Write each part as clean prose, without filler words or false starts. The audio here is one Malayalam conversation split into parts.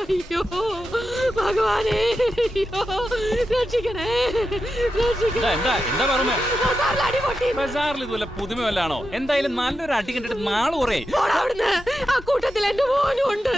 അയ്യോ ഭഗവാനേ, അയ്യോ രക്ഷിക്കണേ, ബസാറിൽ ഇതുപോലെ പുതുമ വല്ലാണോ? എന്തായാലും നല്ലൊരു അടി കണ്ടിട്ട് നാളെ കുറേ അവിടുന്ന്. ആ കൂട്ടത്തിൽ എന്റെ മോനും ഉണ്ട്.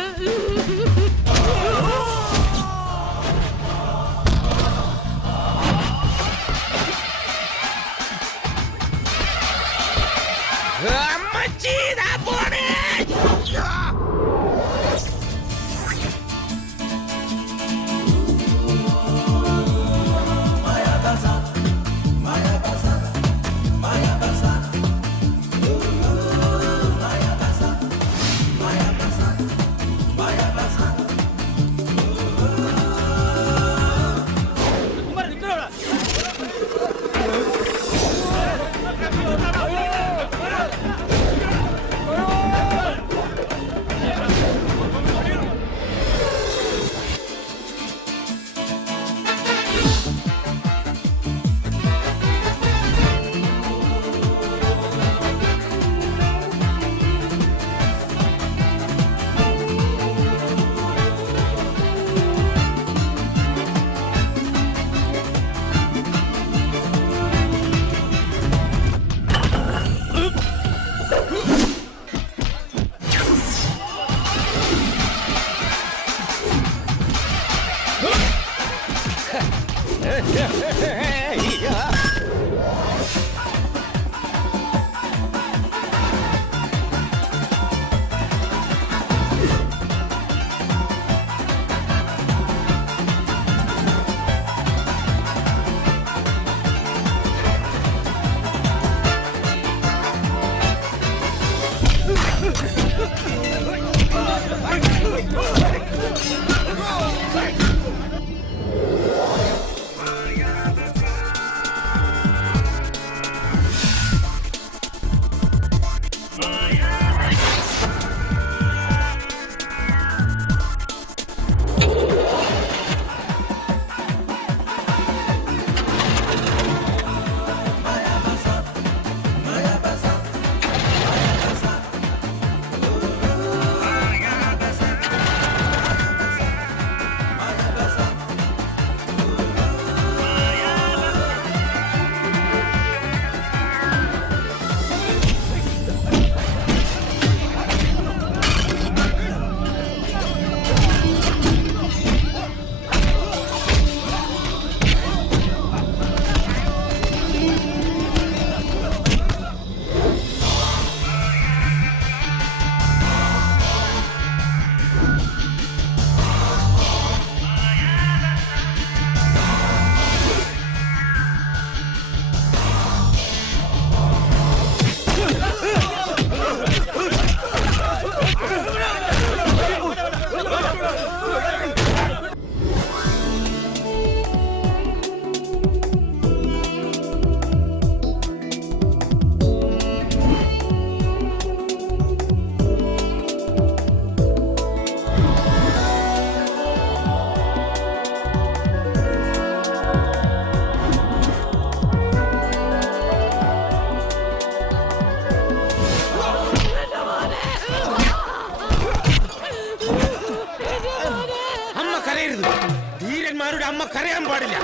അമ്മ കരയാൻ പാടില്ല.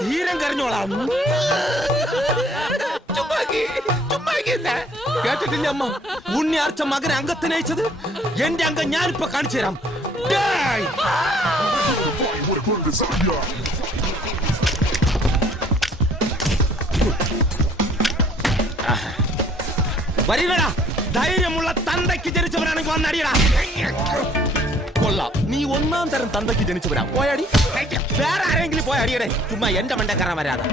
ധീരം കരഞ്ഞോളാം. കേട്ടിട്ടില്ല അമ്മ? ഉണ്ണിയാർച്ച മകനെ അംഗത്തിനയച്ചത് എന്റെ അംഗം ഞാനിപ്പോ കാണിച്ചു തരാം. വരികടാ ധൈര്യമുള്ള തന്തയ്ക്ക് ജനിച്ചവരാണെങ്കിൽ വന്നടിയടാ. കൊള്ളാം, നീ ഒന്നാം തരം തന്തയ്ക്ക് ജനിച്ചവരാ. പോയടി, വേറെ ആരെങ്കിലും പോയ അടിയടെ. ചുമ്മാ എന്റെ മണ്ട കയറാൻ വരാതെ.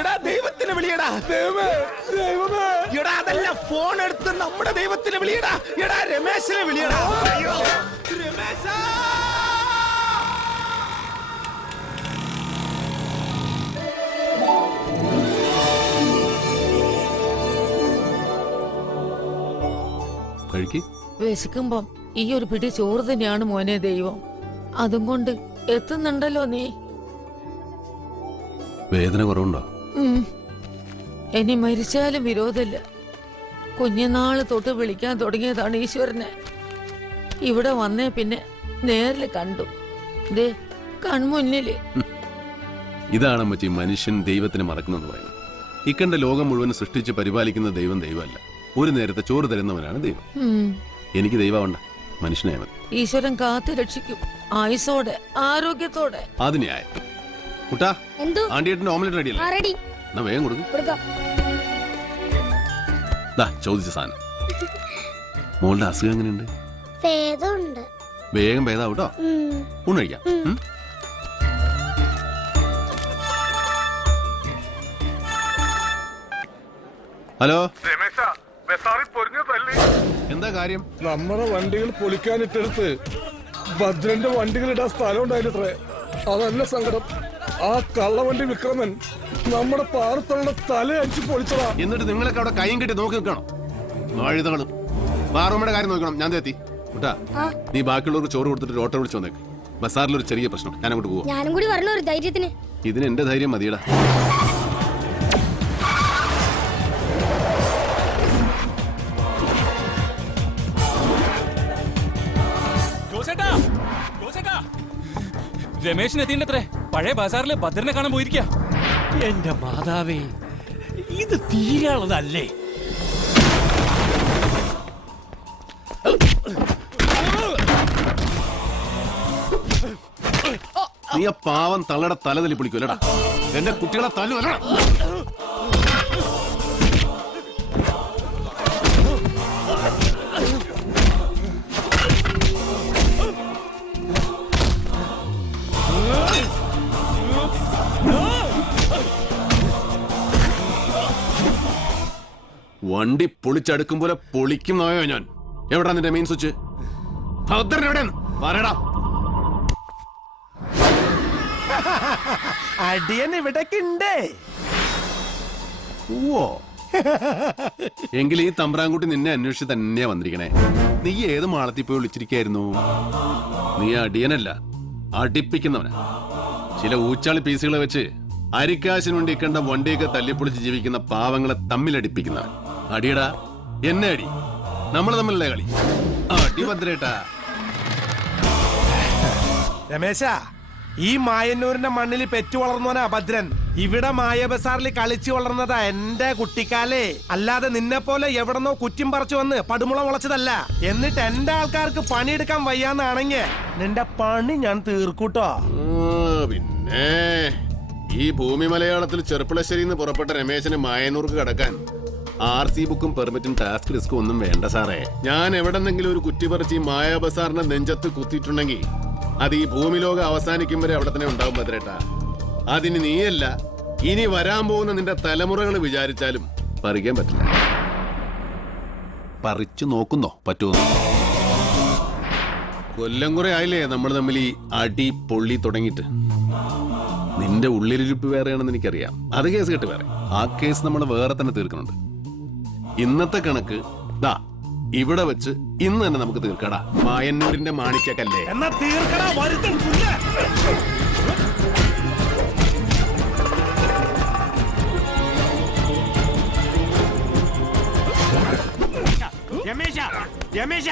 എടാ ദൈവത്തിന് വിളിയടാ. എടാ അതല്ല, ഫോൺ എടുത്ത് നമ്മുടെ ദൈവത്തിന് വിളിയടാ. എടാ രമേശിനെ വിളിയടാ. രമേശ, വിശക്കുമ്പം ഈ ഒരു പിടി ചോറ് തന്നെയാണ് മോനെ ദൈവം. അതും കൊണ്ട് എത്തുന്നുണ്ടല്ലോ നീ. വേദന കുറവുണ്ടോ? ഇനി മരിച്ചാലും വിരോധമില്ല. കുഞ്ഞുനാള് തൊട്ട് വിളിക്കാൻ തുടങ്ങിയതാണ് ഈശ്വരനെ. ഇവിടെ വന്നേ പിന്നെ നേരിൽ കണ്ടു. ദേ കൺമുന്നില്. ഇതാണ് അമ്മച്ചി മനുഷ്യൻ ദൈവത്തിന് മറക്കുന്നെന്ന് പറയുന്നത്. ഇക്കണ്ട ലോകം മുഴുവൻ സൃഷ്ടിച്ച് പരിപാലിക്കുന്ന ദൈവം ദൈവമല്ല, ഒരു നേരത്തെ ചോറ് തരുന്നവനാണ് ദൈവം. എനിക്ക് ദൈവമുണ്ട, മനുഷ്യനായ മതി. ഈശ്വരൻ കാത്തു രക്ഷിക്കും, ആയുസോടെ ആരോഗ്യത്തോടെ. അത് ന്യായം. കുട്ടാ, ആന്റിയേട്ടന്റെ ഓംലെറ്റ് റെഡിയല്ലേ? എന്നാ വേഗം കൊടുക്കും. ചോദിച്ച സാധനം. മോളുടെ അസുഖം എങ്ങനെയുണ്ട്? വേഗം ഭേദാവൂട്ടോ. ഊണ് കഴിക്കാം. ഹലോ, എന്താ കാര്യം? നമ്മുടെ വണ്ടികൾ പൊളിക്കാനിട്ടെടുത്ത് ഭദ്രന്റെ വണ്ടികൾ ഇടാൻ സ്ഥലം ഉണ്ടായില്ലേ? അതല്ല സങ്കടം. ആ കള്ളവണ്ടി വിക്രമൻ നമ്മുടെ പാറത്തുള്ള തല അടിച്ച് പൊളിച്ചതാ. എന്നിട്ട് നിങ്ങളൊക്കെ അവിടെ കൈയും കെട്ടി നോക്കി നിൽക്കണം. നാഴിതകളും പാറമ്മയുടെ കാര്യം നോക്കണം. ഞാൻ എത്തി. കുട്ടാ, നീ ബാക്കിയുള്ളവർക്ക് ചോറ് കൊടുത്തിട്ട് ഓട്ടോ വിളിച്ചു വന്നേക്ക്. ബസാറിലൊരു ചെറിയ പ്രശ്നം, ഞാൻ അങ്ങോട്ട് പോവാം. ഞാനും കൂടി വരണ ഒരു ധൈര്യത്തിന്. ഇതിന് എന്റെ ധൈര്യം മതിയടാ. രമേശിന് എത്തിയിട്ടത്രേ. പഴയ ബസാറിലെ ഭദ്രനെ കാണാൻ പോയിരിക്ക. എന്റെ മാതാവേ, ഇത് തീരാളതല്ലേ? നീ ആ പാവം തള്ളയുടെ തലതലി പിടിക്കൂലടാ. എന്റെ കുട്ടികളെ തല്ലുവല്ലടാ. വണ്ടി പൊളിച്ചടുക്കും പോലെ പൊളിക്കും നോയോ ഞാൻ. എവിടാ നിന്റെ മെയിൻ സ്വിച്ച്? ഭദ്രൻ എവിടെയാണ്? പറയടാ. അടിയൻ ഇവിടേക്കുണ്ട്. ഓ, എങ്കിൽ ഈ തമ്പ്രാൻകുട്ടി നിന്നെ അന്വേഷിച്ച് തന്നെയാ വന്നിരിക്കണേ. നീ ഏത് മാളത്തിൽ പോയി വിളിച്ചിരിക്കായിരുന്നു? നീ അടിയനല്ല, അടിപ്പിക്കുന്നവനാ. ചില ഊച്ചാളി പീസുകളെ വെച്ച് അരിക്കാശിന് വേണ്ടി കണ്ട വണ്ടിയൊക്കെ തല്ലിപ്പൊളിച്ച് ജീവിക്കുന്ന പാവങ്ങളെ തമ്മിലടിപ്പിക്കുന്നവൻ. അടിയടാ, എന്നെ അടി. നമ്മൾ തമ്മിലല്ലേ കളി? അടി ഭദ്രേട്ടാ. രമേശ, ഈ മായന്നൂരിന്റെ മണ്ണിൽ പെറ്റു വളർന്നവനാ ഭദ്രൻ. ഇവിടെ മായ ബസാറിൽ കളിച്ചു വളർന്നതാ എന്റെ കുട്ടിക്കാലേ. അല്ലാതെ നിന്നെ പോലെ എവിടെന്നോ കുറ്റിം പറിച്ചു വന്ന് പടുമുള മുളച്ചതല്ല. എന്നിട്ട് എന്റെ ആൾക്കാർക്ക് പണിയെടുക്കാൻ വയ്യാന്നാണെങ്കിൽ നിന്റെ പണി ഞാൻ തീർക്കൂട്ടോ. പിന്നെ ഈ ഭൂമി മലയാളത്തിൽ ചെറുപ്പുളശ്ശേരിന്ന് പുറപ്പെട്ട രമേശന് മായന്നൂർക്ക് കടക്കാൻ RC ബുക്കും പെർമിറ്റും ടാസ്ക് റിസ്ക്കും ഒന്നും വേണ്ട സാറേ. ഞാൻ എവിടെന്നെങ്കിലും ഒരു കുറ്റി പറിച്ച് ഈ മായാ ബസാറിന്റെ നെഞ്ചത്ത് കുത്തിയിട്ടുണ്ടെങ്കിൽ അത് ഈ ഭൂമി ലോകം അവസാനിക്കും വരെ അവിടെ തന്നെ ഉണ്ടാവും ഭദ്രേട്ടാ. അതിന് നീയല്ല, ഇനി വരാൻ പോകുന്ന നിന്റെ തലമുറകൾ വിചാരിച്ചാലും പറിക്കാൻ പറ്റില്ല. പറിച്ചു നോക്കുന്നോ പറ്റുമോ? കൊല്ലം കുറെ ആയില്ലേ നമ്മൾ തമ്മിൽ ഈ അടി പൊള്ളി തുടങ്ങിയിട്ട്. നിന്റെ ഉള്ളിലിരിപ്പ് വേറെയാണെന്ന് എനിക്കറിയാം. അത് കേസ് കേട്ട് വേറെ. ആ കേസ് നമ്മൾ വേറെ തന്നെ തീർക്കുന്നുണ്ട്. ഇന്നത്തെ കണക്ക് ദാ ഇവിടെ വെച്ച് ഇന്ന് തന്നെ നമുക്ക് തീർക്കടാ. മായന്നൂരിന്റെ മാണിക്കല്ലേ. എന്നാ തീർക്കടാ വരുത്തൻ പുല്ല്. രമേശ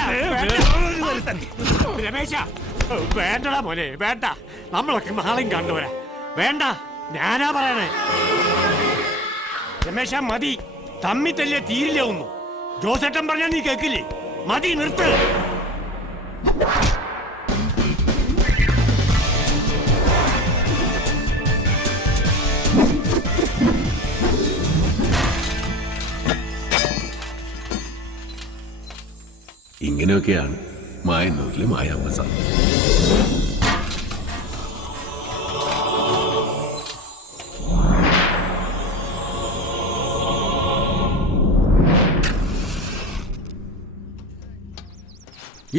വേണ്ടടാ മോനെ വേണ്ട. നമ്മളൊക്കെ നാളെയും കണ്ടുവരാ. വേണ്ട, ഞാനാ പറയണേ. രമേശ മതി, തമ്മി തല്ലേ തീരില്ല ഒന്നും. ജോസേട്ടൻ പറഞ്ഞാ നീ കേക്കില്ലേ? മതി, നിർത്ത്. ഇങ്ങനെയൊക്കെയാണ് മായന്നൂരിലെ മായാബസാർ.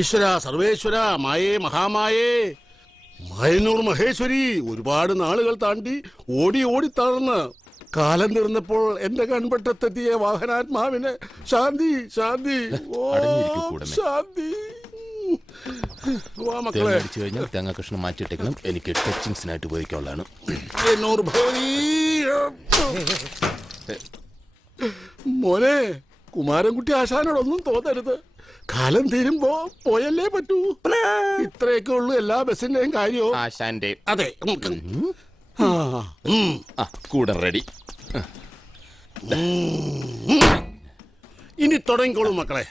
ഈശ്വര, സർവേശ്വര, മായേ മഹാമായേ, മായന്നൂർ മഹേശ്വരി, ഒരുപാട് നാളുകൾ താണ്ടി ഓടി ഓടി തളർന്ന് കാലം തീർന്നപ്പോൾ എന്റെ കൺപെട്ടെത്തിയ വാഹനാത്മാവിന് ശാന്തി ശാന്തി ശാന്തി. വാ മക്കളെ. കഴിഞ്ഞാൽ തേങ്ങ കഷ്ണം മാറ്റിയിട്ടെങ്കിലും എനിക്ക് ടച്ചിങ്സിനായിട്ട് ഉപയോഗിക്കാനുള്ളതാണ്. മോനെ, കുമാരൻകുട്ടി ആശാനോടൊന്നും തോന്നരുത്. കാലം തീരുമ്പോ പോയല്ലേ പറ്റൂ. ഇത്രയൊക്കെ ഉള്ളൂ എല്ലാ ബസിന്റെയും കാര്യവും. ആശാന്റെ അതെ. കൂടെ റെഡി. ഇനി തുടങ്ങിക്കോളൂ മക്കളെ.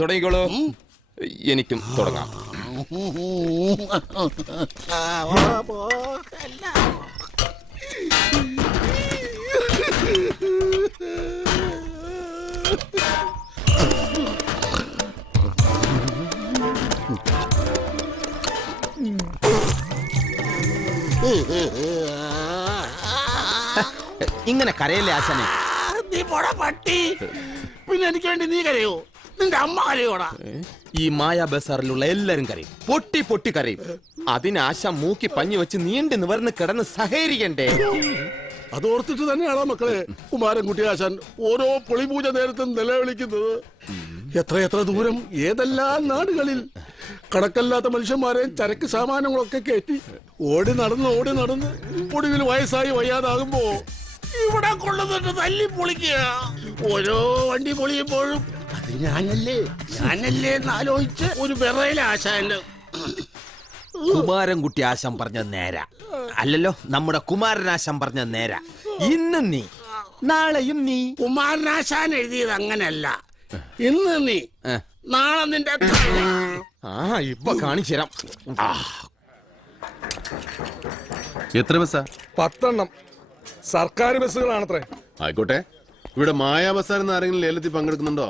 തുടങ്ങിക്കോളൂ. എനിക്കും തുടങ്ങാം. ഇങ്ങനെ കരയല്ലേ ആശാനെ? നീ പോടാ പട്ടി. പിന്നെ എനിക്ക് വേണ്ടി നീ കരയോ? നിന്റെ അമ്മ കരയോടാ? ഈ മായാ ബസാറിലുള്ള എല്ലാരും കരയും, പൊട്ടി പൊട്ടി കരയും. അതിന് ആശ മൂക്കി പഞ്ഞു വെച്ച് നീണ്ടു നിവർന്ന് കിടന്ന് സഹകരിക്കണ്ടേ? അതോർത്തിട്ട് തന്നെയാണോ മക്കളെ കുമാരൻകുട്ടി ആശാൻ ഓരോ പൊളിപൂജ നേരത്തും നിലവിളിക്കുന്നത്? എത്രയെത്ര ദൂരം, ഏതെല്ലാം നാടുകളിൽ കണക്കല്ലാത്ത മനുഷ്യന്മാരെയും ചരക്ക് സാമാനങ്ങളൊക്കെ കയറ്റി ഓടി നടന്ന് ഒടുവിൽ വയസ്സായി വയ്യാതാകുമ്പോ ഇവിടെ കൊള്ളുന്നിട്ട് തല്ലി പൊളിക്കുക. ഓരോ വണ്ടി പൊളിയുമ്പോഴും അത് ഞാനല്ലേ എന്ന് ആലോചിച്ച് ഒരു വിറയിലെ ആശാന്. കുമാരൻകുട്ടി ആശാൻ പറഞ്ഞ നേരാ അല്ലല്ലോ, നമ്മുടെ കുമാരനാശാൻ പറഞ്ഞ നേരാ. ഇന്നും നീ, നാളെയും നീ. കുമാരനാശാൻ എഴുതിയത് അങ്ങനല്ല. ഇന്ന് നീ, നാളെ നിന്റെ. ഇപ്പൊ കാണിച്ചു തരാം. എത്ര ബസ്സാ? 10 എണ്ണം സർക്കാർ ബസ്സുകളാണത്രേ. ആയിക്കോട്ടെ. ഇവിടെ മായാബസാർ എന്ന് ആരെങ്കിലും ലേലത്തിൽ പങ്കെടുക്കുന്നുണ്ടോ?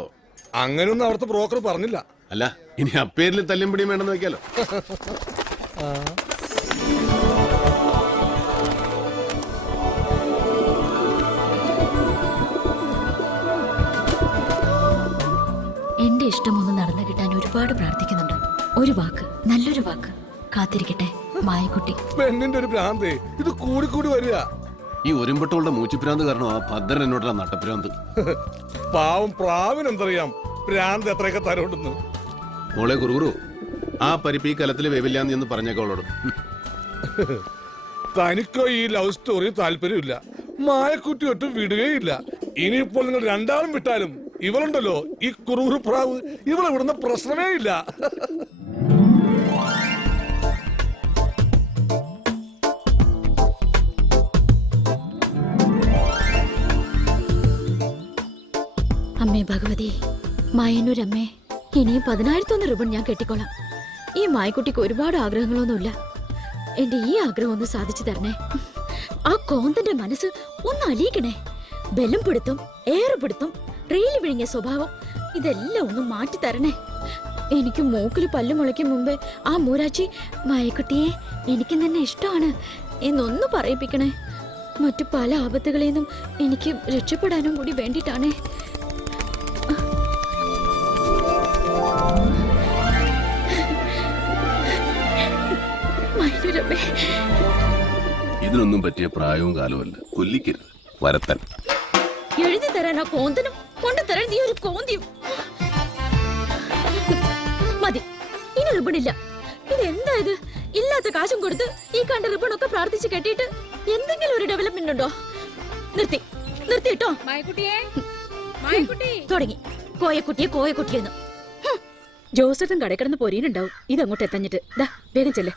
അങ്ങനെയൊന്നും അവിടുത്തെ ബ്രോക്കർ പറഞ്ഞില്ല. അല്ല, ഇനി അപ്പേരിൽ തല്ലും പിടിയും വേണമെന്ന് വെക്കാലോ. എന്റെ ഇഷ്ടമൊന്ന് നടന്നു കിട്ടാൻ ഒരുപാട് പ്രാർത്ഥിക്കുന്നുണ്ട്. ഒരു വാക്ക്, നല്ലൊരു വാക്ക്. കാത്തിരിക്കട്ടെ മായക്കുട്ടി. പെണ്ണിന്റെ ഒരു ഭ്രാന്ത് ഇത് കൂടി വരിക. ഈ ഒരുമ്പട്ടോളുടെ മൂച്ചിപ്രാന്ത് കാരണം ആ ഭദ്രൻ എന്നോടുള്ള നട്ടപ്രാന്ത്. പാവം പ്രാവിന് എന്തറിയാം ഭ്രാന്ത് എത്രയൊക്കെ തരോണ്ടെന്ന്. മോളെ കുറുകുറു, ആ പരിപ്പ് ഈ കലത്തിൽ വേവില്ലാന്ന് എന്ന് പറഞ്ഞേക്കോളോടും. തനിക്കോ ഈ ലവ് സ്റ്റോറി താല്പര്യമില്ല. മായക്കുട്ടി ഒട്ടും വിടുകയില്ല. ഇനിയിപ്പോൾ നിങ്ങൾ രണ്ടാളും വിട്ടാലും ഇവളുണ്ടല്ലോ, ഈ കുറുകുറു പ്രാവ്, ഇവളെ വിടുന്ന പ്രശ്നമേ ഇല്ല. അമ്മേ ഭഗവതി, മായന്നൂരമ്മേ, ഇനിയും 10,001 രൂപ ഞാൻ കെട്ടിക്കോളാം. ഈ മായക്കുട്ടിക്ക് ഒരുപാട് ആഗ്രഹങ്ങളൊന്നുമില്ല. എന്റെ ഈ ആഗ്രഹം ഒന്ന് സാധിച്ചു തരണേ. ആ കോന്തന്റെ മനസ്സ് ഒന്ന് അലിയിക്കണേ. ബലം പിടുത്തം, ഏറുപിടുത്തം, റെയിൽ വിഴിഞ്ഞ സ്വഭാവം, ഇതെല്ലാം ഒന്ന് മാറ്റി തരണേ. എനിക്ക് മൂക്കിൽ പല്ല് മുളയ്ക്കും മുമ്പേ ആ മൂരാച്ചി, മായക്കുട്ടിയെ എനിക്ക് നിന്നെ ഇഷ്ടമാണ്, എന്നൊന്ന് പറയിപ്പിക്കണേ. മറ്റു പല ആപത്തുകളിൽ നിന്നും എനിക്ക് രക്ഷപ്പെടാനും കൂടി വേണ്ടിയിട്ടാണേ. മൈനൂരമ്മേ, ഇതിനൊന്നും പറ്റിയ പ്രായവും കാലവുമല്ല. കൊല്ലിക്കരുത് വരത്തൻ. എഴുതി തരാൻ ആ കോന്തനും കൊണ്ടുതരാൻ നീ ഒരു കോന്തിയും. മതി, ഇനി റിബണില്ല. ഇതെന്താ ഇത്? ഇല്ലാത്ത കാശും കൊടുത്ത് ഈ കണ്ട റിബണൊക്കെ പ്രാർത്ഥിച്ച് കെട്ടിയിട്ട് എന്തെങ്കിലും ഒരു ഡെവലപ്മെന്റ് ഉണ്ടോ? നിർത്തിട്ടോ. തുടങ്ങി കോയക്കുട്ടിയെന്ന്. ജോസഫും കടക്കിടന്ന് പൊരിയുന്നുണ്ടാവും. ഇതങ്ങോട്ട് എത്തഞ്ഞിട്ട് ദാ വേഗം ചെല്ലേ.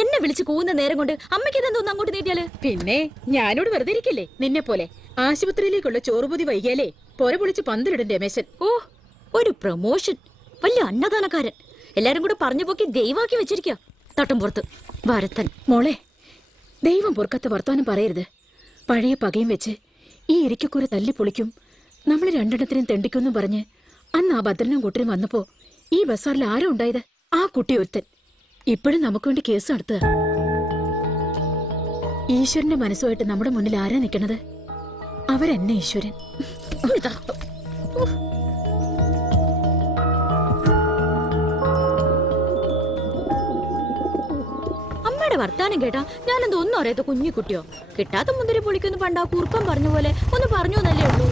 എന്നെ വിളിച്ച് കൂന്ന നേരം കൊണ്ട് അമ്മയ്ക്ക് ഇതെന്തോന്ന് അങ്ങോട്ട് നീട്ടിയാല്? പിന്നെ ഞാനോട് വെറുതെ ഇരിക്കില്ലേ നിന്നെ പോലെ. ആശുപത്രിയിലേക്കുള്ള ചോറുപൊതി വൈകിയാലേ പൊര പൊളിച്ച് പന്തലിടും രമേശൻ. ഓ, ഒരു പ്രൊമോഷൻ. വലിയ അന്നദാനക്കാരൻ. എല്ലാരും കൂടെ പറഞ്ഞു പോക്കി ദൈവാക്കി വെച്ചിരിക്കുക തട്ടം പുറത്ത്. ഭാരതൻ മോളെ, ദൈവം പൊറുക്കത്തെ വർത്താനം പറയരുത്. പഴയ പകയും വെച്ച് ഈ ഇരിക്കക്കൂര തല്ലി പൊളിക്കും, നമ്മൾ രണ്ടെണ്ണത്തിനും തെണ്ടിക്കുമെന്നും പറഞ്ഞ് അന്ന് ആ ഭദ്രനും കൂട്ടരും വന്നപ്പോ ഈ ബസാറിൽ ആരും ഉണ്ടായത്? ആ കുട്ടി ഒരുത്തൻ. ഇപ്പോഴും നമുക്ക് വേണ്ടി കേസ് നടത്തുക. ഈശ്വരന്റെ മനസ്സുമായിട്ട് നമ്മുടെ മുന്നിൽ ആരാ നിൽക്കണത്? അവരെന്നെ ഈശ്വരൻ. അമ്മയുടെ വർത്താനം കേട്ടാ ഞാനെന്തോ ഒന്നും അറിയാത്ത കുഞ്ഞു കുട്ടിയോ? കിട്ടാത്ത മുന്തിരി പൊളിക്കൊന്ന് പണ്ടാ കുറുക്കം പറഞ്ഞ പോലെ ഒന്ന് പറഞ്ഞു എന്നല്ലേ ഉള്ളൂ.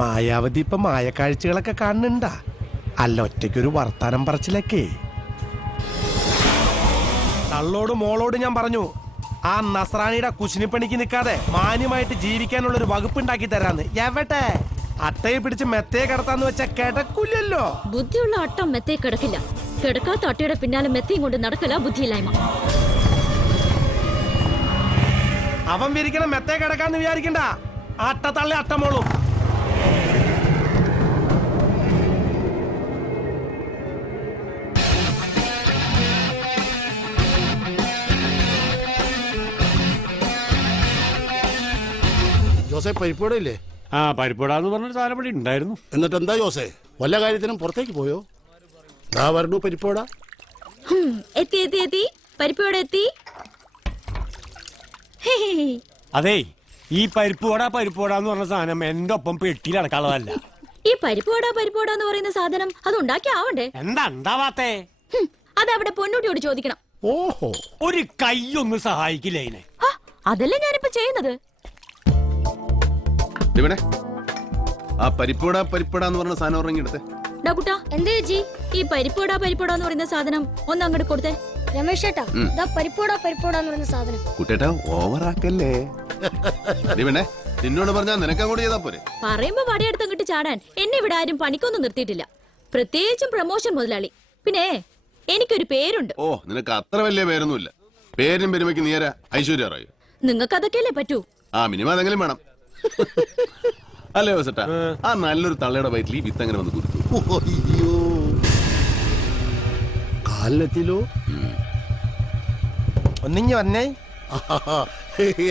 മായാവതി ഇപ്പൊ മായക്കാഴ്ചകളൊക്കെ കാണുന്നുണ്ടാ? അല്ല, ഒറ്റയ്ക്കൊരു വർത്താനം പറച്ചിലൊക്കെ. തള്ളോട് മോളോട് ഞാൻ പറഞ്ഞു, ആ നസ്രാണിയുടെ കുശിനിപ്പണിക്ക് നിൽക്കാതെ മാന്യമായിട്ട് ജീവിക്കാനുള്ളൊരു വകുപ്പ് ഉണ്ടാക്കി തരാന്ന്. എവട്ടെ? അട്ടയെ പിടിച്ച് മെത്തയെ കിടത്താന്ന് വെച്ചാ കിടക്കൂലല്ലോ. ബുദ്ധിയുള്ള അട്ടം മെത്തയെ കിടക്കില്ല. കിടക്കാത്ത അട്ടയുടെ പിന്നാലെ മെത്തയും കൊണ്ട് നടക്കല ബുദ്ധിയില്ലായ്മ. അവൻ വിരിക്കണം മെത്തയെ കിടക്കാന്ന് വിചാരിക്കണ്ട. അട്ട തള്ളി അട്ടമോളും. ജോസേ പരിപ്പോടെ ഇല്ലേ? ആ പരിപ്പോടാന്ന് പറഞ്ഞൊരു സാധനം ഇവിടെ ഉണ്ടായിരുന്നു. എന്നിട്ട് എന്താ ജോസേ, വല്ല കാര്യത്തിനും പുറത്തേക്ക് പോയോ? ദാ വരണു പരിപ്പോടാ. എത്തി പരിപ്പോടെ എത്തി. അതേ, ഈ പരിപ്പോടാന്ന് പറഞ്ഞ സാധനം എന്റെ ഒപ്പം പെട്ടിയിൽ അടക്കാനുള്ളതല്ല. ഈ പരിപ്പോടാന്ന് പറയുന്ന സാധനം അത് ഉണ്ടാക്കി ആവണ്ടേ? എന്താവാത്തേ? അതവിടെ പൊന്നൂട്ടിയോട് ചോദിക്കണം. ഓഹോ, ഒരു കൈയൊന്ന് സഹായിക്കില്ല ഇതിനെ. അതല്ലേ ഞാനിപ്പോ ചെയ്യുന്നത്. ഇവിടെ ആ പരിപ്പോടാന്ന് പറഞ്ഞ സാധനം ഉറങ്ങിയെടുത്തേ. ഡാക്കുട്ടാ, എന്താ ചേച്ചി ഈ പരിപ്പോടാന്ന് പറയുന്ന സാധനം ഒന്ന് അങ്ങോട്ട് കൊടുത്തേ. രമേശ് ചേട്ടാ, പരിപ്പോടാന്ന് പറയുന്ന സാധനം. കുട്ടേട്ടാ ഓവറാക്കല്ലേ. വേണേ നിന്നോട് പറഞ്ഞാ നിനക്കങ്ങോട്ട് ചെയ്താ പോരെ. പറയുമ്പോ വടിയെടുത്ത് അങ്ങോട്ട് ചാടാൻ എന്നെ ഇവിടെ ആരും പണിക്കൊന്നും നിർത്തിയിട്ടില്ല. പ്രത്യേകിച്ചും പ്രമോഷൻ മുതലാളി. പിന്നെ എനിക്കൊരു പേരുണ്ട്. ഓ, നിനക്ക് അത്ര വലിയ പേരൊന്നുമില്ല. പേരും പെരുമയ്ക്ക് നീരാ ഐശ്വര്യ റായ്. നിങ്ങൾക്ക് അതൊക്കെയല്ലേ പറ്റൂ. ആ മിനിമം അതെങ്കിലും വേണം. അല്ലേ വസട്ടാ, ആ നല്ലൊരു തള്ളയുടെ വയറ്റിൽ ഈ വിത്ത് അങ്ങനെ വന്ന് കുരുത്തു. കാലിലെത്തിലോ? ഒന്നിഞ്ഞ് വന്നേ.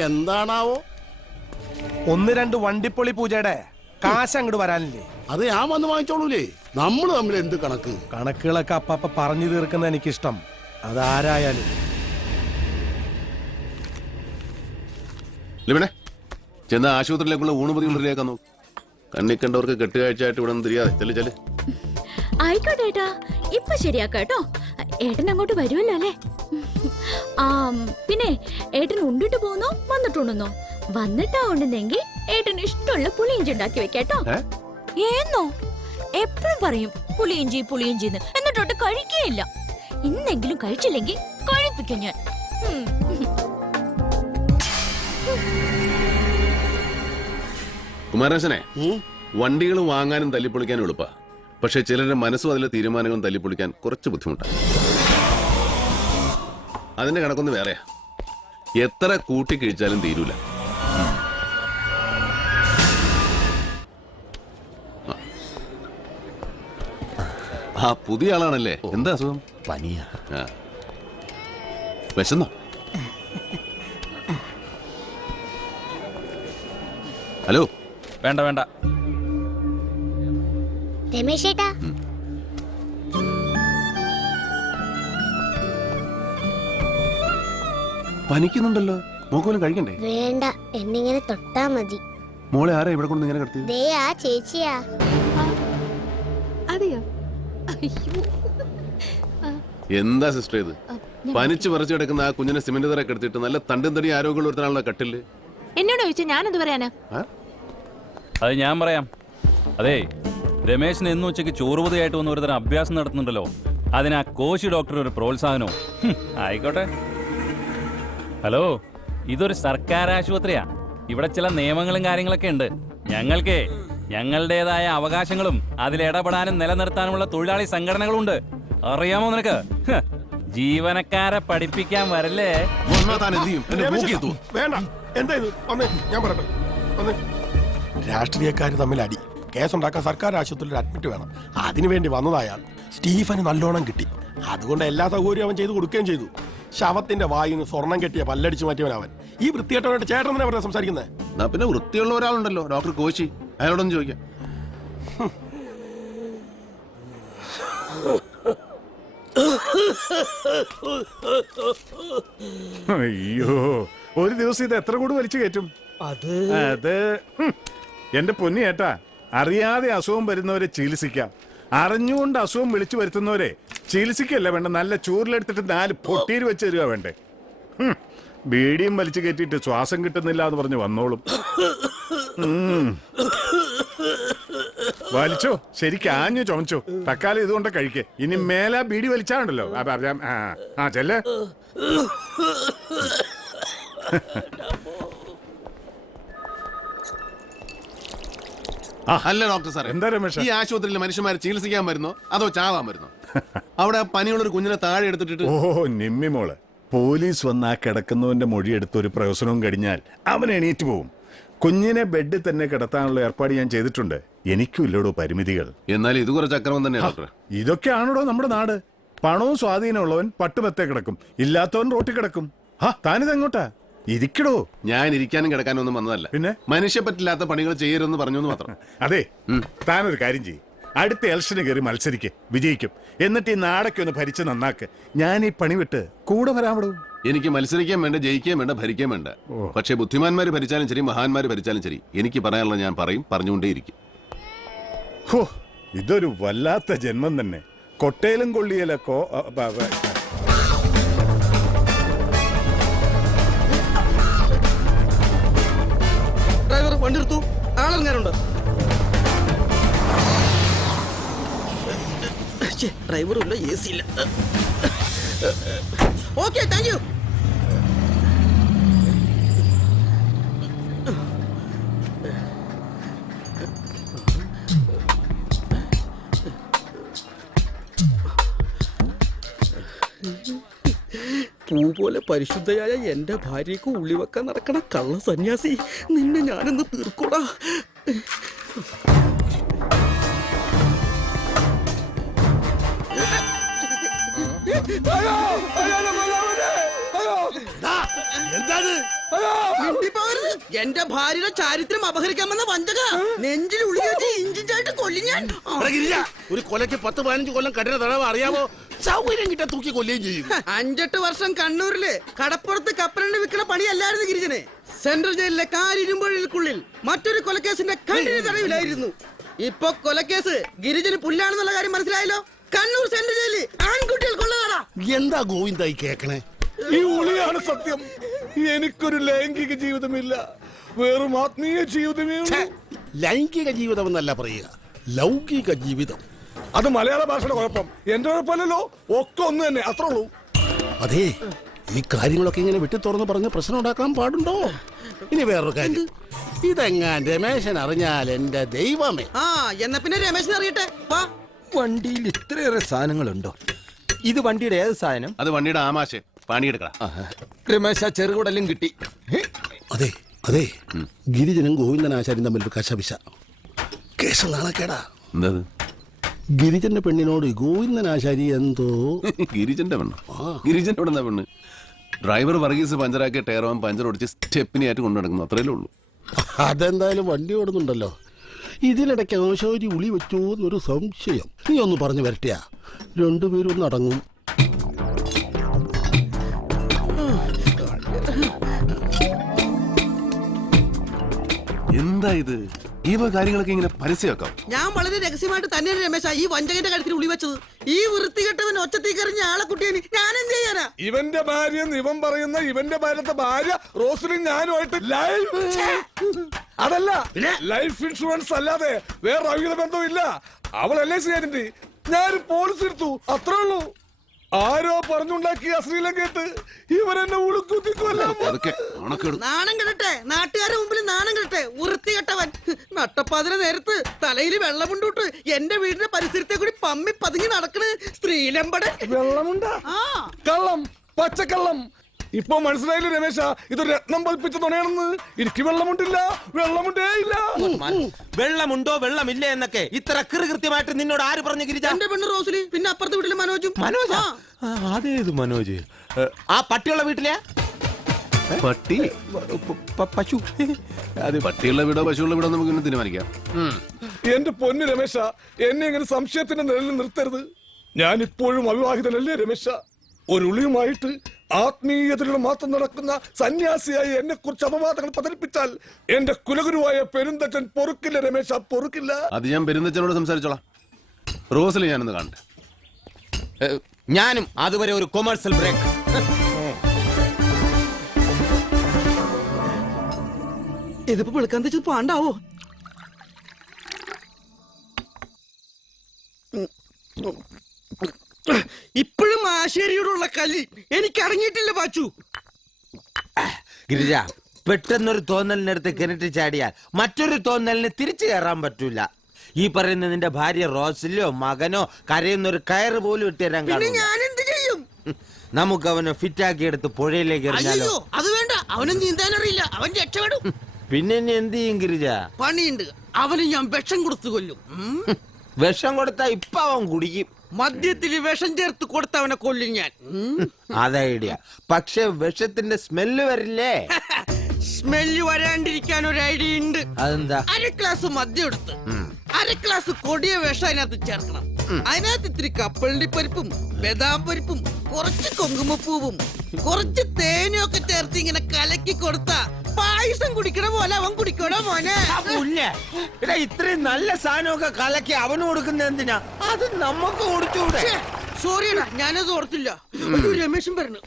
എന്താണാവോ? 1-2 വണ്ടിപ്പൊളി പൂജയുടെ കാശ് അങ്ങോട്ട് വരാനില്ലേ? അത് ഞാൻ വന്ന് വാങ്ങിച്ചോളൂലേ. നമ്മള് തമ്മിൽ എന്ത് കണക്ക്? കണക്കുകളൊക്കെ അപ്പ പറഞ്ഞു തീർക്കുന്ന എനിക്കിഷ്ടം. അതാരായാലും. ലിബിനെ ചെന്ന ആശുപത്രിയിലേക്കുള്ള ഊണുപതി കൊണ്ടിരിക്കാൻ നോക്കും. കണ്ണി കണ്ടവർക്ക് കെട്ടുകാഴ്ചയായിട്ട് ഇവിടെ നിന്ന് തിരിയാതെ ചെല്ലു ചെല്ലു. ആയിക്കോട്ടെ ഏട്ടാ, ഇപ്പൊ ശരിയാക്കാട്ടോ. ഏട്ടൻ അങ്ങോട്ട് വരുമല്ലോ അല്ലേ? പിന്നെ ഏട്ടൻ ഉണ്ടിട്ട് പോന്നോ വന്നിട്ടുണ്ടെന്നോ? വന്നിട്ടാ ഉണ്ടെന്നെങ്കിൽ ഏട്ടന് ഇഷ്ടമുള്ള പുളിയിഞ്ചി ഉണ്ടാക്കി വെക്കാട്ടോ. ഏന്നോ എപ്പോഴും പറയും പുളിയിഞ്ചിന്ന്, എന്നിട്ടോട്ട് കഴിക്കുകയില്ല. ഇന്നെങ്കിലും കഴിച്ചില്ലെങ്കിൽ കഴിപ്പിക്കും ഞാൻ. കുമാരേശനെ, വണ്ടികൾ വാങ്ങാനും തല്ലിപ്പൊളിക്കാനും എളുപ്പാ. പക്ഷെ ചിലരുടെ മനസ്സും അതിലെ തീരുമാനങ്ങളും തല്ലിപ്പൊളിക്കാൻ കുറച്ച് ബുദ്ധിമുട്ടാണ്. അതിന്റെ കണക്കൊന്ന് വേറെയാ. എത്ര കൂട്ടി കഴിച്ചാലും തീരൂല. ആ പുതിയ ആളാണല്ലേ? എന്താ അസുഖം? പനിയാ. വിശന്നോ? ഹലോ, വേണ്ട വേണ്ട. രമേശ് ചേട്ടാ, പനിക്കുന്നുണ്ടല്ലോ, മോക്കോലും കഴിക്കണ്ടേ? വേണ്ട, എന്നിങ്ങനെ തൊട്ടാ മതി. മോളെ ആരാ ഇവിടെ കൊണ്ട് ഇങ്ങനെ കിടത്തി? ദേ ആ ചേച്ചിയാ. അതെയോ? എന്താ സിസ്റ്റർ ഇത്? പനിച്ച് പറിച്ചു കിടക്കുന്ന ആ കുഞ്ഞിനെ സിമന്റ് തറ കിടത്തിയിട്ട് നല്ല തണ്ടും തടി ആരോഗ്യമുള്ള ഒരുത്തനാണല്ലോ കട്ടില്. എന്നോട് ചോദിച്ചാൽ ഞാനെന്ത് പറയാനാ? അത് ഞാൻ പറയാം. അതെ, രമേശിന് എന്നും ഉച്ചയ്ക്ക് ചോറുപതിയായിട്ട് വന്ന് ഒരുതരം അഭ്യാസം നടത്തുന്നുണ്ടല്ലോ, അതിന് ആ കോശി ഡോക്ടർ ഒരു പ്രോത്സാഹനവും. ആയിക്കോട്ടെ. ഹലോ, ഇതൊരു സർക്കാർ ആശുപത്രിയാ. ഇവിടെ ചില നിയമങ്ങളും കാര്യങ്ങളൊക്കെ ഉണ്ട്. ഞങ്ങളുടേതായ അവകാശങ്ങളും അതിലിടപെടാനും നിലനിർത്താനുമുള്ള തൊഴിലാളി സംഘടനകളുണ്ട്. അറിയാമോ നിനക്ക്? ജീവനക്കാരെ പഠിപ്പിക്കാൻ വരല്ലേ? വേണ്ട, എന്താ ഇത്? വന്നേ, ഞാൻ പറയട്ടെ. വന്നേ. രാഷ്ട്രീയക്കാർ തമ്മിൽ അടി, കേസുണ്ടാക്കാൻ സർക്കാർ ആശുപത്രിയിൽ അഡ്മിറ്റ് വേണം. അതിനുവേണ്ടി വന്നതായാൽ സ്റ്റീഫന് നല്ലോണം കിട്ടി. അതുകൊണ്ട് എല്ലാ സൗകര്യവും അവൻ ചെയ്തു കൊടുക്കുകയും ചെയ്തു. ശവത്തിന്റെ വായുന്ന് സ്വർണം കെട്ടിയ പല്ലടിച്ചു മാറ്റിയവനവൻ. ഈ വൃത്തികെട്ടവനായിട്ട് ചേട്ടൻ തന്നെ പറഞ്ഞ സംസാരിക്കുന്നത്. പിന്നെ വൃത്തിയുള്ള ഒരാളുണ്ടല്ലോ, ഡോക്ടർ കോശി, അയാളോടൊന്ന് ചോദിക്കാം. അയ്യോ, ഒരു ദിവസം ഇത് എത്ര കൂടി വലിച്ചു കയറ്റും? അത് എന്റെ പൊന്നി ഏട്ടാ, അറിയാതെ അസുഖം വരുന്നവരെ ചികിത്സിക്കാം. അറിഞ്ഞുകൊണ്ട് അസുഖം വിളിച്ചു വരുത്തുന്നവരെ ചികിത്സിക്കല്ല വേണ്ട, നല്ല ചൂരിലെടുത്തിട്ട് 4 പൊട്ടീര് വെച്ച് തരിക വേണ്ടേ. ബീഡിയും വലിച്ചു കയറ്റിയിട്ട് ശ്വാസം കിട്ടുന്നില്ല എന്ന് പറഞ്ഞ് വന്നോളും. വലിച്ചോ, ശരിക്കും ആഞ്ഞു ചുമച്ചോ. തക്കാലം ഇതുകൊണ്ട് കഴിക്കേ. ഇനി മേല ബീഡി വലിച്ചാണ്ടല്ലോ. ആ ചെല്ലേ. അല്ല ഡോക്ടർ സാർ, എന്താ രമേശ, ഈ ആശുപത്രിയിൽ മനുഷ്യന്മാരെ ചികിത്സിക്കാൻ വരുന്നോ അതോ ചാവാൻ വരുന്നോ? അവിടെ പനിയുള്ള ഒരു കുഞ്ഞിനെ താഴെ എടുത്തിട്ട്. ഓ നിമ്മി മോള്, പോലീസ് വന്ന് ആ കിടക്കുന്നവന്റെ മൊഴിയെടുത്ത് ഒരു പ്രഹസനവും കഴിഞ്ഞാൽ അവൻ എണീറ്റ് പോവും. കുഞ്ഞിനെ ബെഡിൽ തന്നെ കിടത്താനുള്ള ഏർപ്പാട് ഞാൻ ചെയ്തിട്ടുണ്ട്. എനിക്കും ഇല്ലടോ പരിമിതികൾ. എന്നാൽ ഇത് കുറച്ച് അക്രമം തന്നെ ഡോക്ടർ. ഇതൊക്കെയാണോ നമ്മുടെ നാട്? പണവും സ്വാധീനമുള്ളവൻ പട്ടുമെത്തേ കിടക്കും, ഇല്ലാത്തവൻ റോട്ടിൽ കിടക്കും. താനിതെങ്ങോട്ടാ? ഇരിക്കടോ. ഞാൻ ഇരിക്കാനും കിടക്കാനും ഒന്നും വന്നതല്ല. പിന്നെ മനുഷ്യ പറ്റില്ലാത്ത പണികൾ ചെയ്യരുതെന്ന് പറഞ്ഞു മാത്രം. അതെ, താനൊരു കാര്യം ചെയ്യും, അടുത്ത ഇലക്ഷന് കയറി മത്സരിക്ക്, വിജയിക്കും. എന്നിട്ട് ഈ നാടൊക്കെ ഒന്ന് ഭരിച്ച് നന്നാക്ക്. ഞാൻ ഈ പണി വിട്ട് കൂടെ വരാമടോ. എനിക്ക് മത്സരിക്കാൻ വേണ്ട, ജയിക്കാൻ വേണ്ട, ഭരിക്കാൻ വേണ്ട. പക്ഷെ ബുദ്ധിമാന്മാര് ഭരിച്ചാലും ശരി, മഹാന്മാര് ഭരിച്ചാലും ശരി, എനിക്ക് പറയാനുള്ളത് ഞാൻ പറയും, പറഞ്ഞുകൊണ്ടേയിരിക്കും. ഹോ, ഇതൊരു വല്ലാത്ത ജന്മം തന്നെ. കൊട്ടയിലും കൊള്ളിയലൊക്കെ. ഡ്രൈവർ വണ്ടി എടുത്തു, ആളെങ്ങാനുണ്ട്? ഡ്രൈവറുമില്ല, എ സി ഇല്ല. Okay, thank you. പൂ പോലെ പരിശുദ്ധയായ എന്റെ ഭാര്യയ്ക്ക് ഉള്ളി വെക്കാൻ നടക്കണ കള്ള സന്യാസി, നിന്നെ ഞാനൊന്ന് തീർക്കൂടാ. എന്റെ ഭാര്യയുടെ ചാരിത്രം അപഹരിക്കാമെന്ന വഞ്ചക നെഞ്ചിൽ ഉള്ളിയേറ്റി ഇഞ്ചിഞ്ചായിട്ട് കൊല്ലി ഞാൻ. ഒരു കൊലയ്ക്ക് 10-15 കൊല്ലം കഠിന തടവ് അറിയാമോ? സൗകര്യം കിട്ടാൻ തൂക്കി കൊല്ലുകയും ചെയ്യും. 5-8 വർഷം കണ്ണൂരില് കടപ്പുറത്ത് കപ്പലണ്ടി വിൽക്കുന്ന പണിയല്ലായിരുന്നു ഗിരിജന്. സെൻട്രൽ ജയിലിലെ കാരിരുമ്പൊഴികൾക്കുള്ളിൽ മറ്റൊരു കൊലക്കേസിന്റെ കണ്ടിന്യൂ തടവിലായിരുന്നു. ഇപ്പൊ കൊലക്കേസ് ഗിരിജന് പുല്ലാണെന്നുള്ള കാര്യം മനസ്സിലായല്ലോ. കണ്ണൂർ സെൻട്രൽ ജയിലിൽ ആൺകുട്ടികൾക്കുള്ളതാടാ. എന്താ ഗോവിന്ദായി കേക്കണേ? ഈ ഉളിയാണ് സത്യം. എനിക്കൊരു ലൈംഗിക ജീവിതമില്ല, വെറും ആത്മീയ ജീവിതമേ. ലൈംഗിക ജീവിതം എന്നല്ല പറയുക, ലൗകിക ജീവിതം. അത് മലയാള ഭാഷയുടെ കുഴപ്പം, എന്റെ കുഴപ്പമല്ലല്ലോ. ഒക്കെ ഒന്ന് തന്നെ, അത്രേ ഉള്ളൂ. അതെ, ഈ കാര്യങ്ങളൊക്കെ ഇങ്ങനെ വിട്ടു തുറന്ന് പറഞ്ഞ് പ്രശ്നം ഉണ്ടാക്കാൻ പാടുണ്ടോ? ഇനി വേറൊരു കാര്യം, ഇതെങ്ങാൻ രമേശൻ അറിഞ്ഞാൽ എന്റെ ദൈവമേ. എന്നാ പിന്നെ രമേശൻ അറിയട്ടെ. വണ്ടിയിൽ ഇത്രയേറെ സാധനങ്ങളുണ്ടോ? ഇത് വണ്ടിയുടെ ഏത് സാധനം? അത് വണ്ടിയുടെ ആമാശ പണിയെടുക്കണം. രമേശ ചെറുകുടലും കിട്ടി. അതെ അതെ, ഗിരിജനും ഗോവിന്ദനാശാരും തമ്മിലൊരു കശപിശ. കേസ് നാളേക്കേടാ. എന്തത്? ഗിരിജന്റെ പെണ്ണിനോട് ഗോവിന്ദനാശാരി എന്തോ. ഗിരിജന്റെ പെണ്ണ്? ഗിരിജന്റെ പെണ്ണെന്താ പെണ്ണ്? ഡ്രൈവർ വർഗീസ് പഞ്ചറാക്കിയ ടയറോൻ പഞ്ചർ ഒടിച്ച് സ്റ്റെപ്പിനെ ആയിട്ട് കൊണ്ടു നടക്കുന്നു, അത്രയല്ലേ ഉള്ളൂ. അതെന്തായാലും വണ്ടി ഓടുന്നുണ്ടല്ലോ. ഇതിനിടയ്ക്ക് ആശാരി ഉളി വെച്ചോ എന്നൊരു സംശയം. നീ ഒന്ന് പറഞ്ഞു വരട്ടിയാ രണ്ടുപേരും ഒന്ന് അടങ്ങും. എന്താ ഇത്? ഈ കാര്യങ്ങളൊക്കെ ഇങ്ങനെ പരസ്യമാക്കാം. ഞാൻ വളരെ രഹസ്യമായിട്ട് തന്നെയാണ് രമേശ ഈ വഞ്ചകന്റെ കാര്യത്തിൽ ഉളി വെച്ചത്. ഈ വൃത്തികെട്ടവൻ ഒച്ചത്തീക്കറിഞ്ഞ ആളെ കുട്ടിയെ ഞാൻ എന്ത് ചെയ്യാനാ? ഇവന്റെ ഭാര്യ ഇവൻ പറയുന്ന ഇവന്റെ ഭാര്യ റോസലിൻ ഞാനുമായിട്ട് ലൈഫ് അതല്ല ലൈഫ് ഇൻഷുറൻസ് അല്ലാതെ വേറെ അവിഹിത ബന്ധമില്ല. അവൾ LIC ഏജന്റ്, ഞാൻ പോളിസി എടുത്തു, അത്രേ ഉള്ളൂ. ആരോ പറഞ്ഞുണ്ടാക്കിയ അശ്ലീലം കേട്ട് ഇവരെന്നെ ഉളുക്കുത്തിക്കൊല്ലാം. നാണം കെടട്ടെ, നാട്ടുകാരുടെ മുമ്പിൽ നാണം കെടട്ടെ. വൃത്തികെട്ടവൻ നട്ടപ്പാതിര നേരത്ത് തലയിൽ വെള്ളമുണ്ടോട്ട് എന്റെ വീടിന്റെ പരിസരത്തെ കൂടി പമ്മി പതുങ്ങി നടക്കണ് സ്ത്രീലമ്പടൻ. വെള്ളമുണ്ടാ? കള്ളം, പച്ചക്കള്ളം. ഇപ്പൊ മനസ്സിലായില്ലേ രമേശ, ഇത് രത്നം പൽപ്പിച്ച തുണയാണെന്ന്. എനിക്ക് വെള്ളമുണ്ടില്ല, വെള്ളമുണ്ടേ ഇല്ല. വെള്ളമുണ്ടോ വെള്ളമില്ല എന്നൊക്കെ ഇത്ര കൃത്യമായിട്ട് നിന്നോട് ആര് പറഞ്ഞു ഗിരിജ? എന്റെ പെണ്ണ് റോസിലി, പിന്നെ അപ്പുറത്തെ വീട്ടിലെ മനോജും. മനോജ്? അതേത് മനോജ്? ആ പട്ടിയുള്ള വീട്ടിലെ പട്ടി? പശു? അത് പട്ടിയുള്ള വീടോ പശുള്ള വീടോ നമുക്ക് ഇന്ന് തീരുമാനിക്കാം. എന്റെ പൊന്നു രമേശ, എന്നെ ഇങ്ങനെ സംശയത്തിന്റെ നിഴലിൽ നിർത്തരുത്. ഞാൻ ഇപ്പോഴും അവിവാഹിതനല്ലേ രമേശ? ഒരു ഉളിയുമായിട്ട് ആത്മീയതയുടെ മാത്രം നടക്കുന്ന സന്യാസിയായി എന്നെ കുറിച്ച് അപവാദങ്ങൾ പതരിപ്പിച്ചാൽ എന്റെ കുലഗുരുവായ പെരുന്തച്ചൻ പൊറുക്കില്ല രമേശ, പൊറുക്കില്ല. അത് ഞാൻ പെരുന്തച്ചനോട് സംസാരിച്ചോളാം. റോസലി ഞാനൊന്ന് കാണട്ടെ. ഞാനും അതുവരെ ഒരു കൊമേഴ്സ്യൽ ബ്രേക്ക്. ഇതിപ്പോ വെളുക്കാൻ തെച്ചത് പാണ്ടാവോ? ഇപ്പോഴും ആശേരിയോടുള്ള കലി എനിക്ക് അടങ്ങിയിട്ടില്ല പാച്ചു. ഗിരിജ, പെട്ടെന്നൊരു തോന്നലിനടുത്ത് കിണറ്റ് ചാടിയാൽ മറ്റൊരു തോന്നലിന് തിരിച്ചു കയറാൻ പറ്റൂല. ഈ പറയുന്ന നിന്റെ ഭാര്യ റോസിലോ മകനോ കരയുന്നൊരു കയറ് പോലും ഇട്ടുതരാൻ കാണും. ഞാൻ എന്ത് ചെയ്യും? നമുക്ക് അവനെ ഫിറ്റാക്കി എടുത്ത് പുഴയിലേക്ക് എറിഞ്ഞാലോ? അയ്യോ, അത് വേണ്ട. അവനും നീന്താൻ അറിയില്ല, അവൻ രക്ഷപ്പെടും. പിന്നെ ഇനി എന്ത് ചെയ്യും ഗിരിജ? പണിയുണ്ട്, അവന് ഞാൻ വിഷം കൊടുത്തു കൊല്ലും. വിഷം കൊടുത്താ ഇപ്പൊ അവൻ കുടിക്കും. മദ്യത്തിൽ വിഷം ചേർത്ത് കൊടുത്തവനെ കൊല്ലും ഞാൻ. അത് ഐഡിയ. പക്ഷെ വിഷത്തിന്റെ സ്മെല്ല് വരില്ലേ? സ്മെല്ല് വരാണ്ടിരിക്കാൻ ഒരു ഐഡിയ ഉണ്ട്. അതെന്താ? 1 ഗ്ലാസ് മദ്യം എടുത്ത് 1 ഗ്ലാസ് കൊടിയ വിഷം അതിനകത്ത് ചേർക്കണം. അതിനകത്ത് ഇത്തിരി കപ്പലണ്ടി പരിപ്പും ബദാം പരിപ്പും കുറച്ച് കുങ്കുമപ്പൂവും കുറച്ച് തേനും ഒക്കെ ചേർത്ത് ഇങ്ങനെ കലക്കി കൊടുത്ത പായസം കുടിക്കണ പോലെ അവൻ കുടിക്കണോ മോനെ? ഇത്രയും നല്ല സാധനമൊക്കെ കലക്കി അവന് കൊടുക്കുന്ന എന്തിനാ? അത് നമുക്ക് കൊടുത്തൂടെ? സോറിയടാ, ഞാനത് ഓർത്തില്ല. രമേശൻ പറഞ്ഞു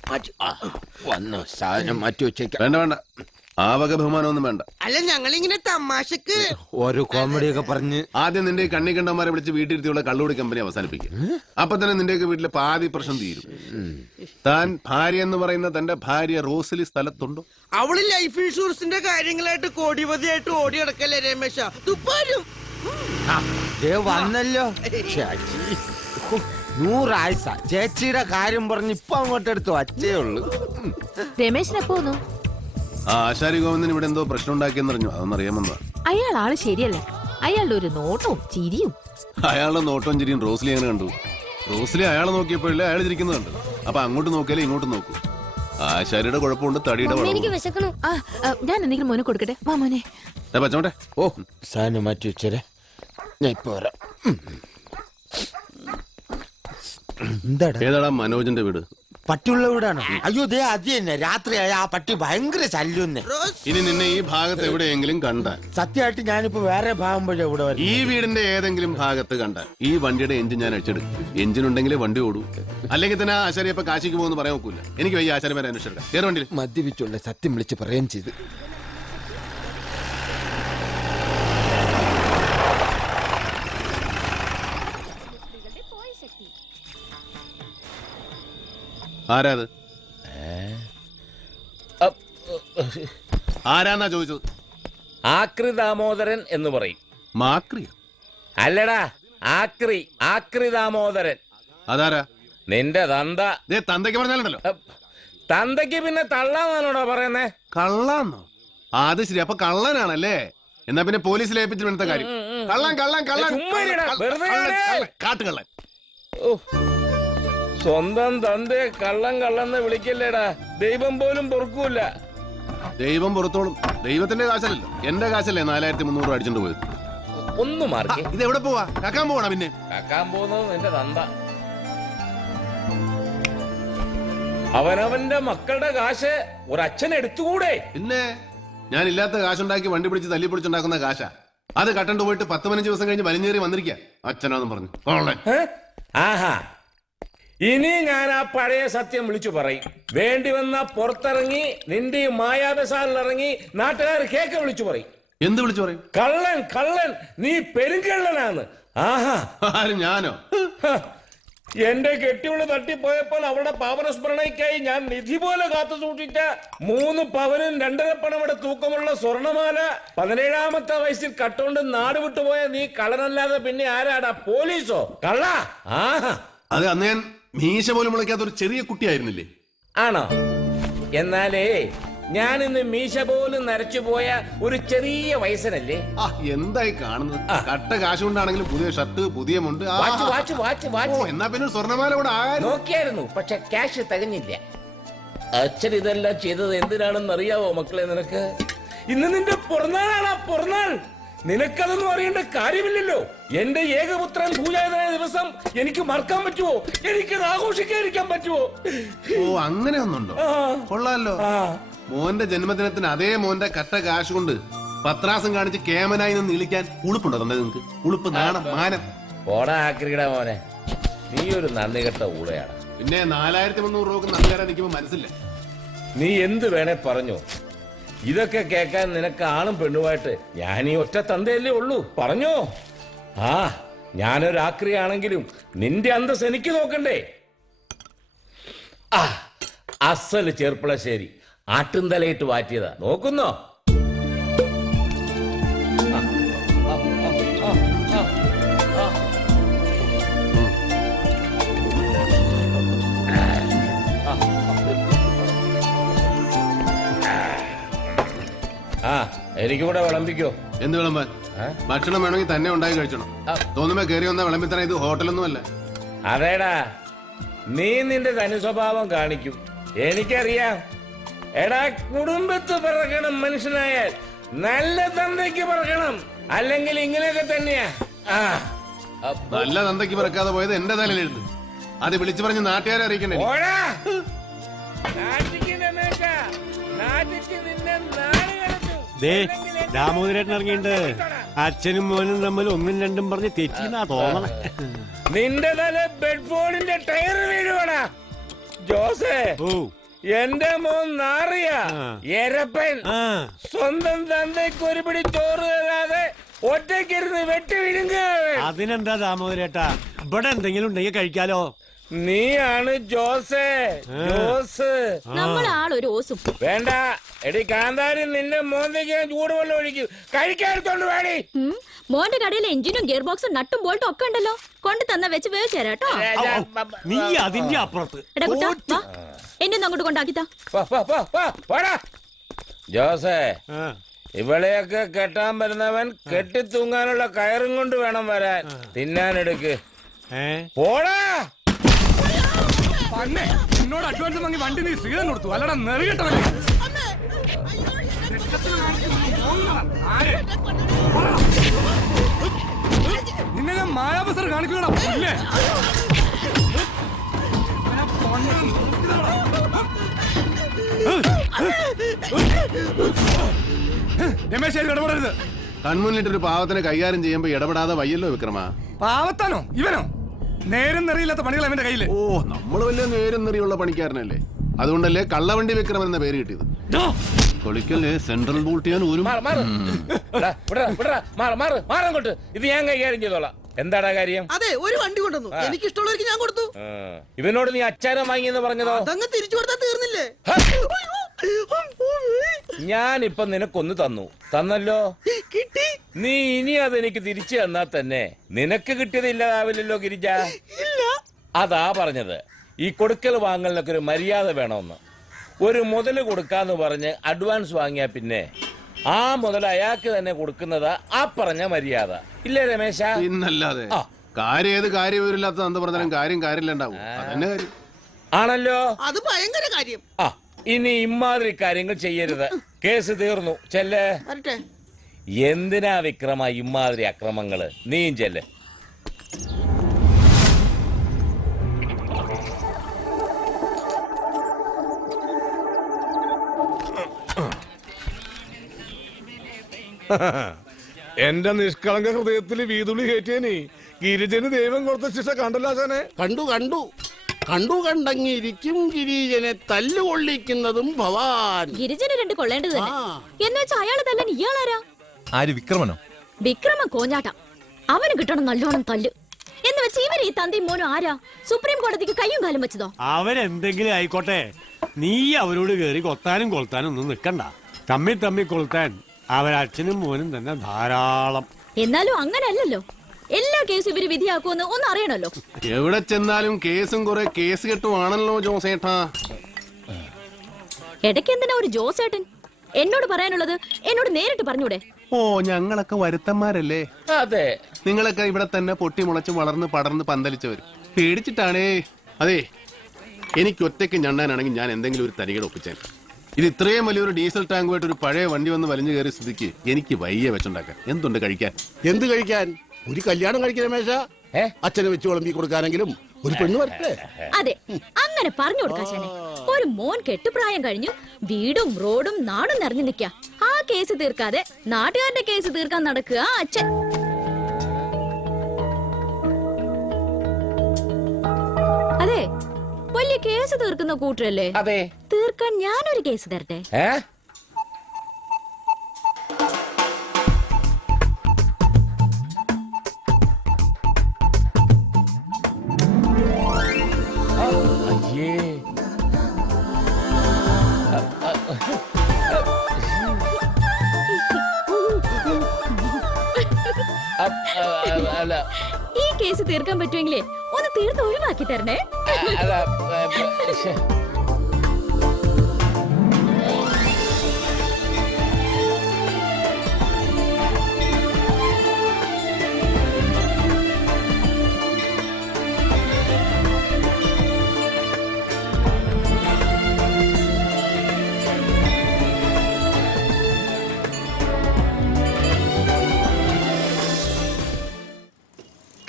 വന്നു സാധനം മാറ്റി വെച്ചേക്കാം. വേണ്ട വേണ്ട, ആ വക ബഹുമാനമൊന്നും വേണ്ട. അല്ല, ഞങ്ങളിങ്ങനെ തമാശക്ക് ഒരു കോമഡി ഒക്കെ പറഞ്ഞ് ആദ്യം നിന്റെ കണ്ണി കണ്ടന്മാരെ വിളിച്ച് വീട്ടിരുത്തിയുള്ള കള്ളുകൂടി കമ്പനി അവസാനിപ്പിക്കും. അപ്പൊ തന്നെ നിന്റെയൊക്കെ വീട്ടിലെ പാതി പ്രശ്നം തീരും. താൻ ഭാര്യ എന്ന് പറയുന്ന തന്റെ ഭാര്യ റോസലി സ്ഥലത്തുണ്ടോ? അവള് ലൈഫ് ഇൻഷുറൻസിന്റെ കാര്യങ്ങളായിട്ട് കോടിപതിയായിട്ട് ഓടി നടക്കല്ലേ രമേശ? തുപ്പാരും വന്നല്ലോ. 100 ആഴ്ച ചേച്ചിയുടെ കാര്യം പറഞ്ഞ് ഇപ്പൊ അങ്ങോട്ട് എടുത്തു വച്ചേ ഉള്ളു. രമേശൻ എപ്പോ വന്നു? ആ ആശാരി ഗോവിന്ദൻ ഇവിടെ എന്തോ പ്രശ്നം ഉണ്ടാക്കിയെന്നറിഞ്ഞു. അതൊന്നറിയാമെന്നാ. അയാൾ ആള് ശരിയല്ല. അയാളുടെ ഒരു നോട്ടവും ചിരിയും. അയാളുടെ നോട്ടവും ചിരിയും റോസ്ലി എങ്ങനെ കണ്ടു? റോസ്ലി അയാളെ നോക്കിയപ്പോഴല്ലേ അയാൾ ചിരിക്കുന്നത് കണ്ടു. അപ്പൊ അങ്ങോട്ട് നോക്കിയാലേ ഇങ്ങോട്ട് നോക്കൂ. ആശാരിയുടെ കുഴപ്പമുണ്ട്, തടിയുടെ ഞാൻ എന്തെങ്കിലും മോനെ കൊടുക്കട്ടെ? വാ മോനെ. പച്ചോട്ടെ. ഓ, സാധനം മാറ്റി വെച്ചേരെ, ഞാൻ ഇപ്പൊ വരാം. ഏതാടാ മനോജിന്റെ വീട്? പട്ടിയുള്ള വീടാണ്. അയ്യോ, ദേ അത് തന്നെ. രാത്രിയായ ആ പട്ടി ഭയങ്കര ശല്യം. ഇനി നിന്നെ ഈ ഭാഗത്ത് എവിടെയെങ്കിലും കണ്ടാൽ, സത്യമായിട്ട് ഞാനിപ്പോ വേറെ ഭാഗം വഴി ഇവിടെ വരും. ഈ വീടിന്റെ ഏതെങ്കിലും ഭാഗത്ത് കണ്ടാൽ ഈ വണ്ടിയുടെ എഞ്ചിൻ ഞാൻ അടിച്ചെടുക്കും. എഞ്ചിൻ ഉണ്ടെങ്കിലേ വണ്ടി ഓടൂ. അല്ലെങ്കിൽ തന്നെ ആശാരി ഇപ്പൊ കാശിക്ക് പോകുന്നു പറയാൻ നോക്കൂല. എനിക്ക് വയ്യ ആശാരിമാരെ അന്വേഷിച്ചെടുക്കാം. വേറെ വണ്ടിയിൽ മദ്യപിച്ചുള്ള സത്യം വിളിച്ച് പറയുകയും ചെയ്ത്. ആരാത്? ആരാന്നാ ചോദിച്ചത്? ആക്രി ദാമോദരൻ എന്ന് പറയും. മാക്രിയ? അല്ലടാ, ആക്രി ദാമോദരൻ. അതാരാ? നിന്റെ തന്ത. തന്തയ്ക്ക് പറഞ്ഞാലുണ്ടല്ലോ. തന്തയ്ക്ക് പിന്നെ തള്ളാന്നാണോടാ പറയുന്നേ? കള്ളാന്നോ? അത് ശരി, അപ്പൊ കള്ളനാണല്ലേ? എന്നാ പിന്നെ പോലീസിൽ ഏൽപ്പിച്ചു വേണ്ട കാര്യം. കാട്ടുകള്ളൻ. സ്വന്തം തന്തയെ കള്ളൻ കള്ളന്ന് വിളിക്കല്ലേടാ, ദൈവം പോലും പൊറുക്കൂല. ദൈവം പുറത്തോളും. ദൈവത്തിന്റെ കാശല്ലല്ലോ, എന്റെ കാശല്ലേ 4300 അടിച്ചോണ്ട് പോയത്. ഒന്ന് മാർക്കേ. ഇത് എവിടെ പോവാ? കാക്കാൻ പോവാ പിന്നെ? കാക്കാൻ പോകുന്നത് നിന്റെ തന്ത. അവനവന്റെ മക്കളുടെ കാശ് ഒരച്ഛൻ എടുത്തുകൂടെ? പിന്നെ ഞാൻ ഇല്ലാത്ത കാശുണ്ടാക്കി വണ്ടി പിടിച്ച് തല്ലി പിടിച്ചുണ്ടാക്കുന്ന കാശാ. അത് കട്ടണ്ട് പോയിട്ട് 10-15 ദിവസം കഴിഞ്ഞ് വലിഞ്ഞേറി വന്നിരിക്കുക അച്ഛനാന്നും പറഞ്ഞു. ആഹാ, ഇനി ഞാൻ ആ പഴയ സത്യം വിളിച്ചു പറയും. വേണ്ടി വന്ന പുറത്തിറങ്ങി നിന്റെ ഈ മായാബസാറിൽ ഇറങ്ങി നാട്ടുകാർ കേക്ക് വിളിച്ചു പറയും. എന്ത് വിളിച്ചു പറയും? കള്ളൻ കള്ളൻ, നീ പെരുങ്കള്ളനാന്ന്. ആഹാ, ആരും ഞാനോ? എന്റെ കെട്ടിയോള് തട്ടിപ്പോയപ്പോൾ അവളുടെ പാവനസ്മരണയ്ക്കായി ഞാൻ നിധി പോലെ കാത്തു സൂക്ഷിച്ച 3 പവനും 2.5 പണയുടെ തൂക്കമുള്ള സ്വർണമാല 17ാമത്തെ വയസ്സിൽ കട്ടോണ്ട് നാട് വിട്ടുപോയ നീ കള്ളനല്ലാതെ പിന്നെ ആരാടാ? പോലീസോ? കള്ള? ആഹാ, അത് അന്ന് ഞാൻ മീശ പോലും മുളയ്ക്കാത്ത ഒരു ചെറിയ കുട്ടിയായിരുന്നില്ലേ? ആണോ? എന്നാലേ ഞാൻ ഇന്ന് മീശ പോലും നരച്ചു പോയ ഒരു ചെറിയ വയസ്സനല്ലേ? ആ, എന്തായി കാണുന്നത്? കട്ട കാശ് കൊണ്ടാണെങ്കിലും പുതിയ ഷർട്ട്, പുതിയ മുണ്ട്. എന്നാ പിന്നെ സ്വർണ്ണമാല കൂടെ നോക്കിയായിരുന്നു, പക്ഷെ ക്യാഷ് തികഞ്ഞില്ല. അച്ഛൻ ഇതെല്ലാം ചെയ്തത് എന്തിനാണെന്ന് അറിയാവോ മക്കളെ നിനക്ക്? ഇന്ന് നിന്റെ പിറന്നാളാണ്. പിറന്നാൾ നിനക്കതൊന്നും അറിയേണ്ട കാര്യമില്ലല്ലോ. എന്റെ ഏകപുത്രൻ പൂജാതനായ ദിവസം എനിക്ക് മറക്കാൻ പറ്റുമോ? എനിക്കത് ആഘോഷിക്കാതിരിക്കാൻ പറ്റുമോ? ഓ, അങ്ങനെ ഒന്നുണ്ടോ? കൊള്ളാലോ. മോന്റെ ജന്മദിനത്തിന് അതേ മോന്റെ കട്ട കാശ് കൊണ്ട് പത്രാസം കാണിച്ച് കേമനായി നിന്ന് വിളിക്കാൻ ഉളുപ്പുണ്ടോ തന്നെ നിങ്ങക്ക്? ഉളുപ്പ്, നാണം, മാനം. ഓടാ ആക്രിയുടെ മോനെ, നീ ഒരു നന്ദി കെട്ട ഊളയാണ്. പിന്നെ 4300 രൂപക്ക് നന്ദികാരാൻ നിൽക്കുമ്പോ മനസ്സില്ല. നീ എന്ത് വേണേ പറഞ്ഞോ. ഇതൊക്കെ കേൾക്കാൻ നിനക്ക് ആണും പെണ്ണുമായിട്ട് ഞാൻ ഈ ഒറ്റ തന്തയല്ലേ ഉള്ളൂ. പറഞ്ഞോ. ആ, ഞാനൊരു ആക്രിയാണെങ്കിലും നിന്റെ അന്തസ് എനിക്ക് നോക്കണ്ടേ? ആ, അസല് ചെർപ്പളശ്ശേരി ആട്ടും തലയിട്ട് വാറ്റിയതാ. നോക്കുന്നോ? ആ, എനിക്ക് കൂടെ വിളമ്പിക്കോ. എന്ത് വിളമ്പാൻ? ഭക്ഷണം വേണമെങ്കിൽ തന്നെ ഉണ്ടാക്കി കഴിച്ചണം. തോന്നുമ്പോ കയറി വന്ന വിളമ്പിത്തന്നെ ഇത് ഹോട്ടലൊന്നും അല്ല. അതേടാ, നീ നിന്റെ തനി സ്വഭാവം കാണിക്കും, എനിക്കറിയാം. എടാ, കുടുംബത്ത് പിറക്കണം മനുഷ്യനായാൽ. നല്ല തന്തയ്ക്ക് പിറക്കണം, അല്ലെങ്കിൽ ഇങ്ങനെയൊക്കെ തന്നെയാ. നല്ല തന്തയ്ക്ക് പിറക്കാതെ പോയത് എന്റെ തലയിലെഴുത്ത്. അത് വിളിച്ചു പറഞ്ഞ് നാട്ടുകാരെ അറിയിക്കണ്ടേ? ദാമോദരേട്ടൻ ഇറങ്ങിയിട്ട് അച്ഛനും മോനും തമ്മിൽ 1ഉം 2ഉം പറഞ്ഞ് തെറ്റിന്നാ തോന്നണേ. നിന്റെ തല ബെഡ്ഫോണിന്റെ ടയർ വീഴുവാടാ ജോസേ. എന്റെ മോൻ നാറിയ എരപ്പൻ സ്വന്തം തന്തയ്ക്ക് ഒരു പിടി ചോറ് തരാതെ ഒറ്റയ്ക്കിരുന്ന് വെട്ടി വിഴുങ്ങ. അതിനെന്താ ദാമോദരേട്ടാ, ഇവിടെ എന്തെങ്കിലും ഉണ്ടെങ്കിൽ കഴിക്കാലോ. നീയാണ് ജോസേ. ജോസ് നമ്മളാളൊരു ഓസും വേണ്ട. എടി കാന്താരി, നിന്റെ മോന്തയ്ക്ക് ചൂടുവെള്ളം ഒഴിക്കും. കഴിക്കാടുത്തോണ്ട് വേടി. മോന്റെ കടയിൽ എഞ്ചിനും ഗിയർ ബോക്സും നട്ടും ബോൾട്ടും ഒക്കെ ഉണ്ടല്ലോ. കൊണ്ട് തന്ന വെച്ച് വേവിച്ചേരാട്ടോ. നീ അതിന്റെ അപ്പുറത്ത്. എന്നെ അങ്ങോട്ട് കൊണ്ടാക്കിത്താ. ജോസേ, ഇവളെയൊക്കെ കെട്ടാൻ വരുന്നവൻ കെട്ടിത്തൂങ്ങാനുള്ള കയറും കൊണ്ട് വേണം വരാൻ. തിന്നാനെടുക്ക്. പോടാ. എന്നോട് അഡ്വാൻസ് വാങ്ങി വണ്ടി നീ ശ്രീധരൻ കൊടുത്തു, അല്ലടാ നെറികെട്ടവനെ. നിന്നെ ഞാൻ മായാബസാർ കാണിക്കണ. രമേശ്, ഇടപെടരുത്. കൺമുന്നിട്ടൊരു പാവത്തിനെ കൈകാര്യം ചെയ്യുമ്പോ ഇടപെടാതെ വയ്യല്ലോ വിക്രമ. പാവത്താനോ ഇവനോ? നേരം നിറയില്ലാത്ത പണികൾ അവന്റെ കയ്യില്. ഓ, നമ്മള് വലിയ നേരം നിറയുള്ള പണിക്കാരനല്ലേ. അതുകൊണ്ടല്ലേ കള്ളവണ്ടി വിക്രമൻ എന്ന പേര് കിട്ടിയത്. കൊളിക്കല്ലേ സെൻട്രൽ ബോൾട്ട് ചെയ്യാൻ ഒരു ഇത് ഞാൻ കൈകാര്യം ചെയ്തോളാം. എന്താടാ കാര്യം? അതെ, ഒരു വണ്ടി കൊണ്ടുവന്നു, എനിക്ക് ഇഷ്ടമുള്ളവർക്ക് ഞാൻ കൊടുത്തു. ഇവനോട് നീ അച്ചാരം വാങ്ങിയെന്ന് പറഞ്ഞതോ? അതങ്ങ് തിരിച്ചു കൊടുത്താൽ തീർന്നില്ലേ? ഞാനിപ്പൊ നിനക്കൊന്ന് തന്നല്ലോ. കിട്ടി. നീ ഇനി അതെനിക്ക് തിരിച്ചു തന്നാ തന്നെ നിനക്ക് കിട്ടിയത് ഇല്ലാതാവില്ലല്ലോ ഗിരിജ. അതാ പറഞ്ഞത്, ഈ കൊടുക്കൽ വാങ്ങലിനൊക്കെ ഒരു മര്യാദ വേണമെന്ന്. ഒരു മുതല് കൊടുക്കാന്ന് പറഞ്ഞ് അഡ്വാൻസ് വാങ്ങിയാ പിന്നെ ആ മുതൽ അയാൾക്ക് തന്നെ കൊടുക്കുന്നതാ ആ പറഞ്ഞ മര്യാദ. ഇല്ലേ രമേശ? പിന്നല്ലാതെ. കാര്യം ഏത് കാര്യമില്ലാത്ത അന്ത പറഞ്ഞാലും കാര്യം കാര്യമില്ലാണ്ടാവും. അതന്നെ കാര്യം ആണല്ലോ. അത് ഭയങ്കര കാര്യം. ഇനി ഇമാതിരി കാര്യങ്ങൾ ചെയ്യരുത്. കേസ് തീർന്നു. ചെല്ലേ. വരട്ടെ. എന്തിനാ വിക്രമ ഇമാതിരി അക്രമങ്ങള്? നീയും ചെല്ലേ. എന്റെ നിഷ്കളങ്ക ഹൃദയത്തിൽ വീതുളി കയറ്റിയനി ഗിരിജന് ദൈവം കൊടുത്ത ശിക്ഷ കണ്ടല്ലോ ആശാനെ. കണ്ടു കണ്ടു കണ്ടു കണ്ടങ്ങിരിക്കും ഗിരീജനെ തല്ലുകൊള്ളിക്കുന്നതും ഭവാൻ. ഗിരിജന് രണ്ട് കൊള്ളേണ്ടത് തന്നെ. എന്ന് വെച്ചാൽ അയാളെ തല്ലാൻ ഇയാളാരാ? ആര്, വിക്രമനോ? വിക്രമൻ കോഞ്ഞാട്ടം. അവന് കിട്ടണം നല്ലോണം തല്ല്. എന്ന് വെച്ച് ഇവര് ഈ തന്തയും മോനും ആരാ? സുപ്രീം കോടതിക്ക് കയ്യും കാലും വെച്ചതോ? അവരെന്തെങ്കിലും ആയിക്കോട്ടെ, നീ അവരോട് കേറി കൊത്താനും കൊളുത്താനും ഒന്നും നിക്കണ്ട. തമ്മി കൊളുത്താൻ അവരച്ഛനും മോനും തന്നെ ധാരാളം. എന്നാലും അങ്ങനല്ലല്ലോ. എല്ലാ കേസും ഇവര് വിധിയാക്കുമെന്ന് ഒന്ന് അറിയണല്ലോ. എവിടെ ചെന്നാലും കേസും കുറെ കേസ് കെട്ടുവാണല്ലോ ജോസേട്ടാ. ഇടയ്ക്ക് എന്തിനാ ഒരു ജോസേട്ടൻ? എന്നോട് പറയാനുള്ളത് എന്നോട് നേരിട്ട് പറഞ്ഞൂടെ? ഓ, ഞങ്ങളൊക്കെ വരുത്തന്മാരല്ലേ? അതെ, നിങ്ങളൊക്കെ ഇവിടെ തന്നെ പൊട്ടി മുളച്ച് വളർന്ന് പടർന്ന് പന്തലിച്ചവർ. പേടിച്ചിട്ടാണേ. അതെ, എനിക്ക് ഒറ്റയ്ക്ക് ഞണ്ടാനാണെങ്കിൽ ഞാൻ എന്തെങ്കിലും ഒരു തരികട ഒപ്പിച്ചേൻ. ഇത് ഇത്രയും വലിയൊരു ഡീസൽ ടാങ്കുമായിട്ട് ഒരു പഴയ വണ്ടി വന്ന് വലിഞ്ഞു കയറി സ്ഥിതിക്ക് എനിക്ക് വയ്യ വെച്ചുണ്ടാക്കാൻ. എന്തുണ്ട് കഴിക്കാൻ? എന്ത് കഴിക്കാൻ? ഒരു കല്യാണം കഴിക്കുന്ന രമേശ. അച്ഛനെ വെച്ച് വിളമ്പി കൊടുക്കാനെങ്കിലും ഒരു പെണ്ണ് വരട്ടെ. അതെ, അങ്ങനെ പറഞ്ഞു കൊടുക്കാശാനെ. ഒരു മോൻ കെട്ടുപ്രായം കഴിഞ്ഞു വീടും റോഡും നാടും നിറഞ്ഞു നിൽക്കുക. ആ കേസ് തീർക്കാതെ നാട്ടുകാരുടെ കേസ് തീർക്കാൻ നടക്കുക അച്ഛൻ. അതെ, വലിയ കേസ് തീർക്കുന്ന കൂട്ടരല്ലേ? അതെ. തീർക്കാൻ ഞാനൊരു കേസ് തരട്ടെ? ഈ കേസ് തീർക്കാൻ പറ്റുമെങ്കിലേ ഒന്ന് തീർത്ത് ഒഴിവാക്കി തരണേ.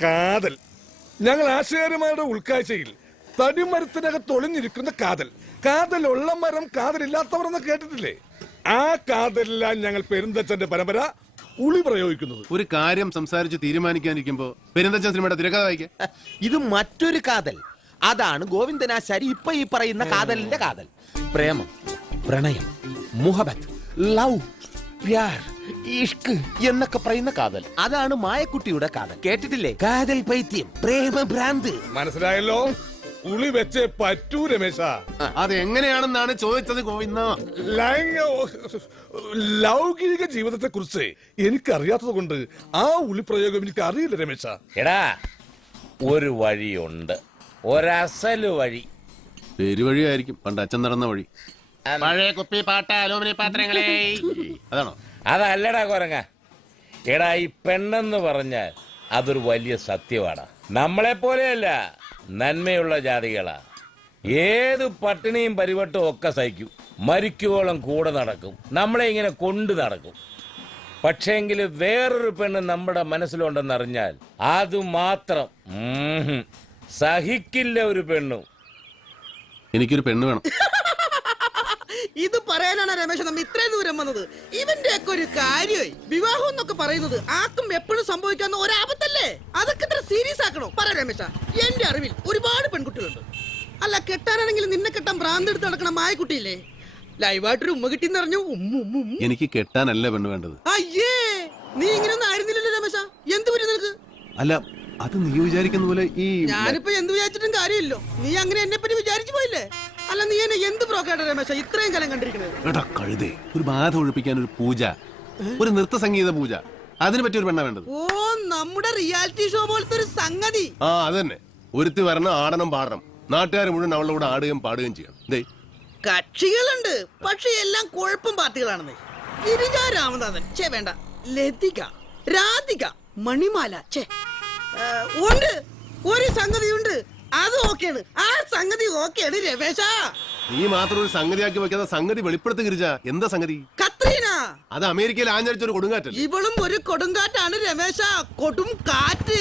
കാതൽ, ഞങ്ങൾ ആശയന്മാരുടെ ഉൾക്കാഴ്ചയിൽ തടിമരത്തിനകത്ത് ഒളിഞ്ഞിരിക്കുന്ന കാതൽ. കാതലുള്ള മരം കാതലില്ലാത്തവരെന്ന് കേട്ടിട്ടില്ലേ? ആ കാതലിലാണ് ഞങ്ങൾ പെരുന്തച്ഛന്റെ പരമ്പര ഉളി പ്രയോഗിക്കുന്നത്. ഒരു കാര്യം സംസാരിച്ച് തീരുമാനിക്കാനിരിക്കുമ്പോ പെരുന്തച്ഛൻ സിനിമയുടെ തിരക്കഥ വായിക്കാം. ഇത് മറ്റൊരു കാതൽ. അതാണ് ഗോവിന്ദനാശാരി ഇപ്പൊ ഈ പറയുന്ന കാതലിന്റെ കാതൽ. പ്രേമം, പ്രണയം, മുഹബത്ത്, ലവ്, പ്യാർ, ഇഷ്ക് എന്നൊക്കെ പറയുന്ന കാതൽ. അതാണ് മായക്കുട്ടിയുടെ കാതൽ. കേട്ടിട്ടില്ലേ? കാതൽ പൈത്യം, പ്രേമ ഭ്രാന്ത്. മനസ്സിലായല്ലോ? ഉളി വെച്ചേ പറ്റൂ രമേശ. അത് എങ്ങനെയാണെന്നാണ് ചോദിച്ചത് ഗോവിന്ദ. ലൗകിക ജീവിതത്തെ കുറിച്ച് എനിക്കറിയാത്തത് കൊണ്ട് ആ ഉളി പ്രയോഗം എനിക്ക് അറിയില്ല രമേശ. എടാ, ഒരു വഴിയുണ്ട്, ഒരസല് വഴി. പെരുവഴിയായിരിക്കും, പണ്ട് അച്ഛൻ നടന്ന വഴി. പഴയ കുപ്പി പാട്ട അലൂമിനി പാത്രങ്ങളെ. അതാണോ? അതല്ലടാ കൊരങ്ങ. എടാ, ഈ പെണ്ണെന്ന് പറഞ്ഞാൽ അതൊരു വലിയ സത്യമാണ്. നമ്മളെ പോലെയല്ല, നന്മയുള്ള ജാതികളാ. ഏത് പട്ടിണിയും പരിവട്ടവും ഒക്കെ സഹിക്കും, മരിക്കുവോളം കൂടെ നടക്കും, നമ്മളെ ഇങ്ങനെ കൊണ്ടു നടക്കും. പക്ഷേങ്കിൽ വേറൊരു പെണ്ണ് നമ്മുടെ മനസ്സിലുണ്ടെന്നറിഞ്ഞാൽ അത് മാത്രം സഹിക്കില്ല ഒരു പെണ്ണും. എനിക്കൊരു പെണ്ണ് വേണം. ഇത് പറയാനാണ് രമേശ നമ്മ ഇത്രയും ദൂരം വന്നത്. ഇവന്റെ ഒക്കെ ഒരു കാര്യമായി വിവാഹം എന്നൊക്കെ പറയുന്നത് ആർക്കും എപ്പോഴും സംഭവിക്കാവുന്ന ഒരാപത്തല്ലേ? അതൊക്കെ ഇത്ര സീരിയസ് ആക്കണോ? പറ രമേശ. എന്റെ അറിവിൽ ഒരുപാട് പെൺകുട്ടികളുണ്ട്. അല്ല, കെട്ടാനാണെങ്കിൽ നിന്നെ കെട്ടാൻ ഭ്രാന്തെടുത്ത് നടക്കണ മായക്കുട്ടിയില്ലേ? ലൈവായിട്ടൊരു ഉമ്മ കിട്ടിന്ന് പറഞ്ഞു. എനിക്ക് കെട്ടാനല്ല പെണ്ണ് വേണ്ടത്. അയ്യേ, നീ ഇങ്ങനെയൊന്നും ആയിരുന്നില്ലല്ലോ രമേശ. എന്ത് പറ്റി നിനക്ക്? അല്ല, അത് നീ വിചാരിക്കുന്ന പോലെ ഈ ഞാനിപ്പോ എന്ത് വിചാരിച്ചിട്ടും കാര്യമില്ലോ. നീ അങ്ങനെ എന്നെ പറ്റി വിചാരിച്ചു പോയില്ലേ? അല്ല, നീ എന്നെ എന്ത് ബ്രോക്കായിട്ട് രമേശ ഇത്രയും കാലം കണ്ടിരിക്കണത്? കഴുതേ, ഒരു ബാധ ഒഴിപ്പിക്കാൻ ഒരു പൂജ, ഒരു നൃത്ത സംഗീത പൂജ, അതിന് പറ്റിയ ഒരു പെണ്ണ വേണ്ടത്. ഓ, നമ്മുടെ റിയാലിറ്റി ഷോ പോലത്തെ ഒരു സംഗതി. ആ, അത് തന്നെ. ഒരുത്തി വരണം, ആടണം, പാടണം, നാട്ടുകാർ മുഴുവൻ അവളുടെ കൂടെ ആടുകയും പാടുകയും ചെയ്യണം. കക്ഷികളുണ്ട്, പക്ഷെ എല്ലാം കുഴപ്പം പാർട്ടികളാണെന്ന്. ഗിരിജ രാമനാഥൻ, ചേ വേണ്ട, ലതിക, രാധിക, മണിമാല, ചേ ഉണ്ട്. ഒരു സംഗതി ഉണ്ട്, അത് ഓക്കെയാണ്. ആ സംഗതി ഓക്കെയാണ് രമേശ. നീ മാത്രം ഒരു സംഗതിയാക്കി വെക്കാതെ സംഗതി വെളിപ്പെടുത്തി ഗിരിജ. എന്താ സംഗതി? കത്രീന. അത് അമേരിക്കയിൽ ആഞ്ഞടിച്ചൊരു കൊടുങ്കാറ്റല്ലേ? ഇവളും ഒരു കൊടുങ്കാറ്റാണ് രമേശ. കൊടും കാറ്റ്.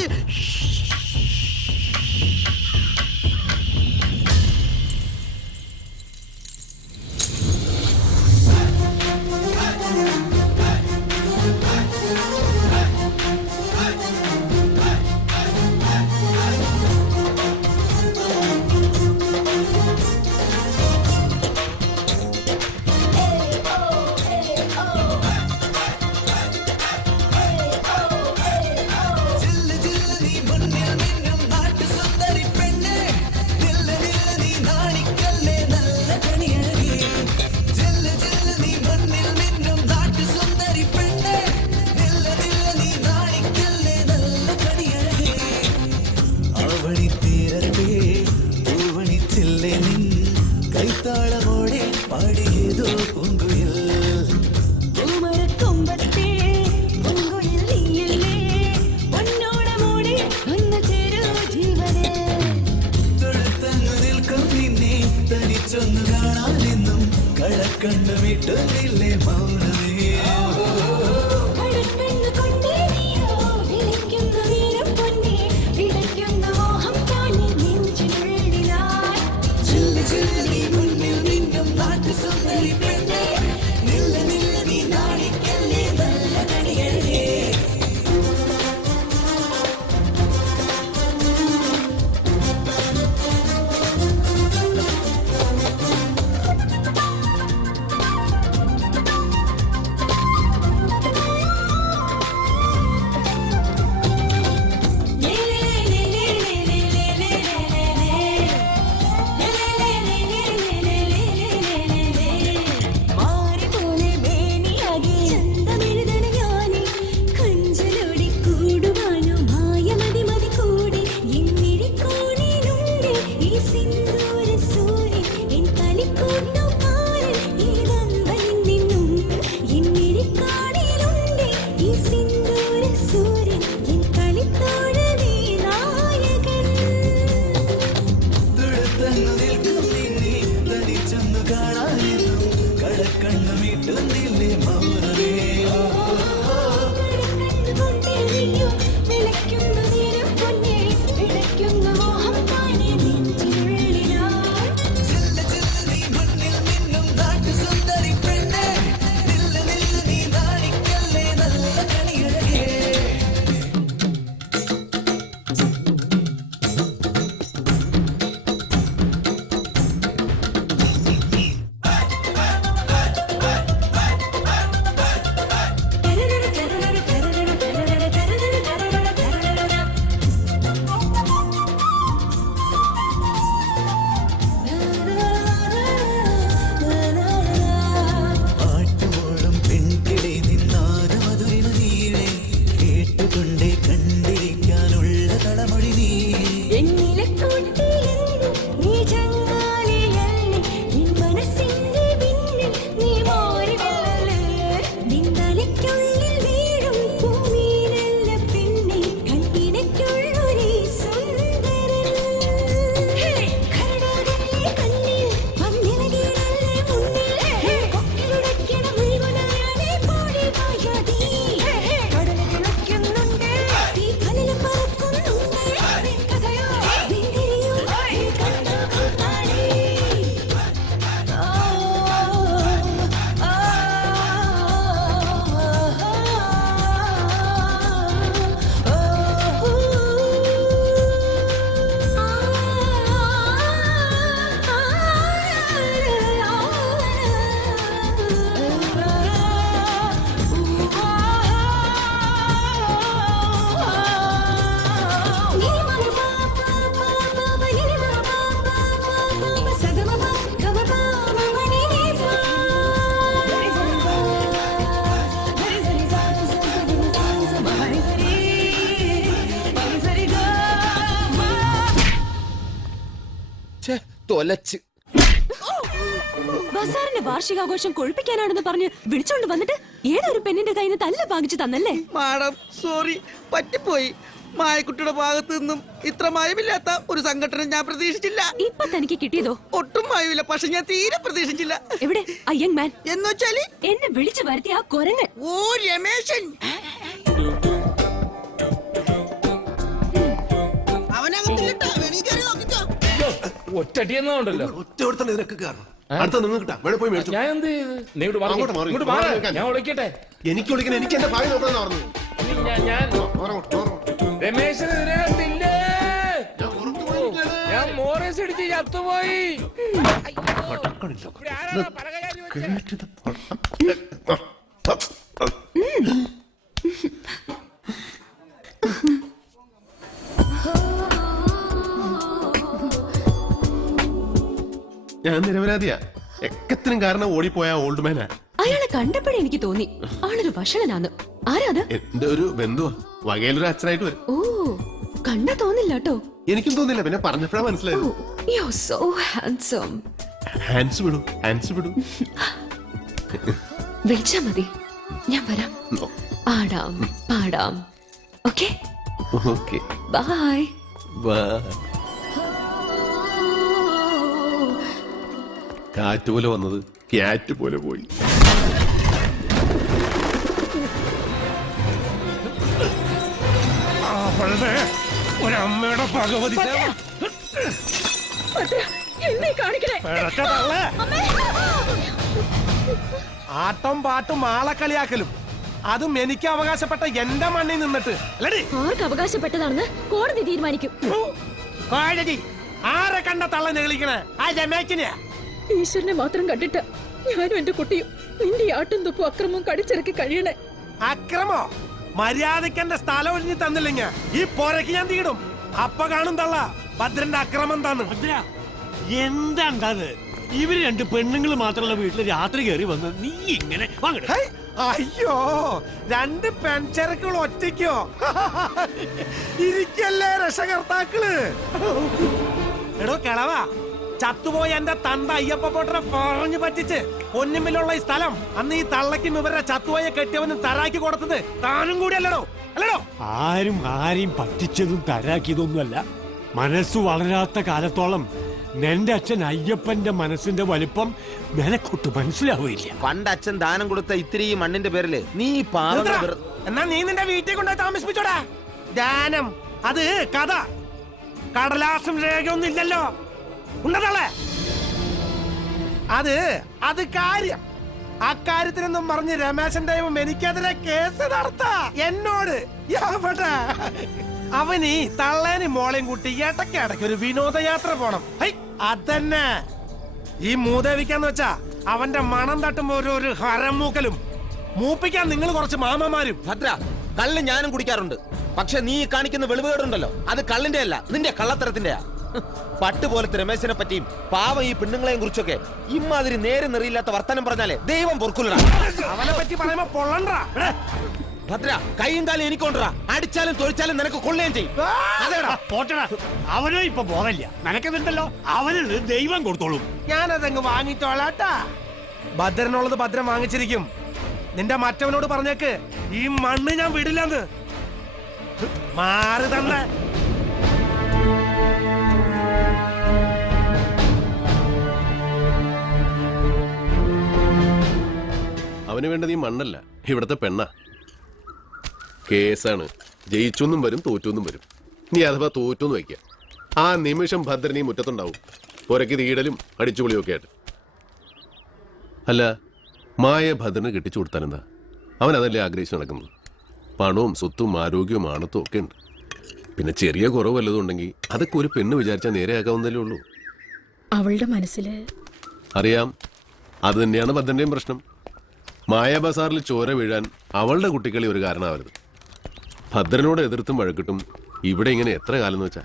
തൊലച്ച്. ബസാറിന്റെ വാർഷികാഘോഷം കൊഴുപ്പിക്കാനാണെന്ന് പറഞ്ഞ് വിളിച്ചോണ്ട് വന്നിട്ട് ഏതൊരു പെണ്ണിന്റെ കയ്യിൽ നിന്ന് തല്ല പാകിച്ചു തന്നല്ലേ? മാഡം സോറി, പറ്റിപ്പോയി. മായക്കുട്ടിയുടെ ഭാഗത്ത് നിന്നും ഇത്ര മായമില്ലാത്ത ഒരു സംഘടന ഞാൻ പ്രതീക്ഷിച്ചില്ല. ഇപ്പൊ തനിക്ക് കിട്ടിയതോ? ഒട്ടും മായമില്ല, പക്ഷെ ഞാൻ തീരെ പ്രതീക്ഷിച്ചില്ല. എവിടെ ആ യങ് മാൻ? എന്ന് വെച്ചാല് എന്നെ വിളിച്ചു വരുത്തി ആ കുരങ്ങൻ. ഓ രമേശൻ, അവനകത്തില്ലട്ടോ, വെളിയിൽ കയറി നോക്കിക്കോ. ഒറ്റടിയെന്നുണ്ടല്ലോ. ഒറ്റ കൊടുത്തന്നെ ഇതിനൊക്കെ കാരണം അടുത്ത നിങ്ങൾ കിട്ടാ വേണേ പോയി മേടിച്ചു. ഞാൻ എന്ത് ചെയ്ത്? നീ ഇങ്ങോട്ട് മാറ്. അങ്ങോട്ട് മാറ്. ഇങ്ങോട്ട് മാറ്. മാറ് നിൽക്കാൻ. ഞാൻ വിളിക്കട്ടെ. എനിക്ക് വിളിക്കണം, എനിക്ക് എന്റെ ഭാഗ്യം നോക്കാന്ന് പറഞ്ഞു. ഞാൻ രമേശൻ ഇതിനകത്തില്ലേ? ഞാൻ മോറേസ് ഇടിച്ച് ചത്തുപോയി. ഇവിടെ ആരാണ് പലകയാരി വെച്ചത്? ഞാൻ നിരപരാധിയാ. എക്കത്തിനും കാരണം ഓടിപ്പോയ ഓൾഡ് മാനാ. അയാളെ കണ്ടപ്പോഴേ എനിക്ക് തോന്നി ആളൊരു വഷളനാന്ന്. ആരാത്? എന്റെ ഒരു ബന്ധുവാ, വകയിലൊരു അച്ഛനായിട്ട് വരും. ഓ, കണ്ടാ തോന്നില്ല കേട്ടോ. എനിക്കും തോന്നില്ല, പിന്നെ പറഞ്ഞപ്പോഴാ മനസ്സിലായത്. You so handsome. ഹാൻഡ്സ് വിടൂ, ഹാൻഡ്സ് വിടൂ. വിളിച്ചാ മതി, ഞാൻ വരാം. No. ആടാം പാടാം. Okay Okay. ബൈ. Bye. കാറ്റ് പോലെ വന്നത് ക്യാറ്റ് പോലെ പോയി. അവളുടെ ഒരമ്മയുടെ ഭഗവതി എന്നെ കാണിക്കണേ. പിഴച്ച തള്ളേ. ആട്ടം പാട്ടും ആളക്കളിയാക്കലും, അതും എനിക്ക് അവകാശപ്പെട്ട എന്റെ മണ്ണിൽ നിന്നിട്ട് അല്ലടി. ആർക്ക് അവകാശപ്പെട്ടതാണെന്ന് കോടതി തീരുമാനിക്കും. കോടതി ആരെ കണ്ട തള്ളനെ കളിക്കണേ? ആ രമേശിനെ. ഈശ്വരനെ മാത്രം കണ്ടിട്ട് ഞാനും എന്റെ കുട്ടിയും നിന്റെ ആട്ടും തുപ്പും അക്രമവും കടിച്ചിറക്കി കഴിയണേ. അക്രമോ? മര്യാദക്ക് എന്റെ സ്ഥലം ഒഴിഞ്ഞു തന്നില്ലെങ്കിൽ ഈ പോരക്ക് ഞാൻ തീടും. അപ്പ കാണും തള്ള ഭദ്രന്റെ അക്രമം താന്ന്. എന്താണ്ടത്? ഇവര് രണ്ട് പെണ്ണുങ്ങൾ മാത്രമുള്ള വീട്ടില് രാത്രി കയറി വന്ന് നീ ഇങ്ങനെ വാങ്ങട്ടെ. ഹൈ, അയ്യോ, രണ്ട് പെൺചെറുക്കൾ ഒറ്റയ്ക്കോ? ഇരിക്കല്ലേ രക്ഷകർത്താക്കള്. എടോ കിളവാ, ചത്തുപോയ എന്റെ തന്ത അയ്യപ്പ പോട്ടനെ പറഞ്ഞു പറ്റിച്ച് പൊന്നുമ്പിലുള്ള ഈ സ്ഥലം അന്ന് ഈ തള്ളക്കും ഇവരുടെ ചത്തുപോയ കെട്ടിയവനും തരാക്കി കൊടുത്തത് താനും കൂടി അല്ലടോ. അല്ലടോ? ആരും ആരെയും പറ്റിച്ചതും തരാക്കിയതൊന്നുമല്ല. മനസ്സ് വളരാത്ത കാലത്തോളം നിന്റെ അച്ഛൻ അയ്യപ്പന്റെ മനസ്സിന്റെ വലിപ്പം നിനക്കൊട്ട് മനസ്സിലാവില്ല. പണ്ട് അച്ഛൻ ദാനം കൊടുത്ത ഇത്തിരി ഈ മണ്ണിന്റെ പേരില് നീ എന്നാ നീ നിന്റെ വീട്ടിൽ കൊണ്ടുപോയി താമസിപ്പിച്ചോടാ. ദാനം അത് കഥ, കടലാസും രേഖയൊന്നും ഇല്ലല്ലോ. ഉണ്ടതല്ലേ? അത് കാര്യം. അക്കാര്യത്തിനൊന്നും പറഞ്ഞ് രമേശൻ ദൈവം എനിക്കെതിരെ കേസ് നടത്താ എന്നോട്. അവനീ തള്ളേനും മോളെയും കൂട്ടി ഇടയ്ക്ക് ഒരു വിനോദയാത്ര പോണം. അതന്നെ ഈ മൂദേവിക്കാന്ന് വെച്ചാ അവന്റെ മണം തട്ടുമ്പോ ഒരു ഹരമൂക്കലും മൂപ്പിക്കാൻ നിങ്ങൾ കുറച്ച് മാമമാരും. ഭദ്ര, കള്ള് ഞാനും കുടിക്കാറുണ്ട്. പക്ഷെ നീ കാണിക്കുന്ന വെളിവുകേടുണ്ടല്ലോ, അത് കള്ളിന്റെ അല്ല, നിന്റെ കള്ളത്തരത്തിന്റെയാ. പട്ട് പോലത്തെ രമേശിനെ പറ്റിയും പാവം ഈ പെണ്ണുങ്ങളെയും കുറിച്ചൊക്കെ ഇമാതിരി നേരെ നിറിയില്ലാത്ത വർത്തനം പറഞ്ഞാലേ ദൈവം പൊറുക്കില്ലടാ. അവനെ പറ്റി പറയുമ്പോ പൊള്ളണ്ടാ. ഭദ്ര, കൈയും കാലം എനിക്കൊണ്ടാ. അടിച്ചാലും തൊഴിച്ചാലും നിനക്ക് കൊള്ളുകയും ചെയ്യും. അതേടാ പോട്ടടാ, അവനും ഇപ്പൊ ബോധമില്ല. നിനക്കെന്നുണ്ടല്ലോ, അവന് ദൈവം കൊടുത്തോളും. ഞാനതങ്ങ് വാങ്ങിച്ചോളാട്ടാ. ഭദ്രനുള്ളത് ഭദ്രൻ വാങ്ങിച്ചിരിക്കും. നിന്റെ മറ്റവനോട് പറഞ്ഞേക്ക് ഈ മണ്ണ് ഞാൻ വിടില്ലെന്ന്. മാറി തന്നെ. അവന് വേണ്ടത് ഈ മണ്ണല്ല, ഇവിടത്തെ പെണ്ണ. കേസാണ്. ജയിച്ചൊന്നും വരും, തോറ്റൊന്നും വരും. നീ അഥവാ തോറ്റൊന്നും വയ്ക്കുക, ആ നിമിഷം ഭദ്രനീ മുറ്റത്തുണ്ടാവും, പുരക്ക് തീടലും അടിച്ചുപൊളിയും ഒക്കെ ആയിട്ട്. അല്ല, മായ ഭദ്രന് കെട്ടിച്ചു കൊടുത്താനെന്താ? അവൻ അതല്ലേ ആഗ്രഹിച്ചു നടക്കുന്നത്? പണവും സ്വത്തും ആരോഗ്യവും ആണത്തും ഒക്കെ ഉണ്ട്. പിന്നെ ചെറിയ കുറവ് വല്ലതും ഉണ്ടെങ്കിൽ അതൊക്കെ ഒരു പെണ്ണ് വിചാരിച്ചാൽ നേരെയാക്കാവുന്നതല്ലേ ഉള്ളൂ. അവളുടെ മനസ്സില് അറിയാം, അത് തന്നെയാണ് ഭദ്രന്റെയും പ്രശ്നം. മായ ബസാറിൽ ചോര വീഴാൻ അവളുടെ കുട്ടികളി ഒരു കാരണമാവരുത്. ഭദ്രനോട് എതിർത്തും വഴക്കിട്ടും ഇവിടെ ഇങ്ങനെ എത്ര കാലം എന്ന് വെച്ചാ.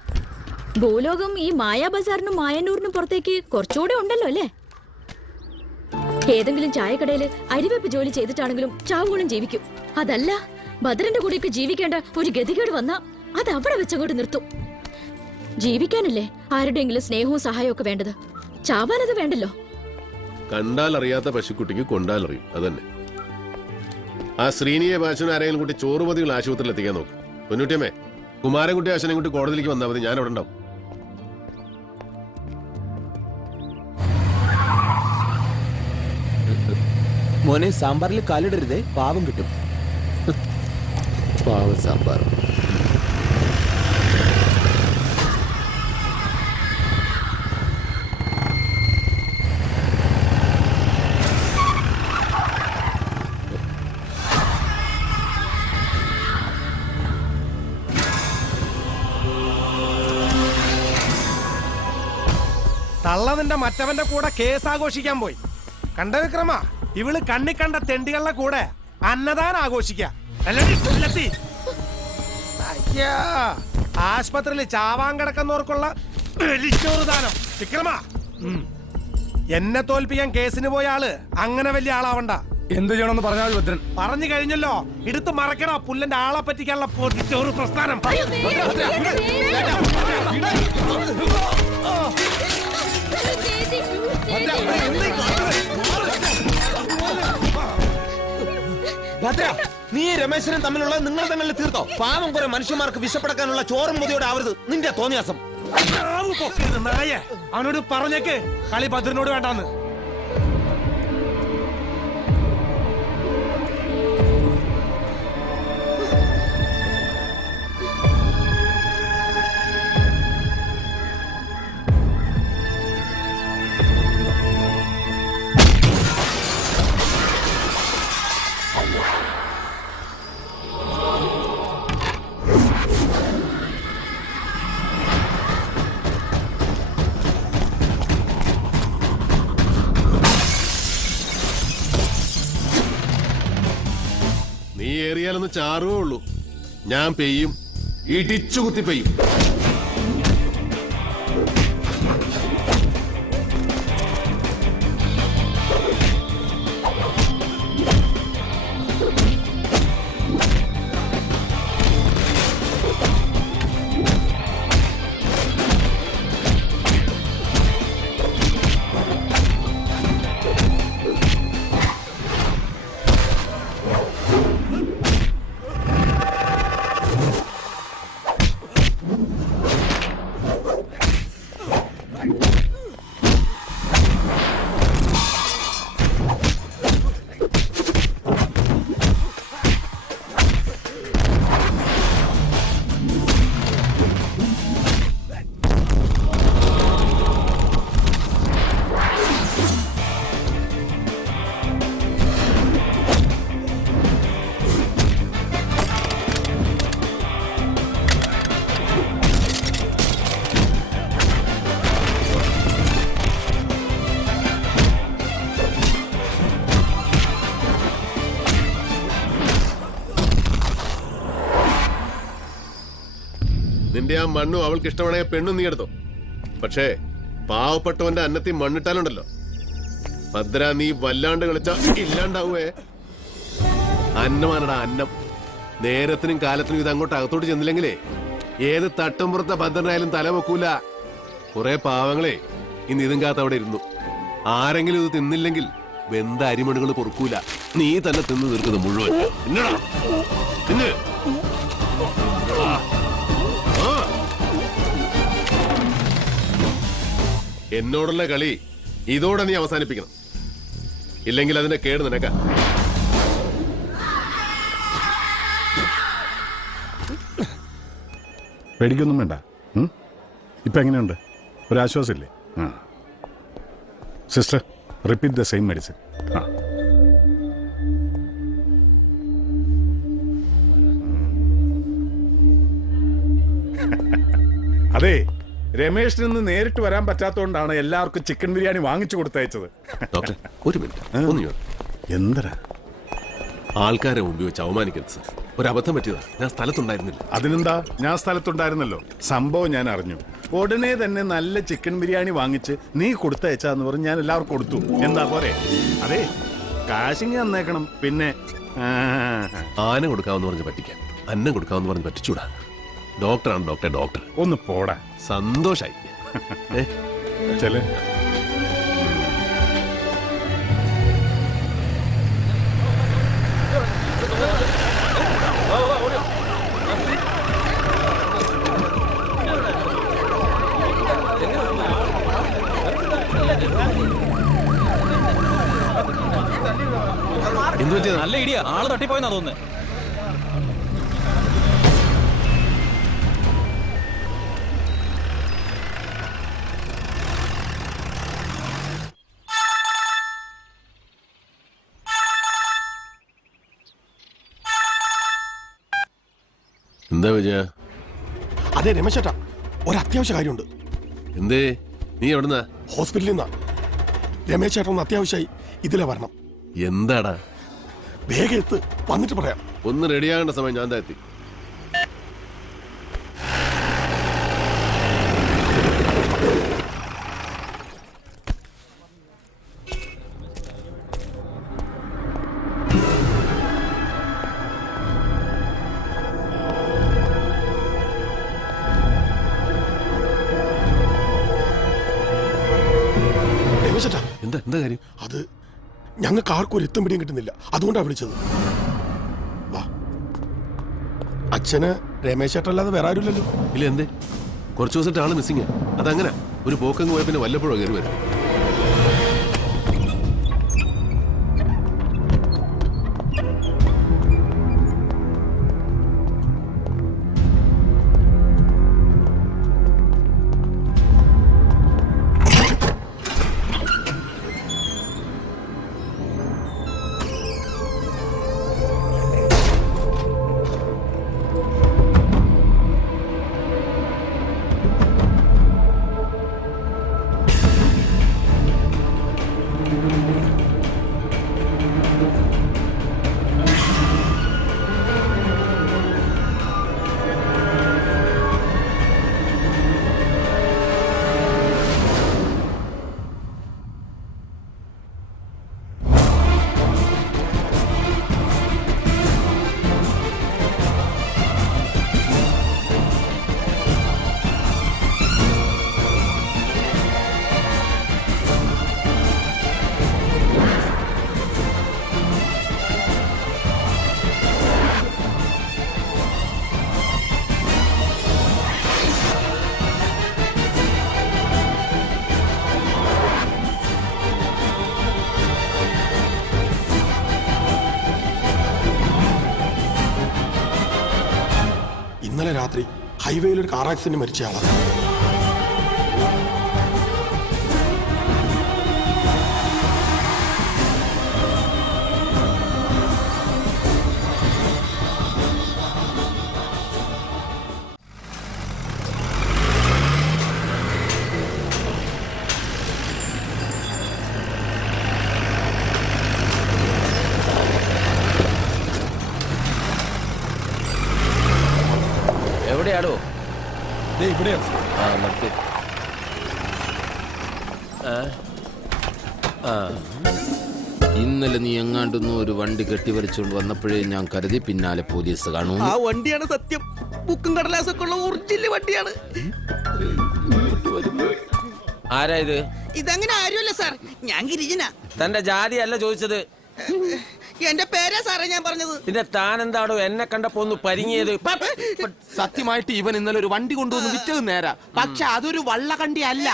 ഭൂലോകം ഈ മായാ ബസാറിനും മായന്നൂരിനും പുറത്തേക്ക് കുറച്ചുകൂടെ ഉണ്ടല്ലോ അല്ലേ? ഏതെങ്കിലും ചായക്കടയില് അരിവെപ്പ് ജോലി ചെയ്തിട്ടാണെങ്കിലും ചാവുകളും ജീവിക്കും. അതല്ല, ഭദ്രന്റെ കൂടെയൊക്കെ ജീവിക്കേണ്ട ഒരു ഗതികേട് വന്നാ അത് അവിടെ വെച്ചങ്ങോട്ട് നിർത്തും. ജീവിക്കാനല്ലേ ആരുടെയെങ്കിലും സ്നേഹവും സഹായവും ഒക്കെ വേണ്ടത്, ചാവാനത് വേണ്ടല്ലോ. കണ്ടാൽ അറിയാത്ത പശുക്കുട്ടിക്ക് കൊണ്ടാലറിയും, അതന്നെ. ആ ശ്രീനിയെ ഭാഷന് ആരെങ്കിലും കൂട്ടി ചോറുപതികൾ ആശുപത്രിയിൽ എത്തിക്കാൻ നോക്കും. പൊന്നൂട്ടിയമ്മേ, കുമാരൻകുട്ടി അച്ഛനെക്കുട്ടി കോടതിയിലേക്ക് വന്നാൽ മതി, ഞാൻ അവിടെ ഉണ്ടാവും. മോനെ സാമ്പാറിൽ കാലിടരുതേ, പാവം കിട്ടും. പാവം സാമ്പാർ. തള്ള നിന്റെ മറ്റവന്റെ കൂടെ കേസ് ആഘോഷിക്കാൻ പോയി. കണ്ട വിക്രമ, ഇവള് കണ്ണി കണ്ട തെണ്ടികളുടെ കൂടെ അന്നദാനം ആഘോഷിക്ക. അയ്യാ, ആശുപത്രിയിൽ ചാവാൻ കിടക്കുന്നവർക്കുള്ള വെളിച്ചോറ് ദാനം. വിക്രമ, എന്നെ തോൽപ്പിക്കാൻ കേസിന് പോയ ആള് അങ്ങനെ വലിയ ആളാവണ്ട. എന്ത് ചെയ്യണമെന്ന് പറഞ്ഞാൽ ഭദ്രൻ പറഞ്ഞു കഴിഞ്ഞല്ലോ, എടുത്ത് മറക്കണ പുല്ലന്റെ ആളെ പറ്റിക്കാനുള്ള പൊതിച്ചോറ് പ്രസ്ഥാനം. ഭദ്ര, നീ രമേശനും തമ്മിലുള്ള നിങ്ങൾ തമ്മിൽ തീർത്തോ? പാവം കുറെ മനുഷ്യന്മാർക്ക് വിശപ്പടക്കാനുള്ള ചോറും മുതിയോടെ ആവരുത് നിന്റെ തോന്നിയാസം. നായ, അവനോട് പറഞ്ഞേക്ക് കളി ഭദ്രനോട് വേണ്ടാന്ന്. നീ ഏറിയാലൊന്ന് ചാറുവേ ഉള്ളൂ, ഞാൻ പെയ്യും, ഇടിച്ചു കുത്തി പെയ്യും. നിന്റെ ആ മണ്ണും അവൾക്ക് ഇഷ്ടമാണെങ്കിൽ പെണ്ണും നീ എടുത്തോ. പക്ഷേ പാവപ്പെട്ടവന്റെ അന്നത്തിൽ മണ്ണിട്ടാലുണ്ടല്ലോ ഭദ്ര, നീ വല്ലാണ്ട് കളിച്ച ഇല്ലാണ്ടാവേ. അന്നമാനടാ അന്നം. നേരത്തിനും കാലത്തിനും ഇത് അങ്ങോട്ട് അകത്തോട്ട് ചെന്നില്ലെങ്കിലേ ഏത് തട്ടുംപുറത്തെ ഭദ്രനായാലും തല വെക്കൂല. കുറെ പാവങ്ങളെ ഇന്ന് ഇതും കാത്ത് അവിടെ ഇരുന്നു. ആരെങ്കിലും ഇത് തിന്നില്ലെങ്കിൽ വെന്ത അരിമണികൾ പൊറുക്കൂല. നീ തന്നെ തിന്നു തീർക്കുന്നത് മുഴുവൻ. എന്നടാ തിന്ന്. എന്നോടുള്ള കളി ഇതോടെ നീ അവസാനിപ്പിക്കണം, ഇല്ലെങ്കിൽ അതിന്റെ കേട് നിനക്ക. പേടിക്കൊന്നും വേണ്ട. ഇപ്പൊ എങ്ങനെയുണ്ട്? ഒരാശ്വാസമില്ലേ? Sister, repeat the same medicine. അതെ, രമേഷിന് ഇന്ന് നേരിട്ട് വരാൻ പറ്റാത്തതുകൊണ്ടാണ് എല്ലാവർക്കും ചിക്കൻ ബിരിയാണി വാങ്ങിച്ചു കൊടുത്തയച്ചത്. ഡോക്ടർ, ഒരു മിനിറ്റ്. എന്തരാ ആൾക്കാരെ മുമ്പ് വെച്ച് അവമാനിക്കരുത് സർ. ഒരു അബദ്ധം പറ്റിയതാ, ഞാൻ സ്ഥലത്തുണ്ടായിരുന്നില്ല. അതിനെന്താ, ഞാൻ സ്ഥലത്തുണ്ടായിരുന്നല്ലോ. സംഭവം ഞാൻ അറിഞ്ഞു. ഉടനെ തന്നെ നല്ല ചിക്കൻ ബിരിയാണി വാങ്ങിച്ച് നീ കൊടുത്തയച്ചാന്ന് പറഞ്ഞ് ഞാൻ എല്ലാവർക്കും കൊടുത്തു. എന്താ പോരെ? അതെ, കാശിങ് തന്നേക്കണം. പിന്നെ ആന കൊടുക്കാമെന്ന് പറഞ്ഞ് പറ്റിക്കാൻ അന്നം കൊടുക്കാമെന്ന് പറഞ്ഞ് പറ്റിച്ചൂടാ. ഡോക്ടറാണ് ഡോക്ടർ. ഡോക്ടർ ഒന്ന് പോടാ. സന്തോഷായി. ചെല്. നല്ല ഇടിയാ, ആള് തട്ടിപ്പോയെന്നാ തോന്നുന്നത്. എന്താ വിജയ? അതെ രമേശേട്ടാ, ഒരു അത്യാവശ്യ കാര്യമുണ്ട്. എന്തേ? നീ എവിടുന്നാ? ഹോസ്പിറ്റലിൽ നിന്നാ. രമേശ് ചേട്ടൻ ഒന്ന് അത്യാവശ്യമായി ഇതിലെ വരണം. എന്താടാ? വേഗം എത്ത്, വന്നിട്ട് പറയാം. ഒന്ന് റെഡിയാകേണ്ട സമയം ഞാൻ എത്തി. രമേശേട്ടാ, എന്താ എന്താ കാര്യം? അത് ഞങ്ങൾക്ക് ആർക്കും ഒരു എത്തും പിടിയും കിട്ടുന്നില്ല, അതുകൊണ്ടാണ് വിളിച്ചത്. വാ. അച്ഛന് രമേശേട്ടല്ലാതെ വേറെ ആരുമില്ലല്ലോ. ഇല്ല, എന്തേ? കുറച്ചു ദിവസമായിട്ട് ആള് മിസ്സിങ്. അതങ്ങനെ ഒരു പോക്കങ്ങ് പോയ പിന്നെ വല്ലപ്പോഴും കയറി വരും. ഇന്നലെ രാത്രി ഹൈവേയിൽ ഒരു കാർ ആക്സിഡന്റ് മരിച്ചയാളാണ്. എവിടെയാടോ? ഇവിടെയാണ്. ഇന്നലെ നീ എങ്ങാണ്ടൊന്നും ഒരു വണ്ടി കെട്ടിവലിച്ചുകൊണ്ട് വന്നപ്പോഴേ ഞാൻ കരുതി പിന്നാലെ പോലീസ് കാണൂ. ആ വണ്ടിയാണ് സത്യം. ബുക്കും കടലാസൊക്കെ ഉള്ള ഒറിജിനൽ വണ്ടിയാണ്. ആരാ ഇത്? ഇതങ്ങനെ ആരുമല്ല സാർ, ഞാൻ ഗിരിജന. തന്റെ ജാതി അല്ല ചോദിച്ചത്, എന്റെ പേരാ സാറേ ഞാൻ പറഞ്ഞത്. പിന്നെ താൻ എന്താടോ എന്നെ കണ്ടപ്പോ ഒന്ന് പരിങ്ങിയത്? സത്യമായിട്ട് ഇവൻ ഇന്നലെ ഒരു വണ്ടി കൊണ്ടുവന്ന് വിറ്റത് നേരാ, പക്ഷെ അതൊരു വള്ളവണ്ടി അല്ല,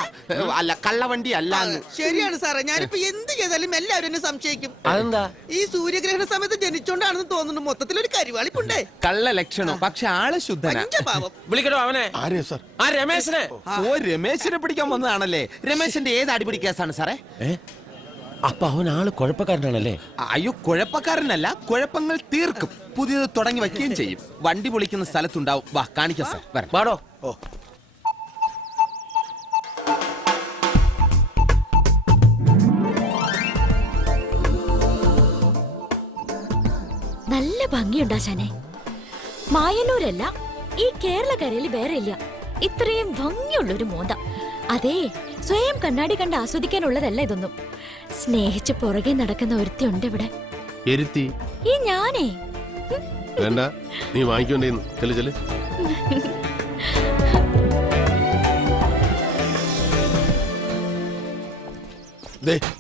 അല്ല കള്ളവണ്ടി അല്ല. ശരിയാണ് സാറേ, ഞാനിപ്പോ എന്ത് ചെയ്താലും എല്ലാവരും എന്നെ സംശയിക്കും. അതെന്താ? ഈ സൂര്യഗ്രഹണ സമയത്ത് ജനിച്ചോണ്ടാണെന്ന് തോന്നുന്നു. മൊത്തത്തിലൊരു കരിവാളിപ്പുണ്ടേ. കള്ള ലക്ഷണം, പക്ഷെ ആള് ശുദ്ധനാ. വിളിക്കടോ അവനെ. ആ രമേശനെ. ഓ, രമേശനെ പിടിക്കാൻ വന്നതാണല്ലേ? രമേശന്റെ ഏത് അടിപിടി കേസാണ് സാറേ? അപ്പൊ അവൻ ആള് കുഴപ്പക്കാരനാണല്ലേ? അയ്യോ, കുഴപ്പക്കാരനല്ല, കുഴപ്പങ്ങൾ തീർക്കും, പുതിയത് തുടങ്ങി വയ്ക്കുകയും ചെയ്യും. വണ്ടി പൊളിക്കുന്ന സ്ഥലത്തുണ്ടാവും. വാ കാണിക്കാം സാർ, വാടോ. നല്ല ഭംഗിയുണ്ടാശാനെ. മായന്നൂരല്ല, ഈ കേരളക്കരയിൽ വേറെ ഇല്ല ഇത്രയും ഭംഗിയുള്ളൊരു മോന്ത. അതേ, സ്വയം കണ്ണാടി കണ്ട് ആസ്വദിക്കാനുള്ളതല്ല ഇതൊന്നും. സ്നേഹിച്ച് പുറകെ നടക്കുന്ന ഒരുത്തി ഉണ്ട് ഇവിടെ. ഈ ഞാനേ. വേണ്ട, നീ വാങ്ങിക്കൊണ്ടേന്ന്. ചെല് ചെല്.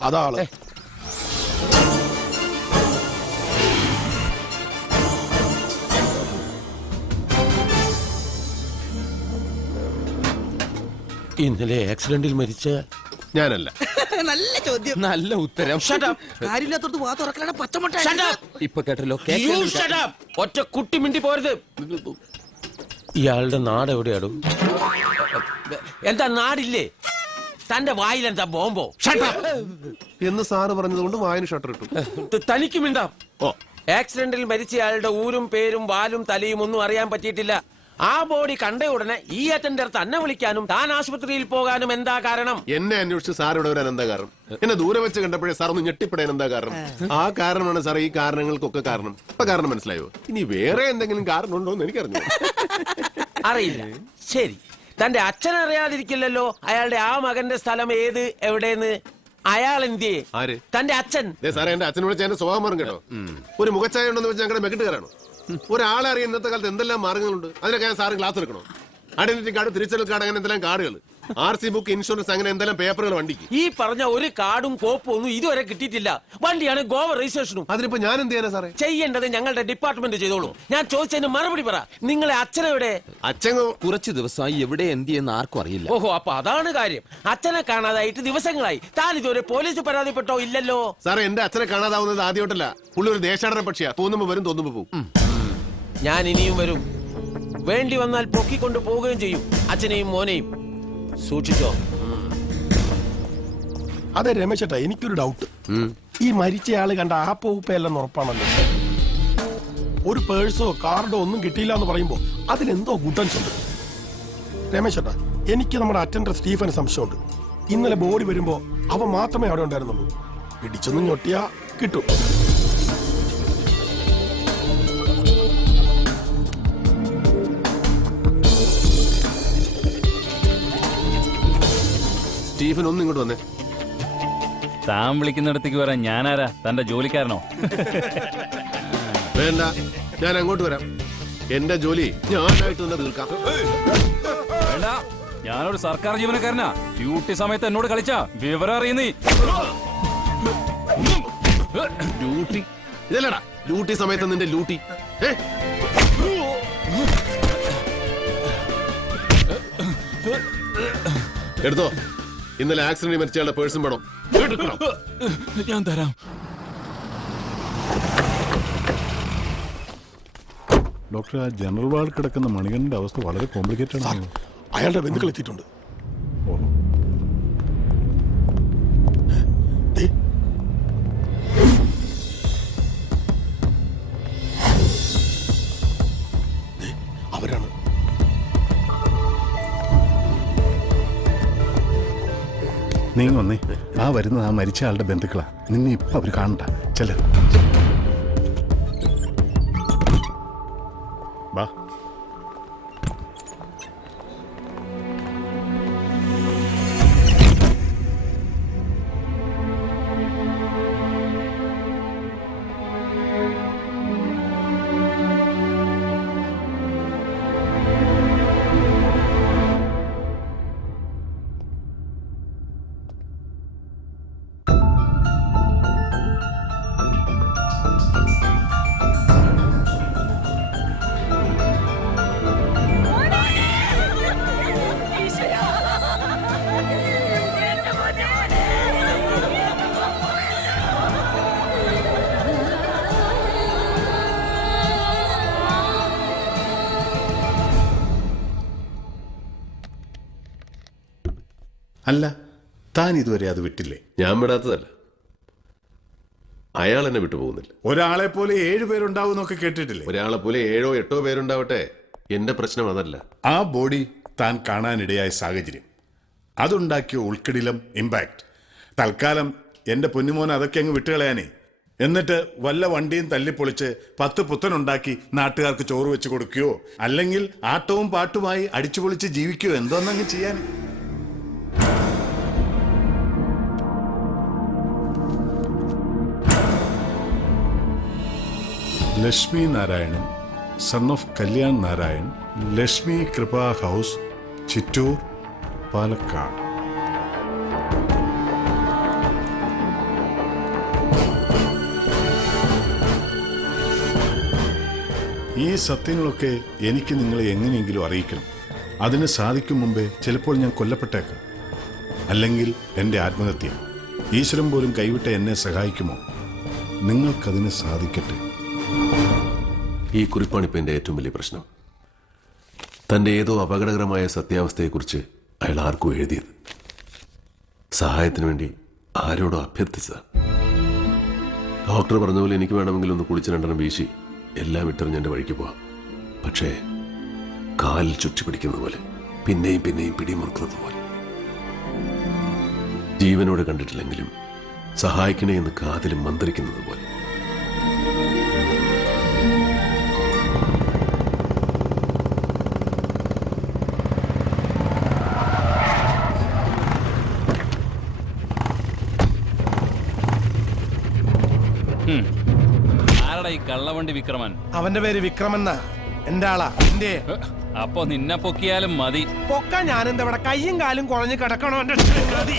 അതാള്. ഇന്നലെ ആക്സിഡന്റിൽ മരിച്ച ഞാനല്ല. നല്ല ചോദ്യം. നല്ല ഉത്തരം. കാര്യമില്ലാത്തോടത്ത് വാ തുറക്കലട പച്ചമുട്ട. ഇപ്പൊ കേട്ടല്ലോ. ഒറ്റ കുട്ടി മിണ്ടി പോരുത്. ഇയാളുടെ നാട് എവിടെയാടും? എന്താ നാടില്ലേ? തന്റെ വായിലെന്താ ബോംബോ? എന്ന് സാറ് പറഞ്ഞതുകൊണ്ട് വായന ഷട്ടർ ഇട്ടു. തനിക്ക് മിണ്ടാം. ആക്സിഡന്റിൽ മരിച്ചയാളുടെ ഊരും പേരും വാലും തലയും ഒന്നും അറിയാൻ പറ്റിയിട്ടില്ല. ആ ബോഡി കണ്ട ഉടനെ ഈ അറ്റൻഡർ തന്നെ വിളിക്കാനും താൻ ആശുപത്രിയിൽ പോകാനും എന്താ കാരണം? എന്നെ അന്വേഷിച്ച് സാർ ഇവിടെ വരാൻ എന്താ കാരണം? എന്നെ ദൂരെ വെച്ച് കണ്ടപ്പോഴേ സാർ ഒന്ന് ഞെട്ടിപ്പെടാൻ എന്താ കാരണം? ആ കാരണമാണ് സാർ ഈ കാരണങ്ങൾക്കൊക്കെ കാരണം. ഇപ്പൊ കാരണം മനസ്സിലായോ? ഇനി വേറെ എന്തെങ്കിലും കാരണം ഉണ്ടോ എന്ന് എനിക്കറിഞ്ഞു. അറിയില്ല. ശരി, തന്റെ അച്ഛൻ അറിയാതിരിക്കില്ലല്ലോ അയാളുടെ ആ മകന്റെ സ്ഥലം ഏത് എവിടെയെന്ന്? അയാൾ എന്തിയെ? ആര്? തന്റെ അച്ഛൻ. സാറേ, എന്റെ അച്ഛനെ വിളിച്ച എന്റെ സ്വഭാവം മാറും കേട്ടോ. ഒരു മുഖച്ചായ ഉണ്ടെന്ന് വെച്ചാൽ ഞങ്ങളുടെ മെക്കിട്ട് കയറാണോ? ഒരാളെ അറിയാൻ ഇന്നത്തെ കാലത്ത് എന്തെല്ലാം മാർഗങ്ങളുണ്ട്. അതിനൊക്കെ ഞാൻ സാറ് ക്ലാസ് എടുക്കണോ? ഐഡന്റിറ്റി കാർഡ്, തിരിച്ചറിയൽ കാർഡ്, അങ്ങനെ എന്തെല്ലാം കാർഡുകൾ, RC ബുക്ക്, ഇൻഷുറൻസ്, അങ്ങനെ എന്തെല്ലാം പേപ്പറുകൾ വണ്ടിക്ക്. ഈ പറഞ്ഞ ഒരു കാർഡും കോപ്പും ഒന്നും ഇതുവരെ കിട്ടിയിട്ടില്ല. വണ്ടിയാണ് ഗോവ രജിസ്ട്രേഷനും. അതിനിപ്പോ ഞാൻ എന്ത് ചെയ്യാനാ സാറേ? ചെയ്യേണ്ടത് ഞങ്ങളുടെ ഡിപ്പാർട്ട്മെന്റ് ചെയ്തോളൂ. ഞാൻ ചോദിച്ചതിന് മറുപടി പറ. നിങ്ങളെ അച്ഛനെവിടെ? അച്ഛൻ കുറച്ച് ദിവസമായി എവിടെ എന്തിയെന്ന് ആർക്കും അറിയില്ല. ഓഹോ, അപ്പൊ അതാണ് കാര്യം. അച്ഛനെ കാണാതായിട്ട് ദിവസങ്ങളായി. താൻ ഇതുവരെ പോലീസ് പരാതിപ്പെട്ടോ? ഇല്ലല്ലോ. സാറേ, എന്റെ അച്ഛനെ കാണാതാവുന്നത് ആദ്യമായിട്ടല്ല. പുള്ളി ഒരു ദേശാടന പക്ഷിയാ. തോന്നുമ്പോ വരും, തോന്നുമ്പോ പോകും. ഞാൻ ഇനിയും വരും. വേണ്ടി വന്നാൽ പൊക്കിക്കൊണ്ട് പോവുകയും ചെയ്യും, അച്ഛനെയും മോനെയും. സൂക്ഷിച്ചോ. അതെ രമേശേട്ടാ, എനിക്കൊരു ഡൗട്ട്. ഈ മരിച്ചയാള് കണ്ട ആപ്പൂപ്പയെല്ലാം ഉറപ്പാണല്ലോ. ഒരു പേഴ്സോ കാർഡോ ഒന്നും കിട്ടിയില്ല എന്ന് പറയുമ്പോ അതിലെന്തോ ഗുഡൻസ് ഉണ്ട്. രമേശേട്ടാ, എനിക്ക് നമ്മുടെ അറ്റൻഡർ സ്റ്റീഫന് സംശയമുണ്ട്. ഇന്നലെ ബോഡി വരുമ്പോ അവ മാത്രമേ അവിടെ ഉണ്ടായിരുന്നുള്ളൂ. പിടിച്ചൊന്നും ഞൊട്ടിയാ കിട്ടും. സ്റ്റീഫൻ ഒന്ന് ഇങ്ങോട്ട് വന്നേ. താൻ വിളിക്കുന്നിടത്തേക്ക് വരാൻ ഞാനാരാ? തന്റെ ജോലിക്കാരനോ? വേണ്ട, ഞാൻ അങ്ങോട്ട് വരാം. എന്റെ ജോലി ഞാനായിട്ട് തന്നെ തീർക്കാം. വേണ്ട, ഞാനൊരു സർക്കാർ ജീവനക്കാരനാ. ഡ്യൂട്ടി സമയത്ത് എന്നോട് കളിച്ച വിവരം അറിയുന്നീ. ഡ്യൂട്ടി ഇതല്ലടാ. ഡ്യൂട്ടി സമയത്ത് നിന്റെ ലൂട്ടി. എടുത്തോ. ഇന്നലെ ആക്സിഡന്റ് മരിച്ചയാളുടെ പേഴ്സും വേണം. ഞാൻ തരാം. ഡോക്ടർ, ആ ജനറൽ വാർഡ് കിടക്കുന്ന മണികണ്ഠന്റെ അവസ്ഥ വളരെ കോംപ്ലിക്കേറ്റഡ് ആണ്. അയാളുടെ ബന്ധുക്കൾ എത്തിയിട്ടുണ്ട്. അവരാണ്. നീ വന്നേ. ആ വരുന്നത് ആ മരിച്ച ആളുടെ ബന്ധുക്കളാ. നിന്നെ ഇപ്പൊ അവര് കാണണ്ട. ചെല വാ. അല്ല, താൻ ഇതുവരെ അത് വിട്ടില്ലേ? ഞാൻ വിടാത്തതല്ല, അയാൾ എന്നെ വിട്ടുപോകുന്നില്ല. ഒരാളെ പോലെ 7 പേരുണ്ടാവുന്നൊക്കെ കേട്ടിട്ടില്ലേ? ഒരാളെ പോലെ 7 or 8 പേരുണ്ടാവട്ടെ, എന്റെ പ്രശ്നം അതല്ല. ആ ബോഡി താൻ കാണാനിടയായ സാഹചര്യം, അതുണ്ടാക്കിയ ഉൾക്കിടിലം, ഇമ്പാക്ട്. തൽക്കാലം എന്റെ പൊന്നുമോൻ അതൊക്കെ അങ്ങ് വിട്ടുകളയാനേ. എന്നിട്ട് വല്ല വണ്ടിയും തല്ലിപ്പൊളിച്ച് 10 പുത്തനുണ്ടാക്കി നാട്ടുകാർക്ക് ചോറ് വെച്ച് കൊടുക്കുകയോ അല്ലെങ്കിൽ ആട്ടവും പാട്ടുമായി അടിച്ചു പൊളിച്ച് ജീവിക്കുകയോ എന്തോന്നങ്ങ് ചെയ്യാൻ. ലക്ഷ്മി നാരായണൻ, സൺ ഓഫ് കല്യാൺ നാരായൺ, ലക്ഷ്മി കൃപ ഹൗസ്, ചിറ്റൂർ, പാലക്കാട്. ഈ സത്യങ്ങളൊക്കെ എനിക്ക് നിങ്ങളെ എങ്ങനെയെങ്കിലും അറിയിക്കണം. അതിന് സാധിക്കും മുമ്പേ ചിലപ്പോൾ ഞാൻ കൊല്ലപ്പെട്ടേക്കാം. അല്ലെങ്കിൽ എൻ്റെ ആത്മഹത്യ. ഈശ്വരൻ പോലും കൈവിട്ട എന്നെ സഹായിക്കുമോ? നിങ്ങൾക്കതിന് സാധിക്കട്ടെ. ഈ കുറിപ്പാണിപ്പോൾ എൻ്റെ ഏറ്റവും വലിയ പ്രശ്നം. തൻ്റെ ഏതോ അപകടകരമായ സത്യാവസ്ഥയെക്കുറിച്ച് അയാൾ ആർക്കും എഴുതിയത്. സഹായത്തിന് വേണ്ടി ആരോടോ അഭ്യർത്ഥിച്ചതാണ്. ഡോക്ടർ പറഞ്ഞ പോലെ എനിക്ക് വേണമെങ്കിൽ ഒന്ന് കുളിച്ച് 2 എണ്ണം വീശി എല്ലാം ഇട്ടെറിഞ്ഞ് എൻ്റെ വഴിക്ക് പോവാം. പക്ഷേ കാലിൽ ചുറ്റി പിടിക്കുന്നത് പോലെ, പിന്നെയും പിന്നെയും പിടിമുറുക്കുന്നത് പോലെ. ജീവനോട് കണ്ടിട്ടില്ലെങ്കിലും സഹായിക്കണേ എന്ന് കാതിലും മന്ത്രിക്കുന്നത് പോലെ. ആരടാ ഈ കള്ളവണ്ടി വിക്രമൻ? അവന്റെ പേര് വിക്രമെന്ന. എന്റെ ആളാ. എന്റെ അപ്പൊ നിന്നെ പൊക്കിയാലും മതി. പൊക്ക ഞാനെന്താ ഇവിടെ കയ്യും കാലും കുഴഞ്ഞ് കിടക്കണോ? എന്റെ മതി.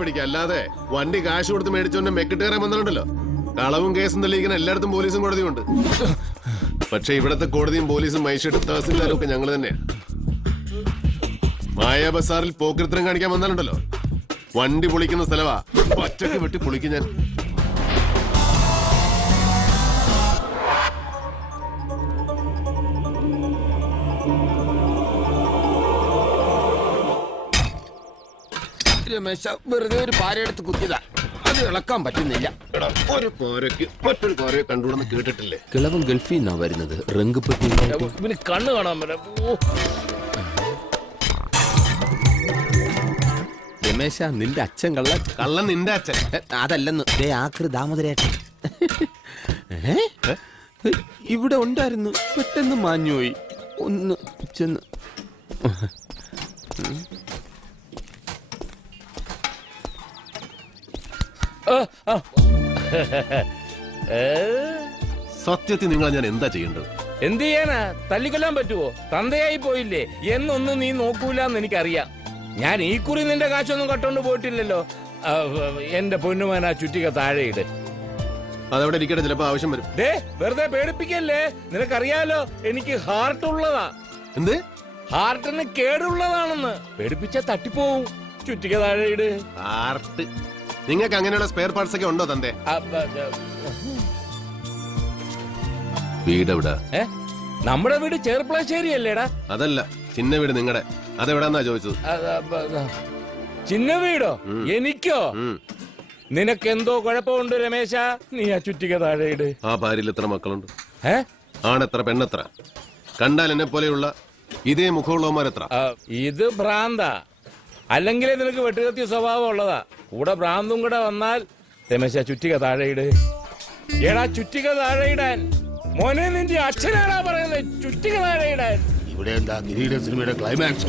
പിടിക്കുക, അല്ലാതെ വണ്ടി കാശ് കൊടുത്ത് മേടിച്ചോണ്ട് മെക്കിട്ട് കയറാൻ വന്നിട്ടുണ്ടല്ലോ. കളവും കേസും തെളിയിക്കുന്ന എല്ലായിടത്തും പോലീസും കോടതിയും ഉണ്ട്. പക്ഷെ ഇവിടത്തെ കോടതിയും പോലീസും മൈഷെട്ടും തഹസിൽദാരും ഒക്കെ ഞങ്ങൾ തന്നെയാ. മായ ബസാറിൽ പോക്കിരിത്തരം കാണിക്കാൻ വന്നാലുണ്ടല്ലോ, വണ്ടി പൊളിക്കുന്ന സ്ഥലവാ. ഒറ്റക്ക് വെട്ടി പൊളിക്കും ഞാൻ. രമേശ വെറുതെ ഒരു പാരയെടുത്ത് കുത്തിയതാ, അത് ഇളക്കാൻ പറ്റുന്നില്ല. ഒരു കോരയ്ക്ക് മറ്റൊരു കോരയെ കണ്ടുകൂടെന്ന് കേട്ടിട്ടില്ലേ? കിളവൻ ഗൾഫിൽ നിന്നാ വരുന്നത്. റംഗപ്പെട്ടി പിന്നെ കണ്ണ് കാണാൻ രമേശ, നിന്റെ അച്ഛൻ കള്ളൻ നിന്റെ അച്ഛൻ അതല്ലെന്ന്. ആക്രി ദാമോദരേട്ടൻ ഇവിടെ ഉണ്ടായിരുന്നു, പെട്ടെന്ന് മാഞ്ഞുപോയി. ഒന്ന് ചെന്ന് സത്യത്തിൽ നിങ്ങളെ ഞാൻ എന്താ ചെയ്യേണ്ടത്? എന്ത് ചെയ്യാനാ? തല്ലിക്കൊല്ലാൻ പറ്റുമോ? തന്തയായി പോയില്ലേ എന്നൊന്നും നീ നോക്കൂലെന്ന് എനിക്കറിയാം. ഞാൻ ഈ കുറി നിന്റെ കാശൊന്നും കട്ടോണ്ട് പോയിട്ടില്ലല്ലോ. എന്റെ പൊന്നുമാൻ, ആ ചുറ്റിക താഴെയിട്. അതവിടെ ഇരിക്കട്ടെ, ചിലപ്പോ ആവശ്യം വരും. വെറുതെ പേടിപ്പിക്കല്ലേ. നിനക്കറിയാലോ എനിക്ക് ഹാർട്ട് ഉള്ളതാ. എന്ത്? ഹാർട്ടിന് കേടുള്ളതാണെന്ന്. പേടിപ്പിച്ച തട്ടിപ്പോവും. ചുറ്റിക താഴെയിട്. ഹാർട്ട്? നിങ്ങൾക്ക് അങ്ങനെയുള്ള സ്പെയർ പാർട്സ് ഒക്കെ ഉണ്ടോ തന്റെ? വീടെവിടാ? നമ്മുടെ വീട് ചെറുപ്പളശ്ശേരി അല്ലേടാ? അതല്ല, ചിന്ന വീട് നിങ്ങളുടെ. അതെവിടാന്നാ ചോദിച്ചത്. ചിന്ന വീടോ? എനിക്കോ? നിനക്കെന്തോ കുഴപ്പമുണ്ട് രമേശ. നീ ആ ചുറ്റിക താഴെയിട്. ആ ഭാര്യയിൽ എത്ര മക്കളുണ്ട്? ആണെത്ര പെണ്ണെത്ര? കണ്ടാൽ എന്നെ പോലെയുള്ള ഇതേ മുഖമുള്ളവന്മാരെത്ര? ഇത് ഭ്രാന്ത. അല്ലെങ്കിൽ നിനക്ക് വെട്ടുകത്തിയ സ്വഭാവം ഉള്ളതാ. കൂടെ ഭ്രാന്തും കൂടെ വന്നാൽ രമേശ ചുറ്റിക താഴെയിട്. എടാ ചുറ്റിക താഴെയിടാൻ. മോനെ, നിന്റെ അച്ഛനാടാ പറയുന്നത് ചുറ്റിക താഴെയിടാൻ. ഇവിടെ എന്താ കിരീട സിനിമയുടെ ക്ലൈമാക്സ്?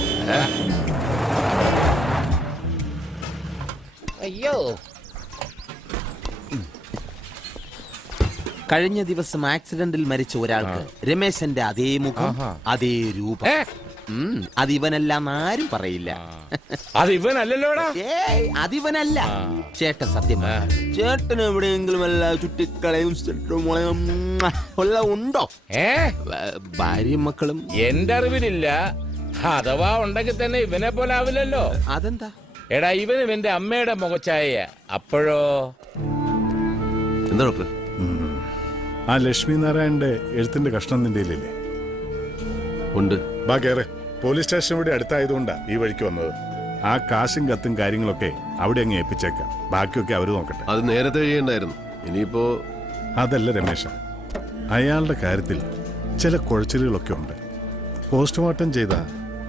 അയ്യോ, കഴിഞ്ഞ ദിവസം ആക്സിഡന്റിൽ മരിച്ച ഒരാൾക്ക് രമേശന്റെ അതേ മുഖം അതേ രൂപം. അത് ഇവനല്ല ആരും പറയില്ല. അത് ഇവനല്ലല്ലോടാ. ഏയ് അതിവനല്ല. ചേട്ടൻ സത്യം ചേട്ടൻ എവിടെയെങ്കിലും വല്ല ചുറ്റിക്കളയും ഉണ്ടോ? ഭാര്യയും മക്കളും എന്റെ അറിവിലില്ല. അഥവാ ഉണ്ടെങ്കിൽ തന്നെ ഇവനെ പോലെ ആവില്ലല്ലോ. അതെന്താ? എടാ ഇവനും എന്റെ അമ്മയുടെ മുഖച്ചായ. അപ്പോഴോ എന്താ ഡോക്ടർ? ആ ലക്ഷ്മി നാരായണന്റെ എഴുത്തിന്റെ കഷ്ണം നിന്റെ കയ്യിലില്ലേ? ഉണ്ട്. ബാ കേറ്. പോലീസ് സ്റ്റേഷൻ ഇവിടെ അടുത്തായതുകൊണ്ടാ ഈ വഴിക്ക് വന്നത്. ആ കാശും കത്തും കാര്യങ്ങളൊക്കെ അവിടെ അങ്ങ് ഏൽപ്പിച്ചേക്കാം. ബാക്കിയൊക്കെ അവര് നോക്കട്ടെ. അത് നേരത്തെ ചെയ്യണ്ടായിരുന്നു. ഇനിയിപ്പോ അതല്ല രമേശ, അയാളുടെ കാര്യത്തിൽ ചില കുഴച്ചിലുകളൊക്കെ ഉണ്ട്. പോസ്റ്റ്മോർട്ടം ചെയ്ത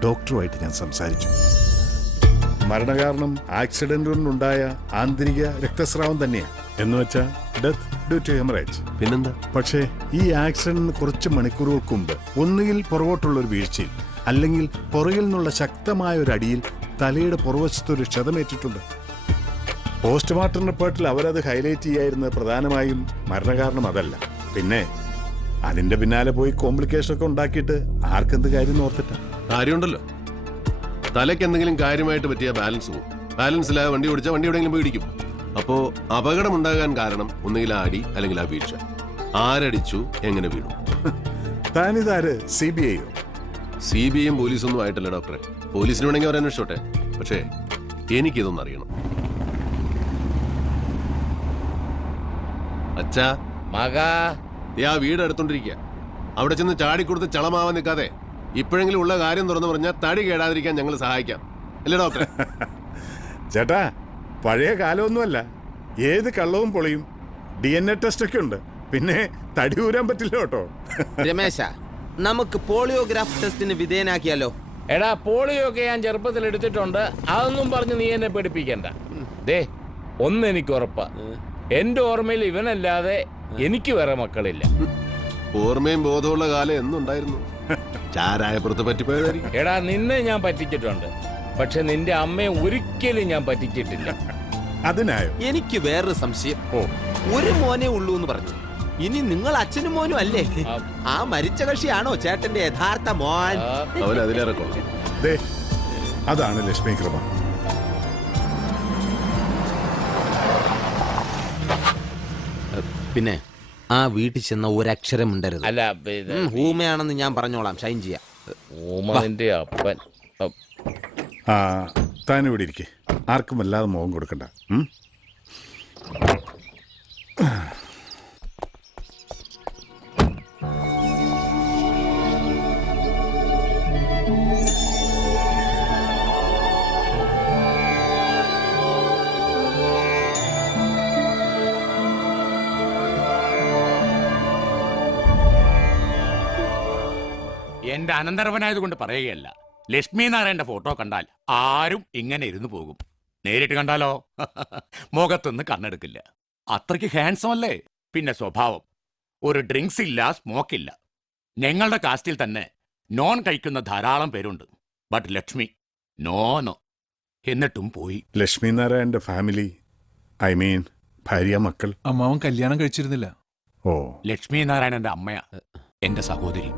ഡോക്ടറുമായിട്ട് ഞാൻ സംസാരിച്ചു. മരണകാരണം ആക്സിഡന്റ് കൊണ്ടുണ്ടായ ആന്തരിക രക്തസ്രാവം തന്നെയാണ്. എന്ന് വെച്ചാൽ ഡെത്ത് ഡ്യൂ ടു ഹെമറേജ്. പിന്നെന്താ? പക്ഷേ ഈ ആക്സിഡന്റിന് കുറച്ച് മണിക്കൂറുകൾക്ക് മുമ്പ് ഒന്നുകിൽ പുറകോട്ടുള്ള ഒരു വീഴ്ചയിൽ അല്ലെങ്കിൽ പുറകിൽ നിന്നുള്ള ശക്തമായ ഒരു അടിയിൽ തലയുടെ പുറവശത്ത് ഒരു ക്ഷതമേറ്റിട്ടുണ്ട്. പോസ്റ്റ്മോർട്ടം റിപ്പോർട്ടിൽ അവരത് ഹൈലൈറ്റ് ചെയ്യായിരുന്നത് പ്രധാനമായും മരണകാരണം അതല്ല. പിന്നെ അതിന്റെ പിന്നാലെ പോയി കോംപ്ലിക്കേഷൻ ഒക്കെ ഉണ്ടാക്കിയിട്ട് ആർക്കെന്ത് കാര്യം ഓർത്തിട്ടാ? കാര്യമുണ്ടല്ലോ. തലയ്ക്ക് എന്തെങ്കിലും കാര്യമായിട്ട് പറ്റിയ ബാലൻസ് പോകും. ബാലൻസ് ഇല്ലാതെ വണ്ടി ഓടിച്ചാൽ വണ്ടി എവിടെയെങ്കിലും പോയി ഇടിക്കും. അപ്പോ അപകടമുണ്ടാകാൻ കാരണം ഒന്നുകിൽ ആ അടി അല്ലെങ്കിൽ ആ വീഴ്ച. ആരടിച്ചു, എങ്ങനെ വീണു? താനിതാര്? CBI-യോ? CBI-യും പോലീസൊന്നും ആയിട്ടല്ല ഡോക്ടറെ. പോലീസിന് വേണമെങ്കിൽ അവർ അന്വേഷിച്ചോട്ടെ. പക്ഷേ എനിക്കിതൊന്നും അറിയണം. അച്ഛാ, മകാ, ആ വീട് എടുത്തോണ്ടിരിക്കുക. അവിടെ ചെന്ന് ചാടിക്കൊടുത്ത് ചളമാവാൻ നിൽക്കാതെ ഇപ്പോഴെങ്കിലും ഉള്ള കാര്യം തുറന്നു പറഞ്ഞാൽ തടി കേടാതിരിക്കാൻ ഞങ്ങൾ സഹായിക്കാം. അല്ലേ ഡോക്ടറെ? ചേട്ടാ, പഴയ കാലമൊന്നുമല്ല. ഏത് കള്ളവും പൊളിയും. DNA ടെസ്റ്റ് ഒക്കെ ഉണ്ട്. പിന്നെ തടി ഊരാൻ പറ്റില്ല കേട്ടോ. രമേശ, നമുക്ക് പോളിയോഗ്രാഫ് ടെസ്റ്റിന് വിധേയനാക്കിയാലോ? എടാ പോളിയൊക്കെ ഞാൻ ചെറുപ്പത്തിൽ എടുത്തിട്ടുണ്ട്. അതൊന്നും പറഞ്ഞ് നീ എന്നെ പേടിപ്പിക്കണ്ട. ദേ ഒന്നെനിക്ക് ഉറപ്പാ, എന്റെ ഓർമ്മയിൽ ഇവനല്ലാതെ എനിക്ക് വേറെ മക്കളില്ല. ഓർമ്മയും ബോധമുള്ള കാലം എന്നുണ്ടായിരുന്നു. ചാരായപ്പുറത്ത് പറ്റിപ്പോയതായിരിക്കും. എടാ നിന്നെ ഞാൻ പറ്റിച്ചിട്ടുണ്ട്, പക്ഷെ നിന്റെ അമ്മയെ ഒരിക്കലും ഞാൻ പറ്റിച്ചിട്ടില്ല. അതിനായോ? എനിക്ക് വേറൊരു സംശയം. ഒരു മോനെ ഉള്ളൂ എന്ന് പറഞ്ഞു. ഇനി നിങ്ങൾ അച്ഛനും മോനും അല്ലേ? ആ മരിച്ച കക്ഷിയാണോ ചേട്ടന്റെ യഥാർത്ഥ മോൻ? അവൻ അതിലേറെ കൊള്ളാം. ദേ, അതാണ് ലക്ഷ്മി കൃപ. പിന്നെ ആ വീട്ടിൽ ചെന്ന ഒരക്ഷരം ഉണ്ടരുത്. അല്ല ഊമയാണെന്ന് ഞാൻ പറഞ്ഞോളാം. ഷൈൻ ചെയ്യാം. ഊമന്റെ അപ്പൻ. ആ, താനിവിടെ ഇരിക്കേ. ആർക്കും വല്ലാതെ മുഖം കൊടുക്കണ്ട. എന്റെ അനന്തരവനായതുകൊണ്ട് പറയുകയല്ല. ലക്ഷ്മി നാരായണന്റെ ഫോട്ടോ കണ്ടാൽ ആരും ഇങ്ങനെ ഇരുന്നു പോകും. നേരിട്ട് കണ്ടാലോ മുഖത്തൊന്ന് കണ്ണെടുക്കില്ല. അത്രയ്ക്ക് ഹാൻസം അല്ലേ? പിന്നെ സ്വഭാവം, ഒരു ഡ്രിങ്ക്സ് ഇല്ല, സ്മോക്ക് ഇല്ല. ഞങ്ങളുടെ കാസ്റ്റിൽ തന്നെ നോൺ കഴിക്കുന്ന ധാരാളം പേരുണ്ട്. But Lakshmi no. എന്നിട്ടും പോയി. ലക്ഷ്മി നാരായണന്റെ ഫാമിലി, ഐ മീൻ ഭാര്യ, മക്കൾ? അമ്മാവൻ കല്യാണം കഴിച്ചിരുന്നില്ല. ഓ. ലക്ഷ്മി നാരായണന്റെ അമ്മയാ എന്റെ സഹോദരി.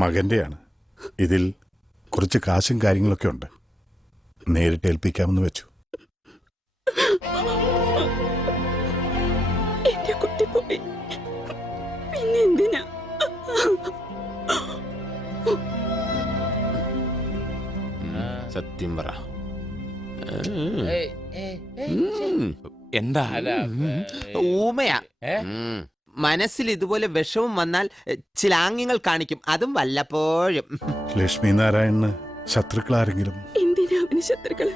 മകന്റെയാണ്. ഇതിൽ കുറച്ച് കാശും കാര്യങ്ങളൊക്കെ ഉണ്ട്. നേരിട്ട് ഏൽപ്പിക്കാമെന്ന് വെച്ചു. എന്റെ കുട്ടി പോയി, പിന്നെ എന്തിനാ? സത്യം പറ. എന്താ? ഊമയാ. മനസ്സിൽ ഇതുപോലെ വിഷമം വന്നാൽ ചില ആംഗ്യങ്ങൾ കാണിക്കും. അതും വല്ലപ്പോഴും. ലക്ഷ്മി നാരായണന് ശത്രുക്കളാരെങ്കിലും? എന്തിനാ അവന് ശത്രുക്കള്?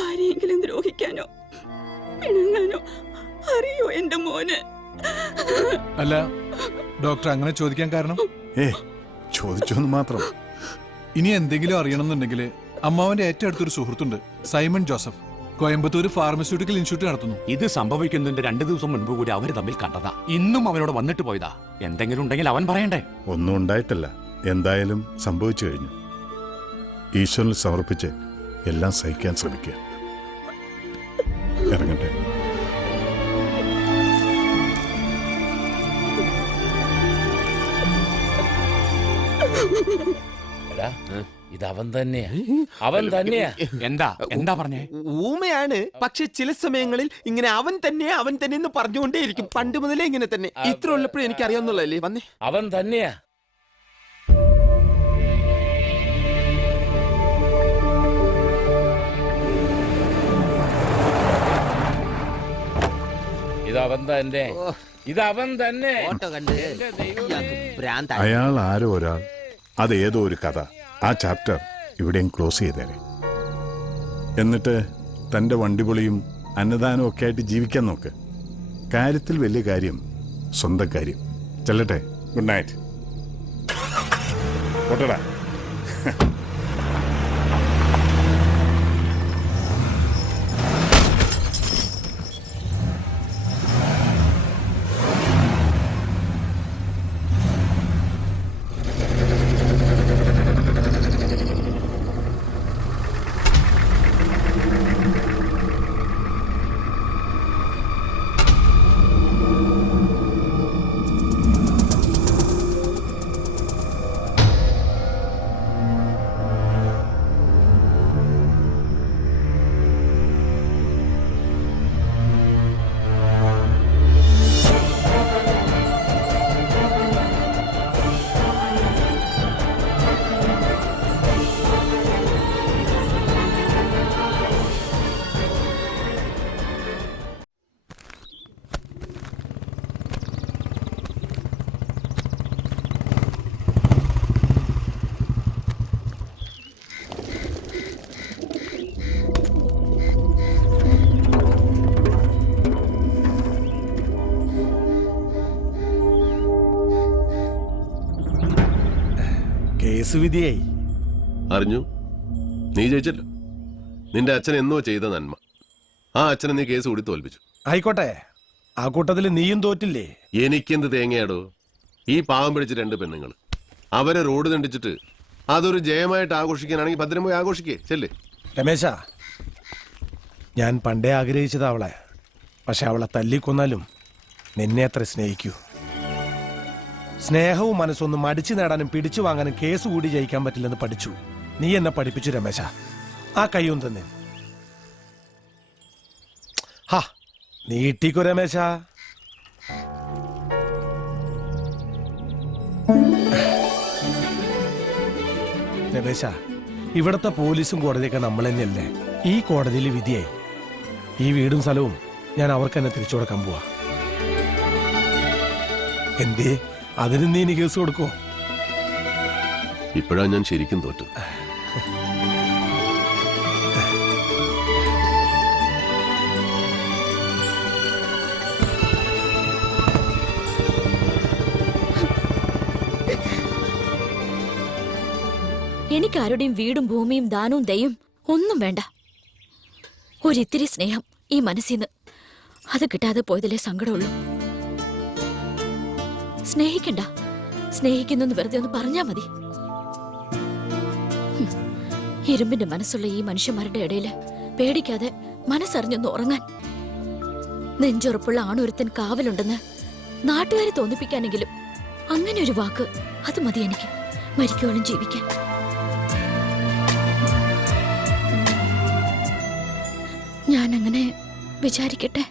ആരെയെങ്കിലും ദ്രോഹിക്കാനോ പിണങ്ങാനോ അറിയോ എന്റെ മോന്? അല്ല ഡോക്ടർ അങ്ങനെ ചോദിക്കാൻ കാരണം? ചോദിച്ചോന്ന് മാത്രം. ഇനി എന്തെങ്കിലും അറിയണമെന്നുണ്ടെങ്കിൽ അമ്മാവന്റെ ഏറ്റവും അടുത്തൊരു സുഹൃത്തുണ്ട്, സൈമൺ ജോസഫ്. കോയമ്പത്തൂർ ഫാർമസ്യൂട്ടിക്കൽ ഇൻസ്റ്റിറ്റ്യൂട്ട് നടത്തുന്നു. ഇത് സംഭവിക്കുന്നതിന്റെ 2 ദിവസം മുൻപ് കൂടി അവര് തമ്മിൽ കണ്ടതാ. ഇന്നും അവനോട് വന്നിട്ട് പോയതാ. എന്തെങ്കിലും ഉണ്ടെങ്കിൽ അവൻ പറയണ്ടേ? ഒന്നും ഉണ്ടായിട്ടില്ല. എന്തായാലും സംഭവിച്ചു കഴിഞ്ഞു. ഈശ്വരനിൽ സമർപ്പിച്ച് എല്ലാം സഹിക്കാൻ ശ്രമിക്കുക. ഇറങ്ങട്ടെ. എടാ, ഇത് അവൻ തന്നെയാ, അവൻ തന്നെയാ. എന്താ പറഞ്ഞേ? ഊമയാണ്, പക്ഷെ ചില സമയങ്ങളിൽ ഇങ്ങനെ അവൻ തന്നെ എന്ന് പറഞ്ഞുകൊണ്ടേയിരിക്കും. പണ്ട് മുതലേ ഇങ്ങനെ തന്നെ. ഇത്ര ഉള്ളപ്പോഴും എനിക്ക് അറിയാവുന്നല്ലേ. വന്നേ, അവൻ തന്നെയാ. ഇതവൻ തന്നെ, ഇതവൻ തന്നെ. അയാൾ ആരോ ഒരാൾ, അത് ഏതോ ഒരു കഥ. ആ ചാപ്റ്റർ ഇവിടെയും ക്ലോസ് ചെയ്തേനെ. എന്നിട്ട് തൻ്റെ വണ്ടിപൊളിയും അന്നദാനവും ഒക്കെ ആയിട്ട് ജീവിക്കാൻ നോക്ക്. കാര്യത്തിൽ വലിയ കാര്യം സ്വന്തം കാര്യം. ചെല്ലട്ടെ. Good night. ഓട്ടടാ. കേസ് വിധിയായി. അറിഞ്ഞു. നീ ജയിച്ചല്ലോ. നിന്റെ അച്ഛൻ എന്നോ ചെയ്ത നന്മ. ആ അച്ഛനെ നീ കേസ് കൂടി തോൽപ്പിച്ചു. ആയിക്കോട്ടെ, ആ കൂട്ടത്തിൽ നീയും തോറ്റില്ലേ? എനിക്കെന്ത് തേങ്ങയാടോ? ഈ പാവം പിടിച്ച 2 പെണ്ണുങ്ങൾ അവരെ റോഡ് തണ്ടിച്ചിട്ട് അതൊരു ജയമായിട്ട് ആഘോഷിക്കാനാണെങ്കിൽ ഭദ്രം പോയി ആഘോഷിക്കേ. ചെല്ലേ. രമേശ, ഞാൻ പണ്ടേ ആഗ്രഹിച്ചത് അവളെ. പക്ഷെ അവളെ തല്ലിക്കൊന്നാലും നിന്നെ അത്ര സ്നേഹിക്കൂ. സ്നേഹവും മനസ്സൊന്നും മടിച്ചു നേടാനും പിടിച്ചു വാങ്ങാനും കേസ് കൂടി ജയിക്കാൻ പറ്റില്ലെന്ന് പഠിച്ചു. നീ എന്നെ പഠിപ്പിച്ചു രമേശ. ആ കയ്യും തന്നെ ഹാ നീട്ടിക്കോ രമേശ. രമേശ, ഇവിടത്തെ പോലീസും കോടതിയൊക്കെ നമ്മൾ തന്നെയല്ലേ. ഈ കോടതിയിൽ വിധിയായി. ഈ വീടും സ്ഥലവും ഞാൻ അവർക്ക് തന്നെ തിരിച്ചു കൊടുക്കാൻ പോവാ. എന്തേ, അതിന് നീ ഇനി കേസ് കൊടുക്കോ? ഇപ്പോഴാണ് ഞാൻ ശരിക്കും തോറ്റു. എനിക്കാരുടെയും വീടും ഭൂമിയും ദാനവും ദയും ഒന്നും വേണ്ട. ഒരിത്തിരി സ്നേഹം ഈ മനസ്സിന്ന്. അത് കിട്ടാതെ പോയതിലേ സങ്കടമുള്ളൂ. സ്നേഹിക്കണ്ട, സ്നേഹിക്കുന്നു വെറുതെ ഒന്ന് പറഞ്ഞാ മതി. ഇരുമ്പിന്റെ മനസ്സുള്ള ഈ മനുഷ്യന്മാരുടെ ഇടയില് പേടിക്കാതെ മനസ്സറിഞ്ഞൊന്ന് ഉറങ്ങാൻ നെഞ്ചുറപ്പുള്ള ആണൊരുത്തൻ കാവലുണ്ടെന്ന് നാട്ടുകാരെ തോന്നിപ്പിക്കാനെങ്കിലും അങ്ങനെ ഒരു വാക്ക് അത് മതി എനിക്ക് മരിക്കോളം ജീവിക്കാൻ. ഞാനങ്ങനെ വിചാരിക്കട്ടെ.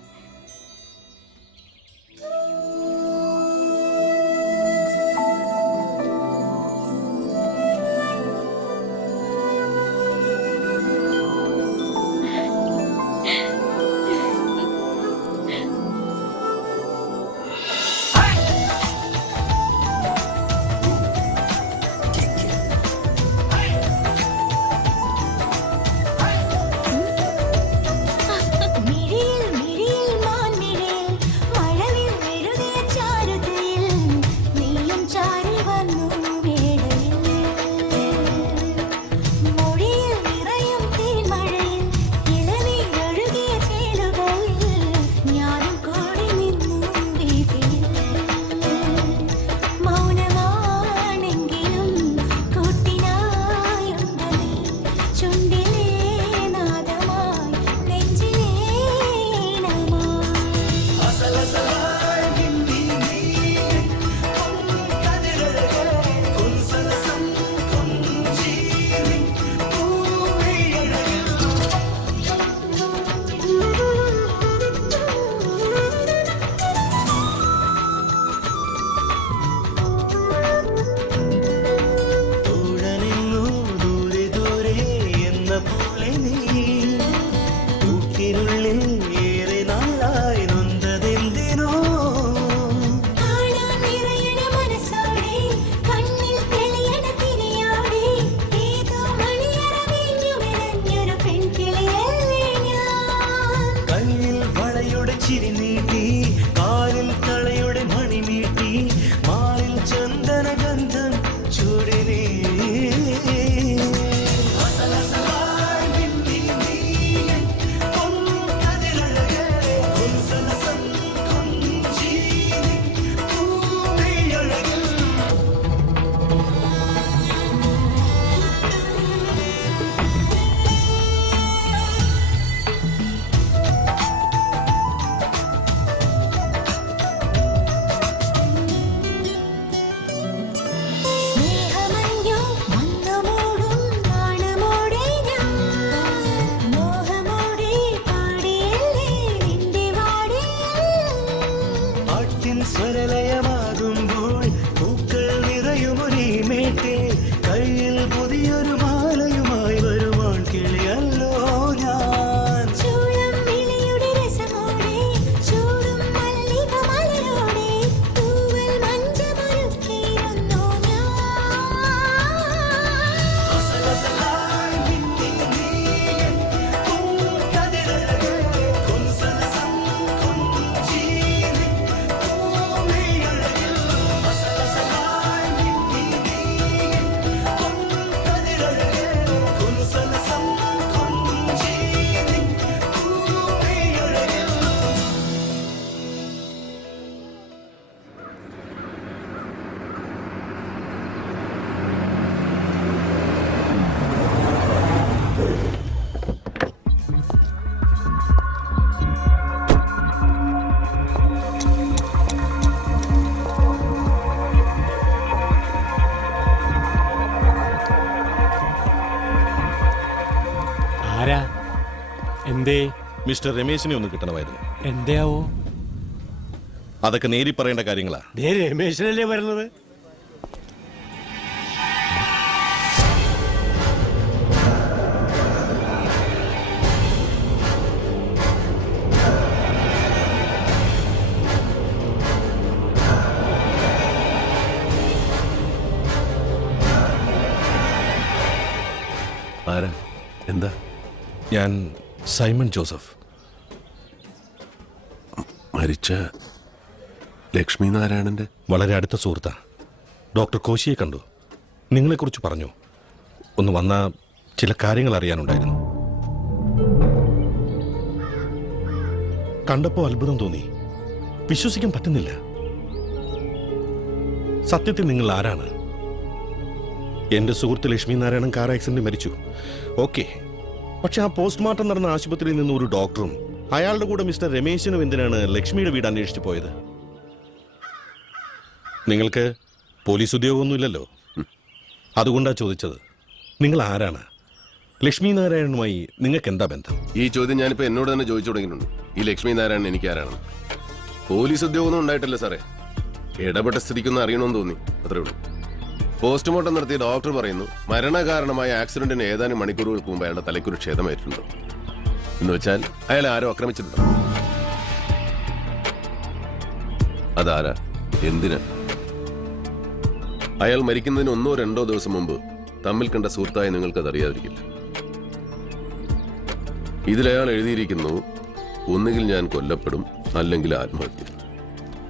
എന്തേ? മിസ്റ്റർ രമേശിനെ ഒന്ന് കിട്ടണമായിരുന്നു. എന്തേയാവോ? അതൊക്കെ നേരി പറയേണ്ട കാര്യങ്ങളാ. ദേ രമേശനല്ലേ വരുന്നത്. ആരാ? എന്താ? ഞാൻ സൈമൺ ജോസഫ്. മരിച്ച ലക്ഷ്മി നാരായണന്റെ വളരെ അടുത്ത സുഹൃത്താ. ഡോക്ടർ കോശിയെ കണ്ടു. നിങ്ങളെക്കുറിച്ച് പറഞ്ഞു. ഒന്ന് വന്ന ചില കാര്യങ്ങൾ അറിയാനുണ്ടായിരുന്നു. കണ്ടപ്പോൾ അത്ഭുതം തോന്നി. വിശ്വസിക്കാൻ പറ്റുന്നില്ല. സത്യത്തിൽ നിങ്ങൾ ആരാണ്? എന്റെ സുഹൃത്ത് ലക്ഷ്മി നാരായണൻ കാർ ആക്സിഡന്റ് മരിച്ചു. ഓക്കെ, പക്ഷെ ആ പോസ്റ്റ്മോർട്ടം നടന്ന ആശുപത്രിയിൽ നിന്ന് ഒരു ഡോക്ടറും അയാളുടെ കൂടെ മിസ്റ്റർ രമേശനും എന്തിനാണ് ലക്ഷ്മിയുടെ വീട് അന്വേഷിച്ചു പോയത്? നിങ്ങൾക്ക് പോലീസ് ഉദ്യോഗമൊന്നുമില്ലല്ലോ. അതുകൊണ്ടാ ചോദിച്ചത്. നിങ്ങൾ ആരാണ്? ലക്ഷ്മി നാരായണനുമായി നിങ്ങൾക്ക് എന്താ ബന്ധം? ഈ ചോദ്യം ഞാനിപ്പോ എന്നോട് തന്നെ ചോദിച്ചു തുടങ്ങിയിട്ടുണ്ട്. ഈ ലക്ഷ്മി നാരായണൻ എനിക്ക് ആരാണ്? പോലീസ് ഉദ്യോഗമൊന്നും ഉണ്ടായിട്ടില്ല സാറേ. ഇടപെട്ട സ്ഥിതിക്കൊന്നും അറിയണമെന്ന് തോന്നി, അത്രേ ഉള്ളൂ. പോസ്റ്റ്മോർട്ടം നടത്തിയ ഡോക്ടർ പറയുന്നു മരണകാരണമായ ആക്സിഡന്റിന് ഏതാനും മണിക്കൂറുകൾക്ക് മുമ്പ് അയാളുടെ തലയ്ക്കൊരു ക്ഷതമേറ്റിട്ടുണ്ട്. എന്ന് വെച്ചാൽ അയാളെ ആരോ ആക്രമിച്ചിട്ടുണ്ട്. അതാരാ? എന്തിന്? അയാൾ മരിക്കുന്നതിന് 1-2 ദിവസം മുമ്പ് തമ്മിൽ കണ്ട സുഹൃത്തായി നിങ്ങൾക്കത് അറിയാതിരിക്കില്ല. ഇതിലയാൾ എഴുതിയിരിക്കുന്നു, ഒന്നുകിൽ ഞാൻ കൊല്ലപ്പെടും, അല്ലെങ്കിൽ ആത്മഹത്യ.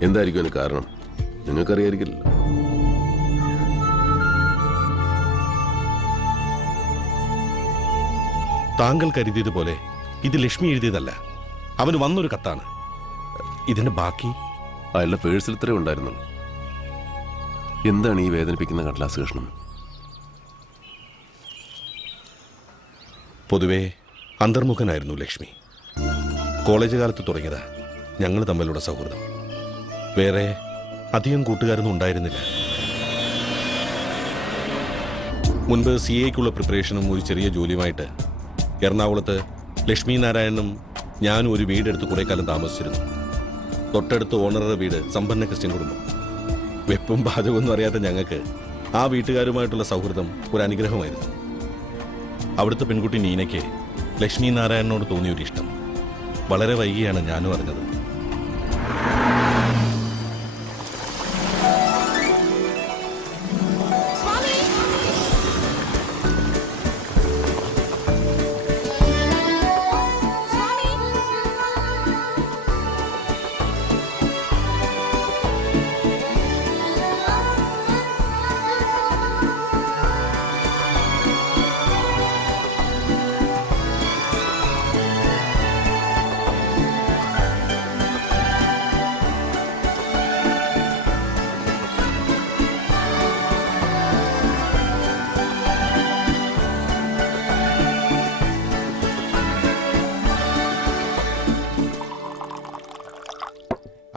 എന്തായിരിക്കും അതിന് കാരണം? നിങ്ങൾക്കറിയാതിരിക്കില്ലല്ലോ. താങ്കൾ കരുതിയതുപോലെ ഇത് ലക്ഷ്മി എഴുതിയതല്ല. അവന് വന്നൊരു കത്താണ്. ഇതിന്റെ ബാക്കി അയാളുടെ പേഴ്സിൽ ഇത്രേ ഉണ്ടായിരുന്നുള്ളൂ. എന്താണ് ഈ വേദനിപ്പിക്കുന്ന കടലാസ് കഷ്ണം? പൊതുവെ അന്തർമുഖനായിരുന്നു ലക്ഷ്മി. കോളേജ് കാലത്ത് തുടങ്ങിയതാ ഞങ്ങൾ തമ്മിലുള്ള സൗഹൃദം. വേറെ അധികം കൂട്ടുകാരൊന്നും ഉണ്ടായിരുന്നില്ല. മുൻപ് CAക്കുള്ള പ്രിപ്പറേഷനും ഒരു ചെറിയ ജോലിയുമായിട്ട് എറണാകുളത്ത് ലക്ഷ്മി നാരായണനും ഞാനും ഒരു വീടെടുത്ത് കുറേ കാലം താമസിച്ചിരുന്നു. തൊട്ടടുത്ത് ഓണറുടെ വീട് സമ്പന്ന ക്രിസ്ത്യൻ കുടുംബം. വെപ്പും പാചകമൊന്നും അറിയാത്ത ഞങ്ങൾക്ക് ആ വീട്ടുകാരുമായിട്ടുള്ള സൗഹൃദം ഒരു അനുഗ്രഹമായിരുന്നു. അവിടുത്തെ പെൺകുട്ടി നീനയ്ക്ക് ലക്ഷ്മി നാരായണനോട് തോന്നിയൊരു ഇഷ്ടം. വളരെ വൈകിയാണ് ഞാനും അറിഞ്ഞത്.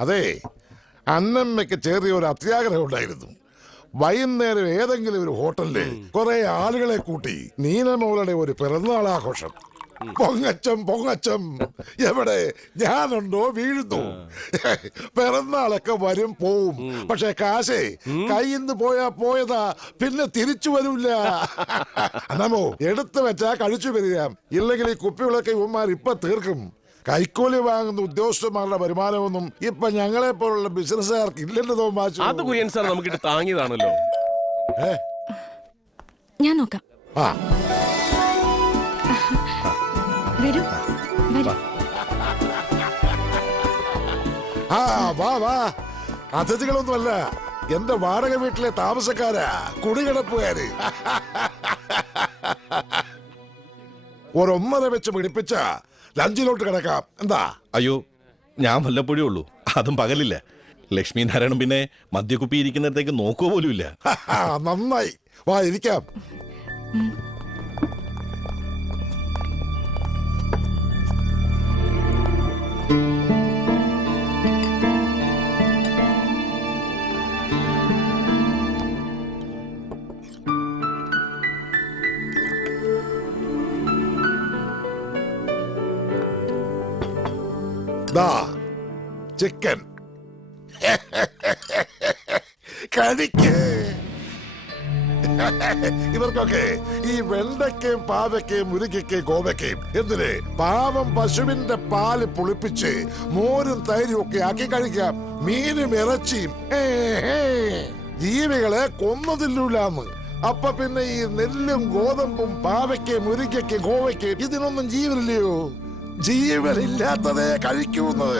അതെ, അന്നമ്മയ്ക്ക് ചെറിയൊരു അത്യാഗ്രഹം ഉണ്ടായിരുന്നു. വൈകുന്നേരം ഏതെങ്കിലും ഒരു ഹോട്ടലില് കുറെ ആളുകളെ കൂട്ടി നീനമോളുടെ ഒരു പിറന്നാൾ ആഘോഷം. പൊങ്ങച്ചം പൊങ്ങച്ചം, എവിടെ ഞാനുണ്ടോ വീഴുന്നു. പിറന്നാളൊക്കെ വരും പോവും, പക്ഷെ കാശേ കയ്യിന്ന് പോയാ പോയതാ, പിന്നെ തിരിച്ചു വരൂല്ല. അന്നമ്മോ, എടുത്തു വെച്ചാ കഴിച്ചു വരിക, ഇല്ലെങ്കിൽ ഈ കുപ്പികളൊക്കെ ഇവന്മാർ ഇപ്പൊ തീർക്കും. കൈക്കൂലി വാങ്ങുന്ന ഉദ്യോഗസ്ഥന്മാരുടെ വരുമാനമൊന്നും ഇപ്പൊ ഞങ്ങളെ പോലുള്ള ബിസിനസ്സുകാർക്ക് ഇല്ലെന്ന് തോമാച്ചു. അത് കുര്യൻ സാർ നമുക്കിട്ട് താങ്ങിയതാണല്ലോ. ഞാൻ നോക്കാം. വരൂ വരൂ. വാ വാ, അതിഥികളൊന്നുമല്ല, എന്റെ വാടക വീട്ടിലെ താമസക്കാരാ, കുടികിടപ്പുകാര്. ഒരൊന്നര വെച്ച് പിടിപ്പിച്ച ലഞ്ചിലോട്ട് കിടക്കാം. എന്താ? അയ്യോ, ഞാൻ വല്ലപ്പോഴേ ഉള്ളൂ, അതും പകലില്ല. ലക്ഷ്മി നാരായണൻ പിന്നെ മദ്യക്കുപ്പി ഇരിക്കുന്നിടത്തേക്ക് നോക്കുക പോലും ഇല്ല. നന്നായി, വാ ഇരിക്കാം. ദാ ചിക്കൻ കഴിക്ക്. ഇവർക്കൊക്കെ ഈ വെണ്ടയ്ക്കയും പാവയ്ക്കയും മുരിങ്ങയ്ക്കയും കോവയ്ക്കയും എന്തിന് പാവം പശുവിന്റെ പാല് പുളിപ്പിച്ച് മോരും തൈരും ഒക്കെ ആക്കി കഴിക്കാം. മീനും ഇറച്ചിയും ജീവികളെ കൊന്നതില്ലൂലാന്ന്. അപ്പൊ പിന്നെ ഈ നെല്ലും ഗോതമ്പും പാവയ്ക്കയും മുരിങ്ങയ്ക്കയും കോവയ്ക്കയും ഇതിനൊന്നും ജീവനില്ലയോ? ജീവനില്ലാത്തതേ കഴിക്കുന്നത്.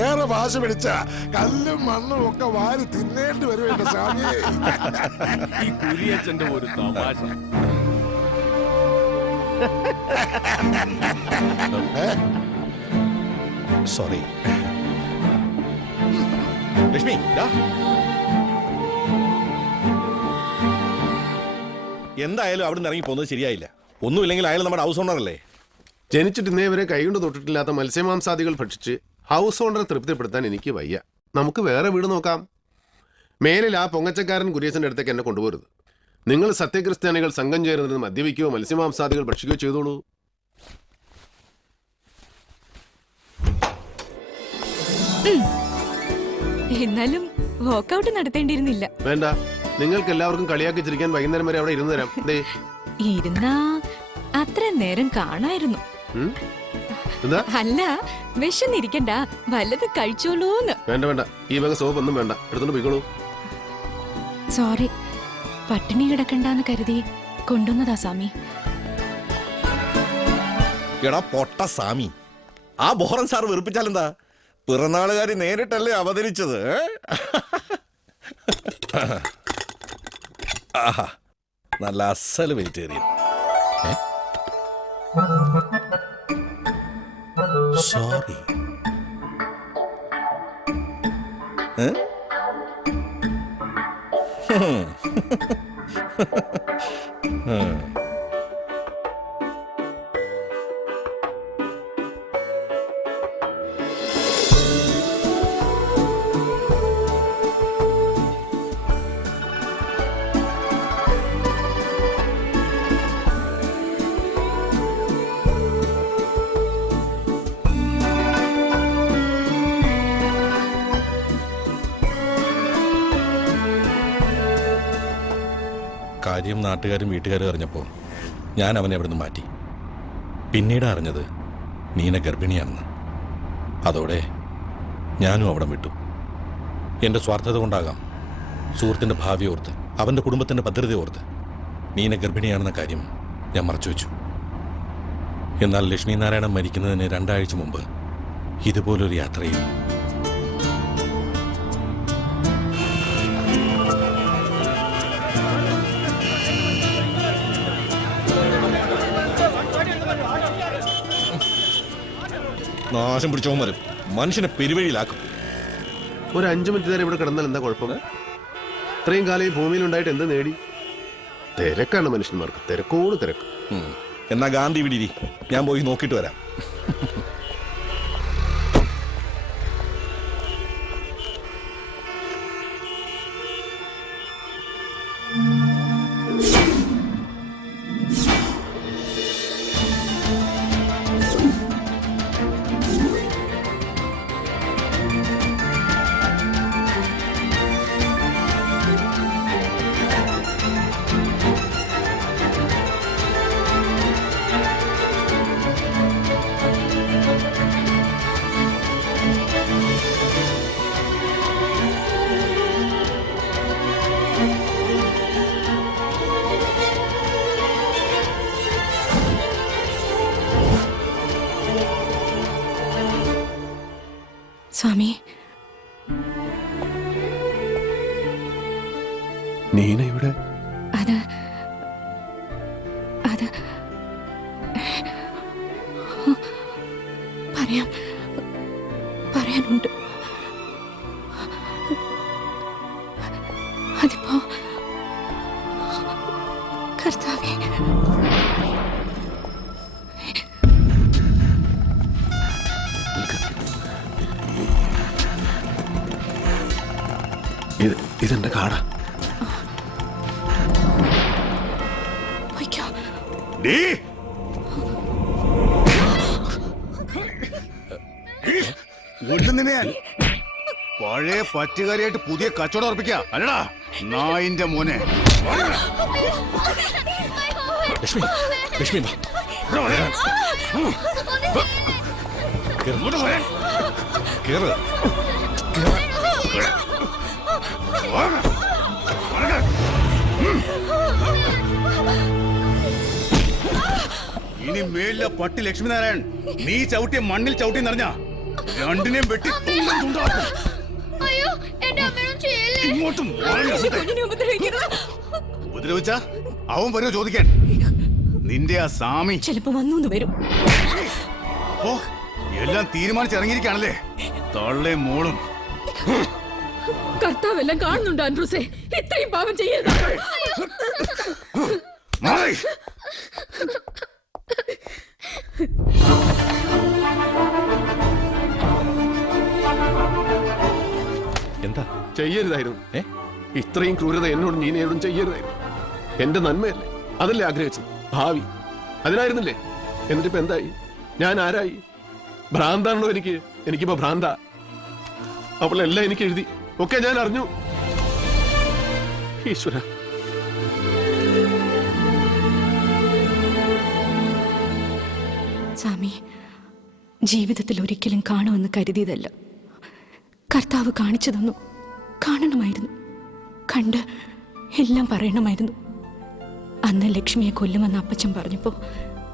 ഏറെ ഭാഷ പിടിച്ച കല്ലും മണ്ണും ഒക്കെ വാരി തിന്നേണ്ടി വരും എന്റെ സ്വാമിയെ. ഈ കുരിയച്ചന്റെ ഒരു തമാശ. സോറി ലക്ഷ്മി, എന്തായാലും അവിടെ നിന്ന് ഇറങ്ങി പോകുന്നത് ശരിയായില്ല. ഒന്നുമില്ലെങ്കിൽ അയാൾ നമ്മുടെ ഹൗസ് ഓണർ അല്ലേ? ജനിച്ചിട്ട് ഇന്നേ വരെ കൈകൊണ്ട് തൊട്ടിട്ടില്ലാത്ത മത്സ്യമാംസാദികൾ ഭക്ഷിച്ച് ഹൗസ് ഓണറെ തൃപ്തിപ്പെടുത്താൻ എനിക്ക് വയ്യ. നമുക്ക് വേറെ വീട് നോക്കാം. മേലിൽ ആ പൊങ്ങച്ചക്കാരൻ കുര്യച്ചന്റെ അടുത്തേക്ക് എന്നെ കൊണ്ടുപോരുത്. നിങ്ങൾ സത്യക്രിസ്ത്യാനികൾ സംഘം ചേരുന്നതിന് മദ്യപിക്കുകയോ മത്സ്യമാംസാദികൾ ഭക്ഷിക്കുകയോ ചെയ്തോളൂ. എന്നാലും വോക്കൗട്ട് നടത്തേണ്ടിയിരുന്നില്ല. വേണ്ട, നിങ്ങൾക്ക് എല്ലാവർക്കും കളിയാക്കി ചിരിക്കാൻ വൈകുന്നേരം വരെ അവിടെ ഇരുന്നു തരാം. ഇരുന്നാ അത്ര നേരം കാണായിരുന്നു. അല്ല, വിശന്നിരിക്കണ്ട, വല്ലത് കഴിച്ചോളൂന്ന്. വേണ്ട വേണ്ട, ഈ വക സോപ്പ് ഒന്നും വേണ്ട, എടുത്തോണ്ട് പോയിക്കോളൂ. സോറി, പട്ടിണി കിടക്കണ്ടെന്ന് കരുതി കൊണ്ടുവന്നതാ സ്വാമി. എടാ പൊട്ട സാമി, ആ ബോറൻ സാർ വെറുപ്പിച്ചാലെന്താ? പിറന്നാളുകാരി നേരിട്ടല്ലേ അവതരിച്ചത്. ആഹാ, നല്ല അസൽ വെജിറ്റേറിയൻ. സോറി. കാര്യം നാട്ടുകാരും വീട്ടുകാരും അറിഞ്ഞപ്പോൾ ഞാൻ അവനെ അവിടെ നിന്ന് മാറ്റി. പിന്നീട് അറിഞ്ഞത് നീന ഗർഭിണിയാണെന്ന്. അതോടെ ഞാനും അവിടെ വിട്ടു. എൻ്റെ സ്വാർത്ഥത കൊണ്ടാകാം, സുഹൃത്തിൻ്റെ ഭാവി ഓർത്ത്, അവൻ്റെ കുടുംബത്തിൻ്റെ ഭദ്രത ഓർത്ത് നീന ഗർഭിണിയാണെന്ന കാര്യം ഞാൻ മറച്ചുവെച്ചു. എന്നാൽ ലക്ഷ്മി നാരായണൻ മരിക്കുന്നതിന് 2 ആഴ്ച മുമ്പ് ഇതുപോലൊരു യാത്രയിൽ നാശം പിടിച്ചവൻ വരും, മനുഷ്യനെ പെരുവഴിയിലാക്കും. ഒരു 5 മിനിറ്റ് നേരം ഇവിടെ കിടന്നാൽ എന്താ കുഴപ്പം? ഇത്രയും കാലം ഈ ഭൂമിയിൽ ഉണ്ടായിട്ട് എന്ത് നേടി? തിരക്കാണ് മനുഷ്യന്മാർക്ക്, തിരക്കോട് തിരക്ക്. എന്നാ ഗാന്ധി വിടിരി, ഞാൻ പോയി നോക്കിയിട്ട് വരാം. സ്വാമി, നീന ഇവിടെ? അത് പറയാനുണ്ട്. അതിപ്പോ കർത്താവേ, ഇതെന്റെ കാടാ. കൊല്ലുന്നിനെ ഞാൻ. പഴയ പറ്റുകാരിയായിട്ട് പുതിയ കച്ചവടം ഉറപ്പിക്കുക അല്ലടാ നായിന്റെ മോനെ. ലക്ഷ്മി ലക്ഷ്മി വാ. കേറ്. ഇനി മേലില പട്ടി ലക്ഷ്മിനാരായൺ നീ ചവിട്ടിയ മണ്ണിൽ ചവിട്ടി നിറഞ്ഞ രണ്ടിനെയും വെട്ടി തുണ്ടം തുണ്ടാക്കും. ഇങ്ങോട്ടും ഉപദ്രവിച്ച അവൻ വരുമോ ചോദിക്കാൻ? നിന്റെ ആ സ്വാമി ചിലപ്പോ വന്നു വരും. ഓ എല്ലാം തീരുമാനിച്ചിറങ്ങിയിരിക്കുകയാണല്ലേ തള്ളേ മോളും. കർത്താവെല്ലാം കാണുന്നുണ്ട് ആൻഡ്രൂസേ. ഇത്രയും പാപം ചെയ്യരുത്. മാറി. എന്താ ചെയ്യരുതായിരുന്നു. ഇത്രയും ക്രൂരത എന്നോടും നീനയോടും ചെയ്യരുതായിരുന്നു. എന്റെ നന്മയല്ലേ, അതല്ലേ ആഗ്രഹിച്ചത്? ഭാവി അതിനായിരുന്നില്ലേ? എന്നിട്ടിപ്പോ എന്തായി? ഞാൻ ആരായി? ഭ്രാന്താണല്ലോ എനിക്കിപ്പോ ഭ്രാന്ത. അവളെല്ലാം എനിക്ക് എഴുതി, ഒക്കെ ഞാൻ അറിഞ്ഞു. ഈശ്വര, സ്വാമി, ജീവിതത്തിൽ ഒരിക്കലും കാണുമെന്ന് കരുതിയതല്ല. കർത്താവ് കാണിച്ചു തന്നു. കാണണമായിരുന്നു, കണ്ട് എല്ലാം പറയണമായിരുന്നു. അന്ന് ലക്ഷ്മിയെ കൊല്ലുമെന്ന് അപ്പച്ചൻ പറഞ്ഞപ്പോ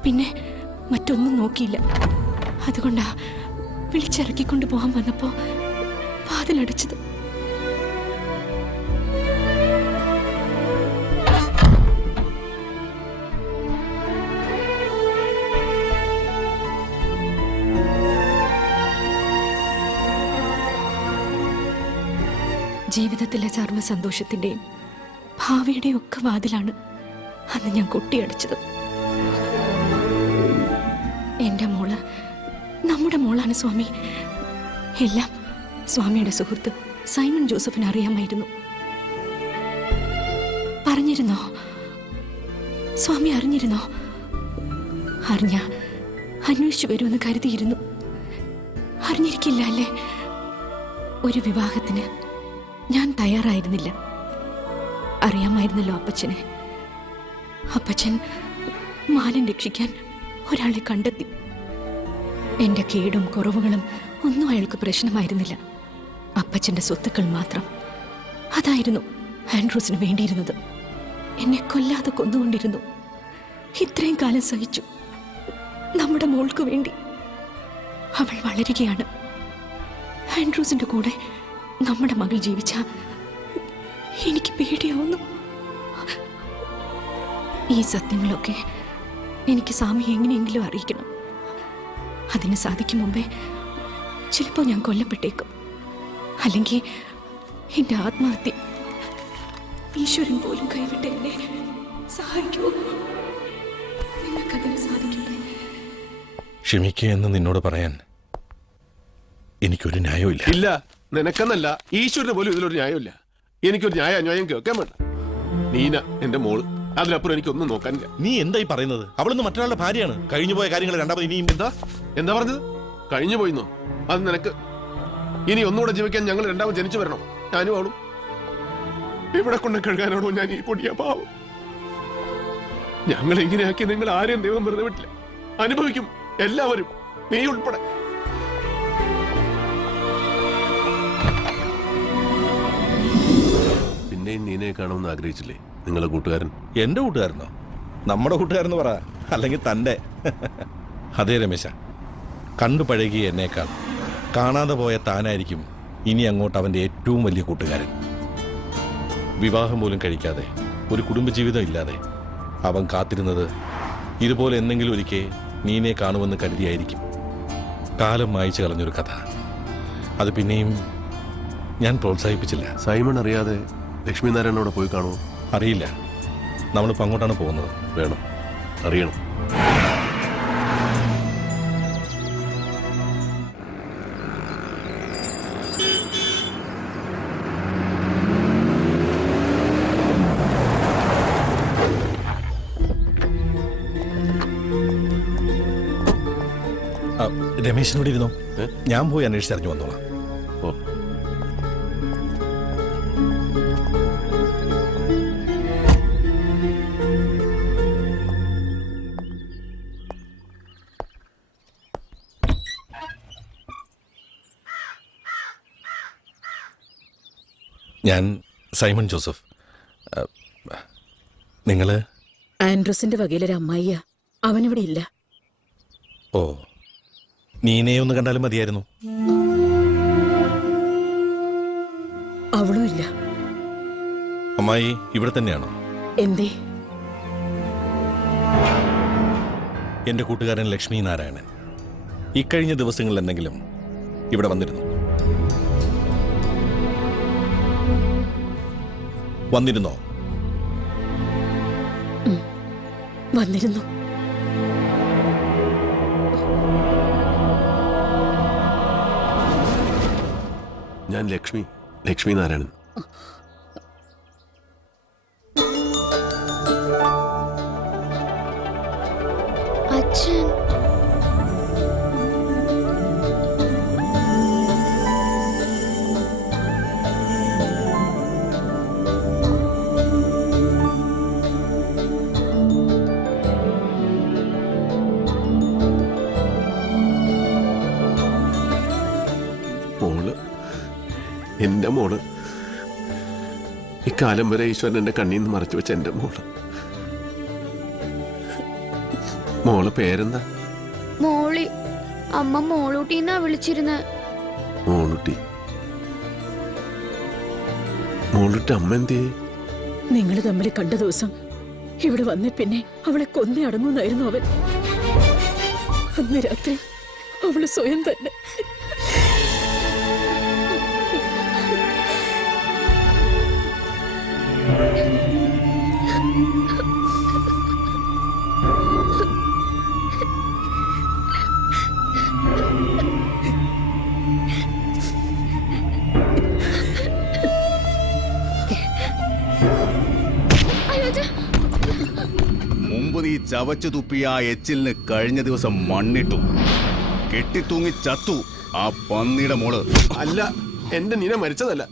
പിന്നെ മറ്റൊന്നും നോക്കിയില്ല. അതുകൊണ്ടാ വിളിച്ചിറക്കിക്കൊണ്ട് പോകാൻ വന്നപ്പോ വാതിലടച്ചത്. ജീവിതത്തിലെ സർവ്വ സന്തോഷത്തിന്റെയും ഭാവിയുടെയും ഒക്കെ വാതിലാണ് അന്ന് ഞാൻ കൊട്ടിയടിച്ചത്. എന്റെ മോള് നമ്മുടെ മോളാണ് സ്വാമി. എല്ലാം സ്വാമിയുടെ സുഹൃത്ത് സൈമൺ ജോസഫിന് അറിയാമായിരുന്നു. പറഞ്ഞിരുന്നോ? സ്വാമി അറിഞ്ഞിരുന്നോ? അറിഞ്ഞ അന്വേഷിച്ചു വരുമെന്ന് കരുതിയിരുന്നു. അറിഞ്ഞിരിക്കില്ല അല്ലേ? ഒരു വിവാഹത്തിന് ഞാൻ തയ്യാറായിരുന്നില്ല. അറിയാമായിരുന്നല്ലോ അപ്പച്ചനെ. അപ്പച്ചൻ മാനം രക്ഷിക്കാൻ ഒരാളെ കണ്ടെത്തി. എന്റെ കേടും കുറവുകളും ഒന്നും അയാൾക്ക് പ്രശ്നമായിരുന്നില്ല. അപ്പച്ചന്റെ സ്വത്തുക്കൾ മാത്രം. അതായിരുന്നു ആൻഡ്രൂസിന് വേണ്ടിയിരുന്നത്. എന്നെ കൊല്ലാതെ കൊന്നുകൊണ്ടിരുന്നു. ഇത്രയും കാലം സഹിച്ചു, നമ്മുടെ മോൾക്ക് വേണ്ടി. അവൾ വളരുകയാണ്. ആൻഡ്രൂസിന്റെ കൂടെ നമ്മുടെ മകൾ ജീവിച്ച എനിക്ക് പേടിയാവുന്നു. ഈ സത്യങ്ങളൊക്കെ എനിക്ക് സ്വാമി എങ്ങനെയെങ്കിലും അറിയിക്കണം. അതിന് സാധിക്കും മുമ്പേ ചിലപ്പോൾ ഞാൻ കൊല്ലപ്പെട്ടേക്കും. അല്ലെങ്കിൽ എന്റെ ആത്മഹത്യ. ഈശ്വരൻ പോലും കൈവിട്ട് എന്നെ സഹായിക്കുമോ? നിങ്ങൾക്കതിന് സാധിക്കില്ലേ? ക്ഷമിക്കുക എന്ന് നിന്നോട് പറയാൻ എനിക്കൊരു ന്യായമില്ല. ഇല്ല, നിനക്കെന്നല്ല, ഈശ്വരന് പോലും ഇതിലൊരു ന്യായമില്ല. എനിക്കൊരു ന്യായം കേൾക്കാൻ വേണ്ട. നീന എന്റെ മോള്, അതിലപ്പുറം എനിക്കൊന്നും നോക്കാനില്ല. നീ എന്തായി പറയുന്നത്? അവളൊന്ന് മറ്റൊരാളുടെ ഭാര്യയാണ്. കഴിഞ്ഞു പോയ കാര്യങ്ങൾ രണ്ടാമത് ഇനിയും എന്താ പറഞ്ഞത്? കഴിഞ്ഞു പോയിന്നോ? അത് നിനക്ക്. ഇനി ഒന്നുകൂടെ ജീവിക്കാൻ ഞങ്ങൾ രണ്ടാമത് ജനിച്ചു വരണം. ഞാനും അവളും. ഇവിടെ കൊണ്ട് കഴുകാനാണോ ഞാൻ ഈ പൊടിയ പാവം? ഞങ്ങൾ ഇങ്ങനെയാക്കി നിങ്ങൾ ആരെയും ദൈവം വെറുതെ വിട്ടില്ല. അനുഭവിക്കും എല്ലാവരും, നീ ഉൾപ്പെടെ. പിന്നെയും നീനെ കാണുമെന്ന് ആഗ്രഹിച്ചില്ലേ നിങ്ങളെ കൂട്ടുകാരൻ? എന്റെ കൂട്ടുകാരനോ? നമ്മുടെ കൂട്ടുകാരെന്ന് പറ, അല്ലെങ്കിൽ തന്റെ. അതേ രമേശ, കണ്ടു പഴകിയ എന്നേക്കാൾ കാണാതെ പോയ താനായിരിക്കും ഇനി അങ്ങോട്ട് അവന്റെ ഏറ്റവും വലിയ കൂട്ടുകാരൻ. വിവാഹം പോലും കഴിക്കാതെ, ഒരു കുടുംബജീവിതം ഇല്ലാതെ അവൻ കാത്തിരുന്നത് ഇതുപോലെ എന്തെങ്കിലും ഒരിക്കൽ നീനെ കാണുമെന്ന് കരുതിയായിരിക്കും. കാലം മായ്ച്ചു കളഞ്ഞൊരു കഥ. അത് പിന്നെയും ഞാൻ പ്രോത്സാഹിപ്പിച്ചില്ല. സൈമൺ അറിയാതെ ലക്ഷ്മിനാരായണോടെ പോയി കാണുമോ? അറിയില്ല. നമ്മളിപ്പോൾ അങ്ങോട്ടാണ് പോകുന്നത്. വേണം, അറിയണം. രമേശിനോട് ഇരുന്നോ, ഞാൻ പോയി അന്വേഷിച്ചറിഞ്ഞു വന്നോളാം. ഓ ഞാൻ സൈമൺ ജോസഫ്. നിങ്ങള്? ആൻഡ്രൂസിന്റെ വകയിലൊരു അമ്മായിയാ. അവനിവിടെ ഇല്ല. ഓ, നീനെ ഒന്ന് കണ്ടാലും മതിയായിരുന്നു. അവളും ഇല്ല. അമ്മായി ഇവിടെ തന്നെയാണോ? എന്തേ? എന്റെ കൂട്ടുകാരൻ ലക്ഷ്മി നാരായണൻ ഇക്കഴിഞ്ഞ ദിവസങ്ങളിൽ എന്തെങ്കിലും ഇവിടെ വന്നിരുന്നു? വന്നിരുന്നോ? വന്നിരുന്നു. ഞാൻ ലക്ഷ്മി നാരായണൻ. അച്ഛൻ എന്റെ മോള്, ഇക്കാലം വരെ ഈശ്വരൻ എന്റെ കണ്ണീന്ന് മറച്ചു വെച്ച എന്റെ മോള് പേരെന്താ? മോളി. അമ്മ മോളൂട്ടിന്നാ വിളിച്ചിരുന്നത്. മോളുട്ടി അമ്മ എന്തേ? നിങ്ങൾ തമ്മിൽ കണ്ട ദിവസം ഇവിടെ വന്നേ പിന്നെ അവളെ കൊന്നേ അടങ്ങുന്നായിരുന്നു അവൻ. അന്ന് രാത്രി അവള് സ്വയം തന്നെ. മുമ്പ് നീ ചവച്ചു തുപ്പിയ ആ എച്ചിലിന് കഴിഞ്ഞ ദിവസം മണ്ണിട്ടു. കെട്ടിത്തൂങ്ങി ചത്തു ആ പന്നിയുടെ മോള്. അല്ല, എന്റെ നീന മരിച്ചതല്ല,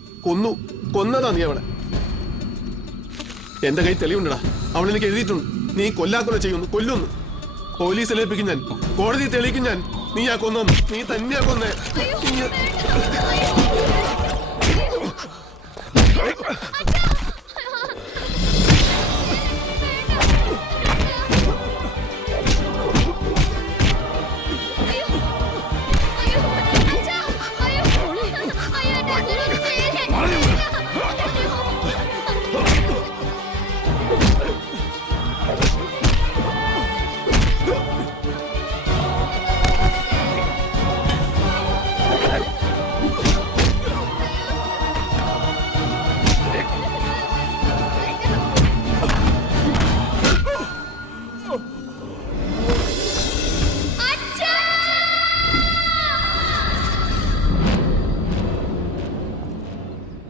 കൊന്നതാ നീ അവളെ. എന്റെ കൈ തെളിവുണ്ടടാ, അവളെനിക്ക് എഴുതിയിട്ടുണ്ട്. നീ കൊല്ലാക്കൊല ചെയ്യുന്നു, കൊല്ലുന്നു. പോലീസിൽ ഏൽപ്പിക്കും ഞാൻ, കോടതി തെളിയിക്കും ഞാൻ. നീയാ കൊന്നു, നീ തന്നെയാ കൊന്നേ.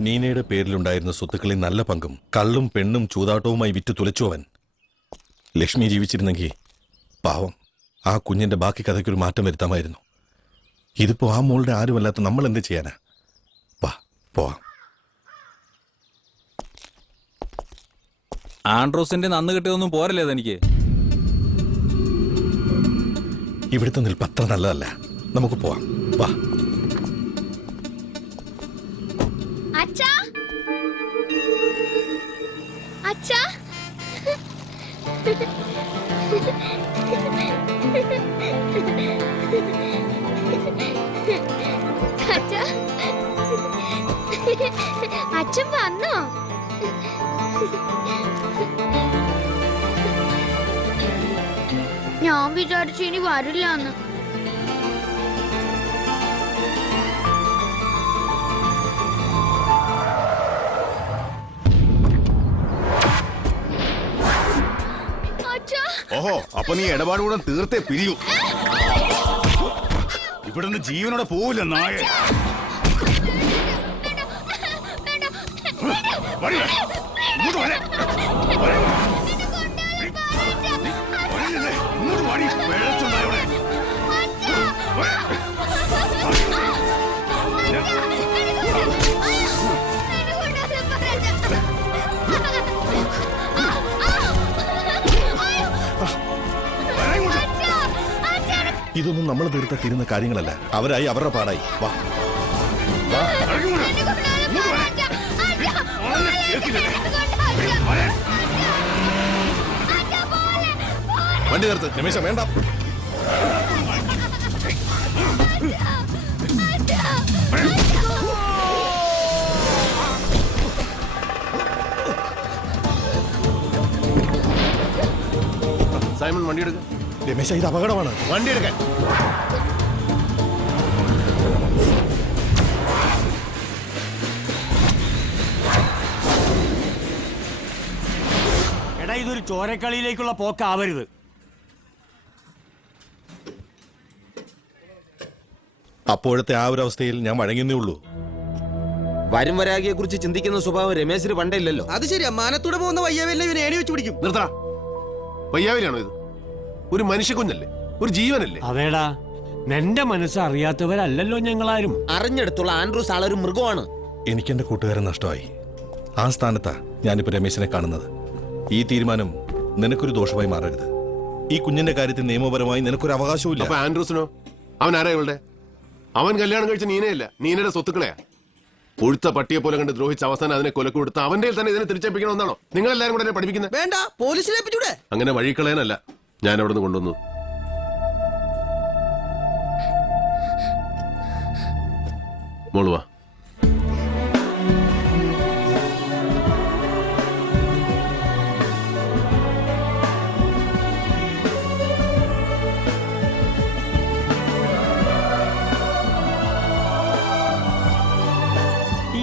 നീനയുടെ പേരിലുണ്ടായിരുന്ന സ്വത്തുക്കളിൽ നല്ല പങ്കും കള്ളും പെണ്ണും ചൂതാട്ടവുമായി വിറ്റു തുലച്ചു അവൻ. ലക്ഷ്മി ജീവിച്ചിരുന്നെങ്കിൽ പാവം ആ കുഞ്ഞിന്റെ ബാക്കി കഥയ്ക്കൊരു മാറ്റം വരുത്താമായിരുന്നു. ഇതിപ്പോ ആ മോളുടെ ആരുമല്ലാത്ത നമ്മൾ എന്ത് ചെയ്യാനാ? വാ പോവാം. ആൻഡ്രോസിന്റെ നന്ന് കിട്ടിയതൊന്നും പോരല്ലേ അതെനിക്ക്? ഇവിടുത്തെ നിൽപ്പ് അത്ര നല്ലതല്ല, നമുക്ക് പോവാം. വാ. അച്ഛാ, അച്ഛാ, അച്ഛാ, അച്ഛൻ വന്നോ? ഞാൻ വിചാരിച്ചു ഇനി വരില്ലാന്ന്. ഓഹോ, അപ്പൊ നീ ഇടപാടുകൂടെ തീർത്തേ പിരിയൂ. ഇവിടുന്ന് ജീവനോടെ പോവില്ല നായ. ഇങ്ങോട്ട് വാടി, പിഴച്ചുണ്ടായോടെ. ഇതൊന്നും നമ്മൾ തീർത്ത തീരുന്ന കാര്യങ്ങളല്ല. അവരായി അവരുടെ പാടായി. വാ വണ്ടി നിർത്ത്. രമേശ വേണ്ട. സൈമൺ വണ്ടി എടുക്ക. രമേശ ഇത് അപകടമാണ്. വണ്ടി എടുക്കാൻ. എടാ ഇതൊരു ചോരക്കളിയിലേക്കുള്ള പോക്കാവരുത്. അപ്പോഴത്തെ ആ ഒരു അവസ്ഥയിൽ ഞാൻ വഴങ്ങിയേ ഉള്ളൂ. വരും വരാകിയെ കുറിച്ച് ചിന്തിക്കുന്ന സ്വഭാവം രമേശിന് പണ്ടില്ലല്ലോ. അത് ശരിയാ, മാനത്തൂടെ പോകുന്ന വയ്യാവെല്ലാം ഇവനെ ഏണി വെച്ച് പിടിക്കും. നിർത്തടാ. വയ്യാവിലാണോ ഇത്? ഒരു മനുഷ്യ കുഞ്ഞല്ലേ, ഒരു ജീവനല്ലേ? അതേടാ, നിന്റെ മനസ്സ് അറിയാത്തവരല്ലല്ലോ ഞങ്ങളാരും. അറിഞ്ഞെടുത്തുള്ള ആൻഡ്രൂസ് ആളൊരു മൃഗമാണ്. എനിക്ക് എന്റെ കൂട്ടുകാരൻ നഷ്ടമായി. ആ സ്ഥാനത്താ ഞാനിപ്പോ രമേശിനെ കാണുന്നത്. ഈ തീരുമാനം നിനക്കൊരു ദോഷമായി മാറരുത്. ഈ കുഞ്ഞിന്റെ കാര്യത്തിൽ നിയമപരമായി നിനക്കൊരു അവകാശവും ഇല്ല. അപ്പൊ ആൻഡ്രൂസിനോ? അവൻ ആരാ ഇവളുടെ? അവൻ കല്യാണം കഴിച്ച നീനയല്ല, നീനയുടെ സ്വത്തുക്കളെയാ. ഒഴുത്ത പട്ടിയെ പോലെ കണ്ട് ദ്രോഹിച്ച അവസാനം അതിനെ കൊലക്ക് കൊടുത്ത അവന്റെ തന്നെ ഇതിനെ തിരിച്ചേൽപ്പിക്കണമെന്നാണോ നിങ്ങൾ എല്ലാവരും കൂടെ എന്നെ പഠിപ്പിക്കുന്നത്? വേണ്ട, പോലീസിനെ ഏൽപ്പിച്ചൂടെ? അങ്ങനെ വഴിക്കളയാനല്ല ഞാൻ അവിടെ നിന്ന് കൊണ്ടുവന്നു. മോളുവാ.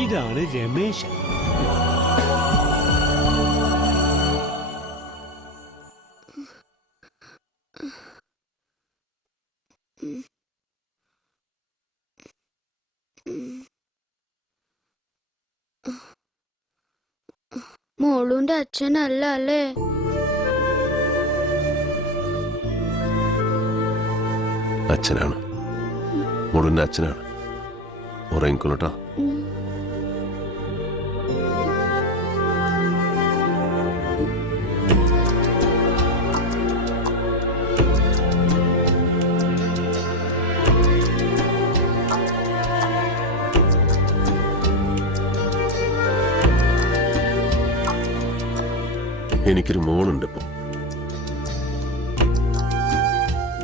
ഇതാണ് രമേശൻ. മോളുന്റെ അച്ഛനല്ല അല്ലേ? അച്ഛനാണ്, മോളുന്റെ അച്ഛനാണ്. ഉറങ്ങിക്കൊള്ളട്ടാ. എനിക്കൊരു മോളുണ്ട് ഇപ്പൊ.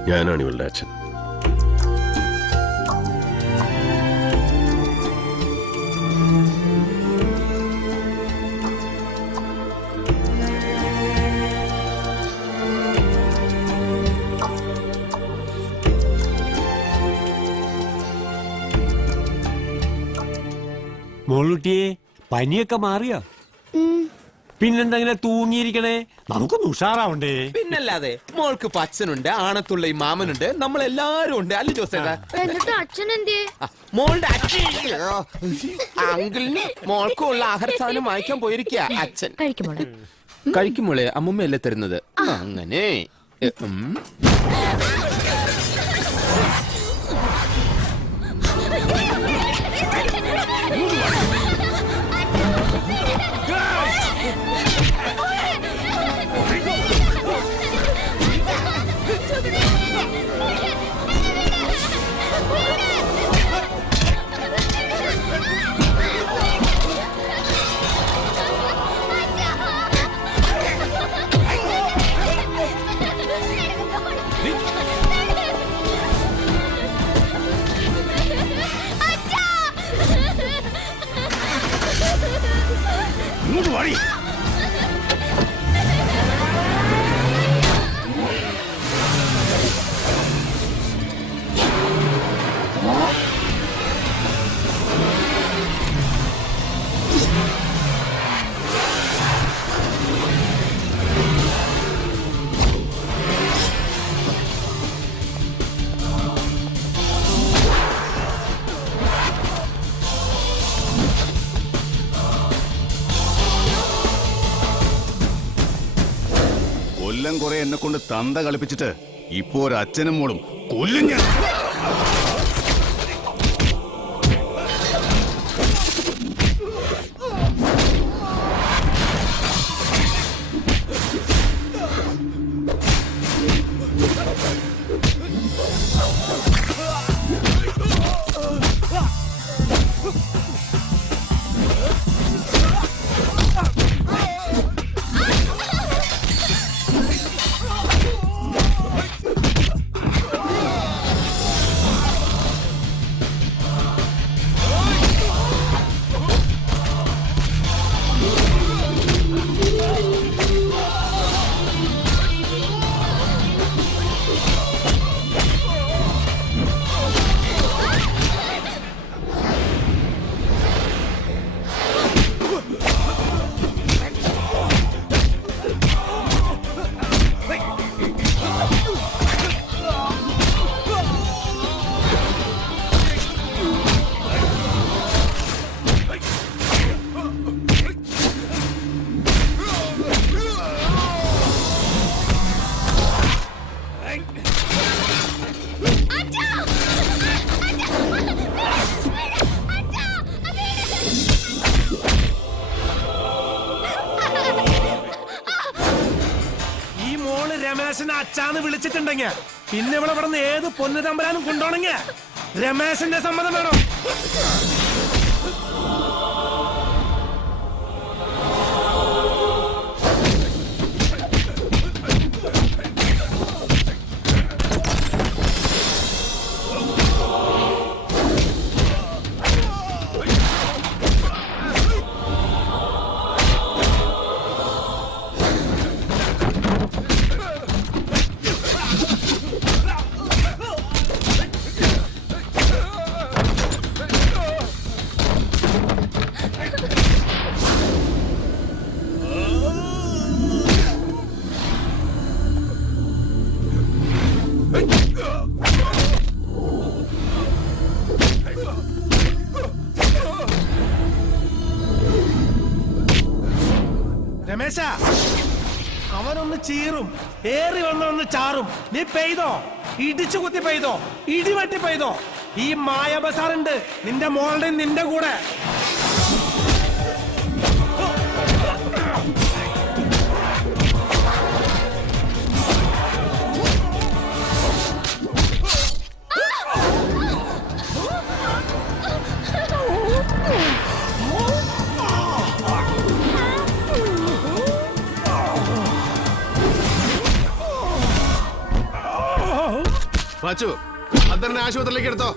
ഞാനാണ് ഇവളുടെ അച്ഛൻ. മോളുട്ടിയെ പനിയൊക്കെ മാറിയോ? പിന്നെന്തെങ്കിലും തൂങ്ങിയിരിക്കണേ? നമുക്കൊന്ന് ഉഷാറാവണ്ടേ? പിന്നല്ലാതെ മോൾക്ക് അച്ഛനുണ്ട്, ആണത്തുള്ള മാമനുണ്ട്, നമ്മളെല്ലാരും ഉണ്ട്. അല്ലേ ജോസേട്ടാ? എന്നിട്ട് അച്ഛൻ എന്തേ? മോളുടെ അങ്കിളിന് മോൾക്കും ഉള്ള ആഹാര സാധനം വാങ്ങിക്കാൻ പോയിരിക്കുക അച്ഛൻ. കഴിക്കുമ്പോളെ അമ്മമ്മയല്ലേ തരുന്നത്. അങ്ങനെ കൊല്ലം കുറെ എന്നെ കൊണ്ട് തന്ത കളിപ്പിച്ചിട്ട് ഇപ്പോ ഒരു അച്ഛനും മോളും കൊല്ലും ഞാൻ. രമേശനെ അച്ഛാന്ന് വിളിച്ചിട്ടുണ്ടെങ്കിൽ പിന്നെ ഇവിടെ നിന്ന് ഏത് പൊന്നു തമ്പരാനും കൊണ്ടോണെങ്കിൽ രമേശന്റെ സമ്മതം വേണം. രമേശ, അവനൊന്ന് ചീറും, ഏറി വന്നൊന്ന് ചാറും. നീ പെയ്തോ, ഇടിച്ചു കുത്തി പെയ്തോ, ഇടിവെട്ടി പെയ്തോ. ഈ മായ ബസാറുണ്ട് നിന്റെ മോളുടെ നിന്റെ കൂടെ. വാച്ചു, അന്തരനെ ആശുപത്രിയിലേക്ക് എടുത്തോ.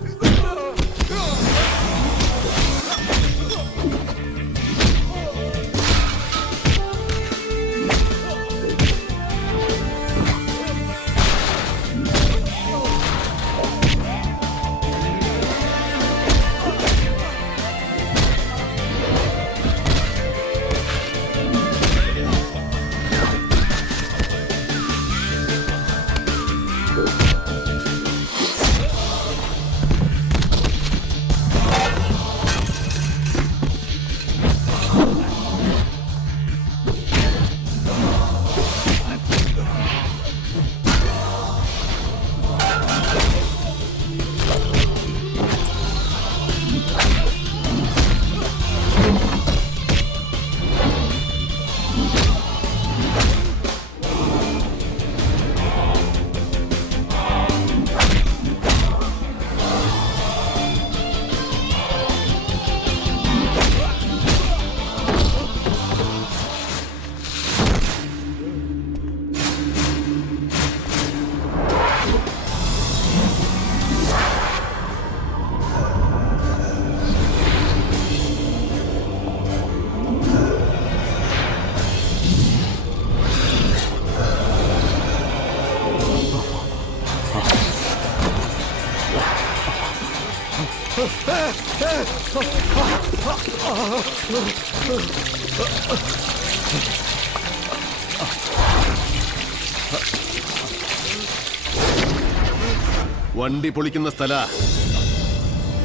വണ്ടി പൊളിക്കുന്ന സ്ഥല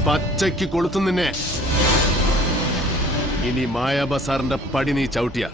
പച്ചയ്ക്ക് കൊളുത്തും നിന്നെ. ഇനി മായ ബസാറിന്റെ പടി നീ ചവിട്ടിയ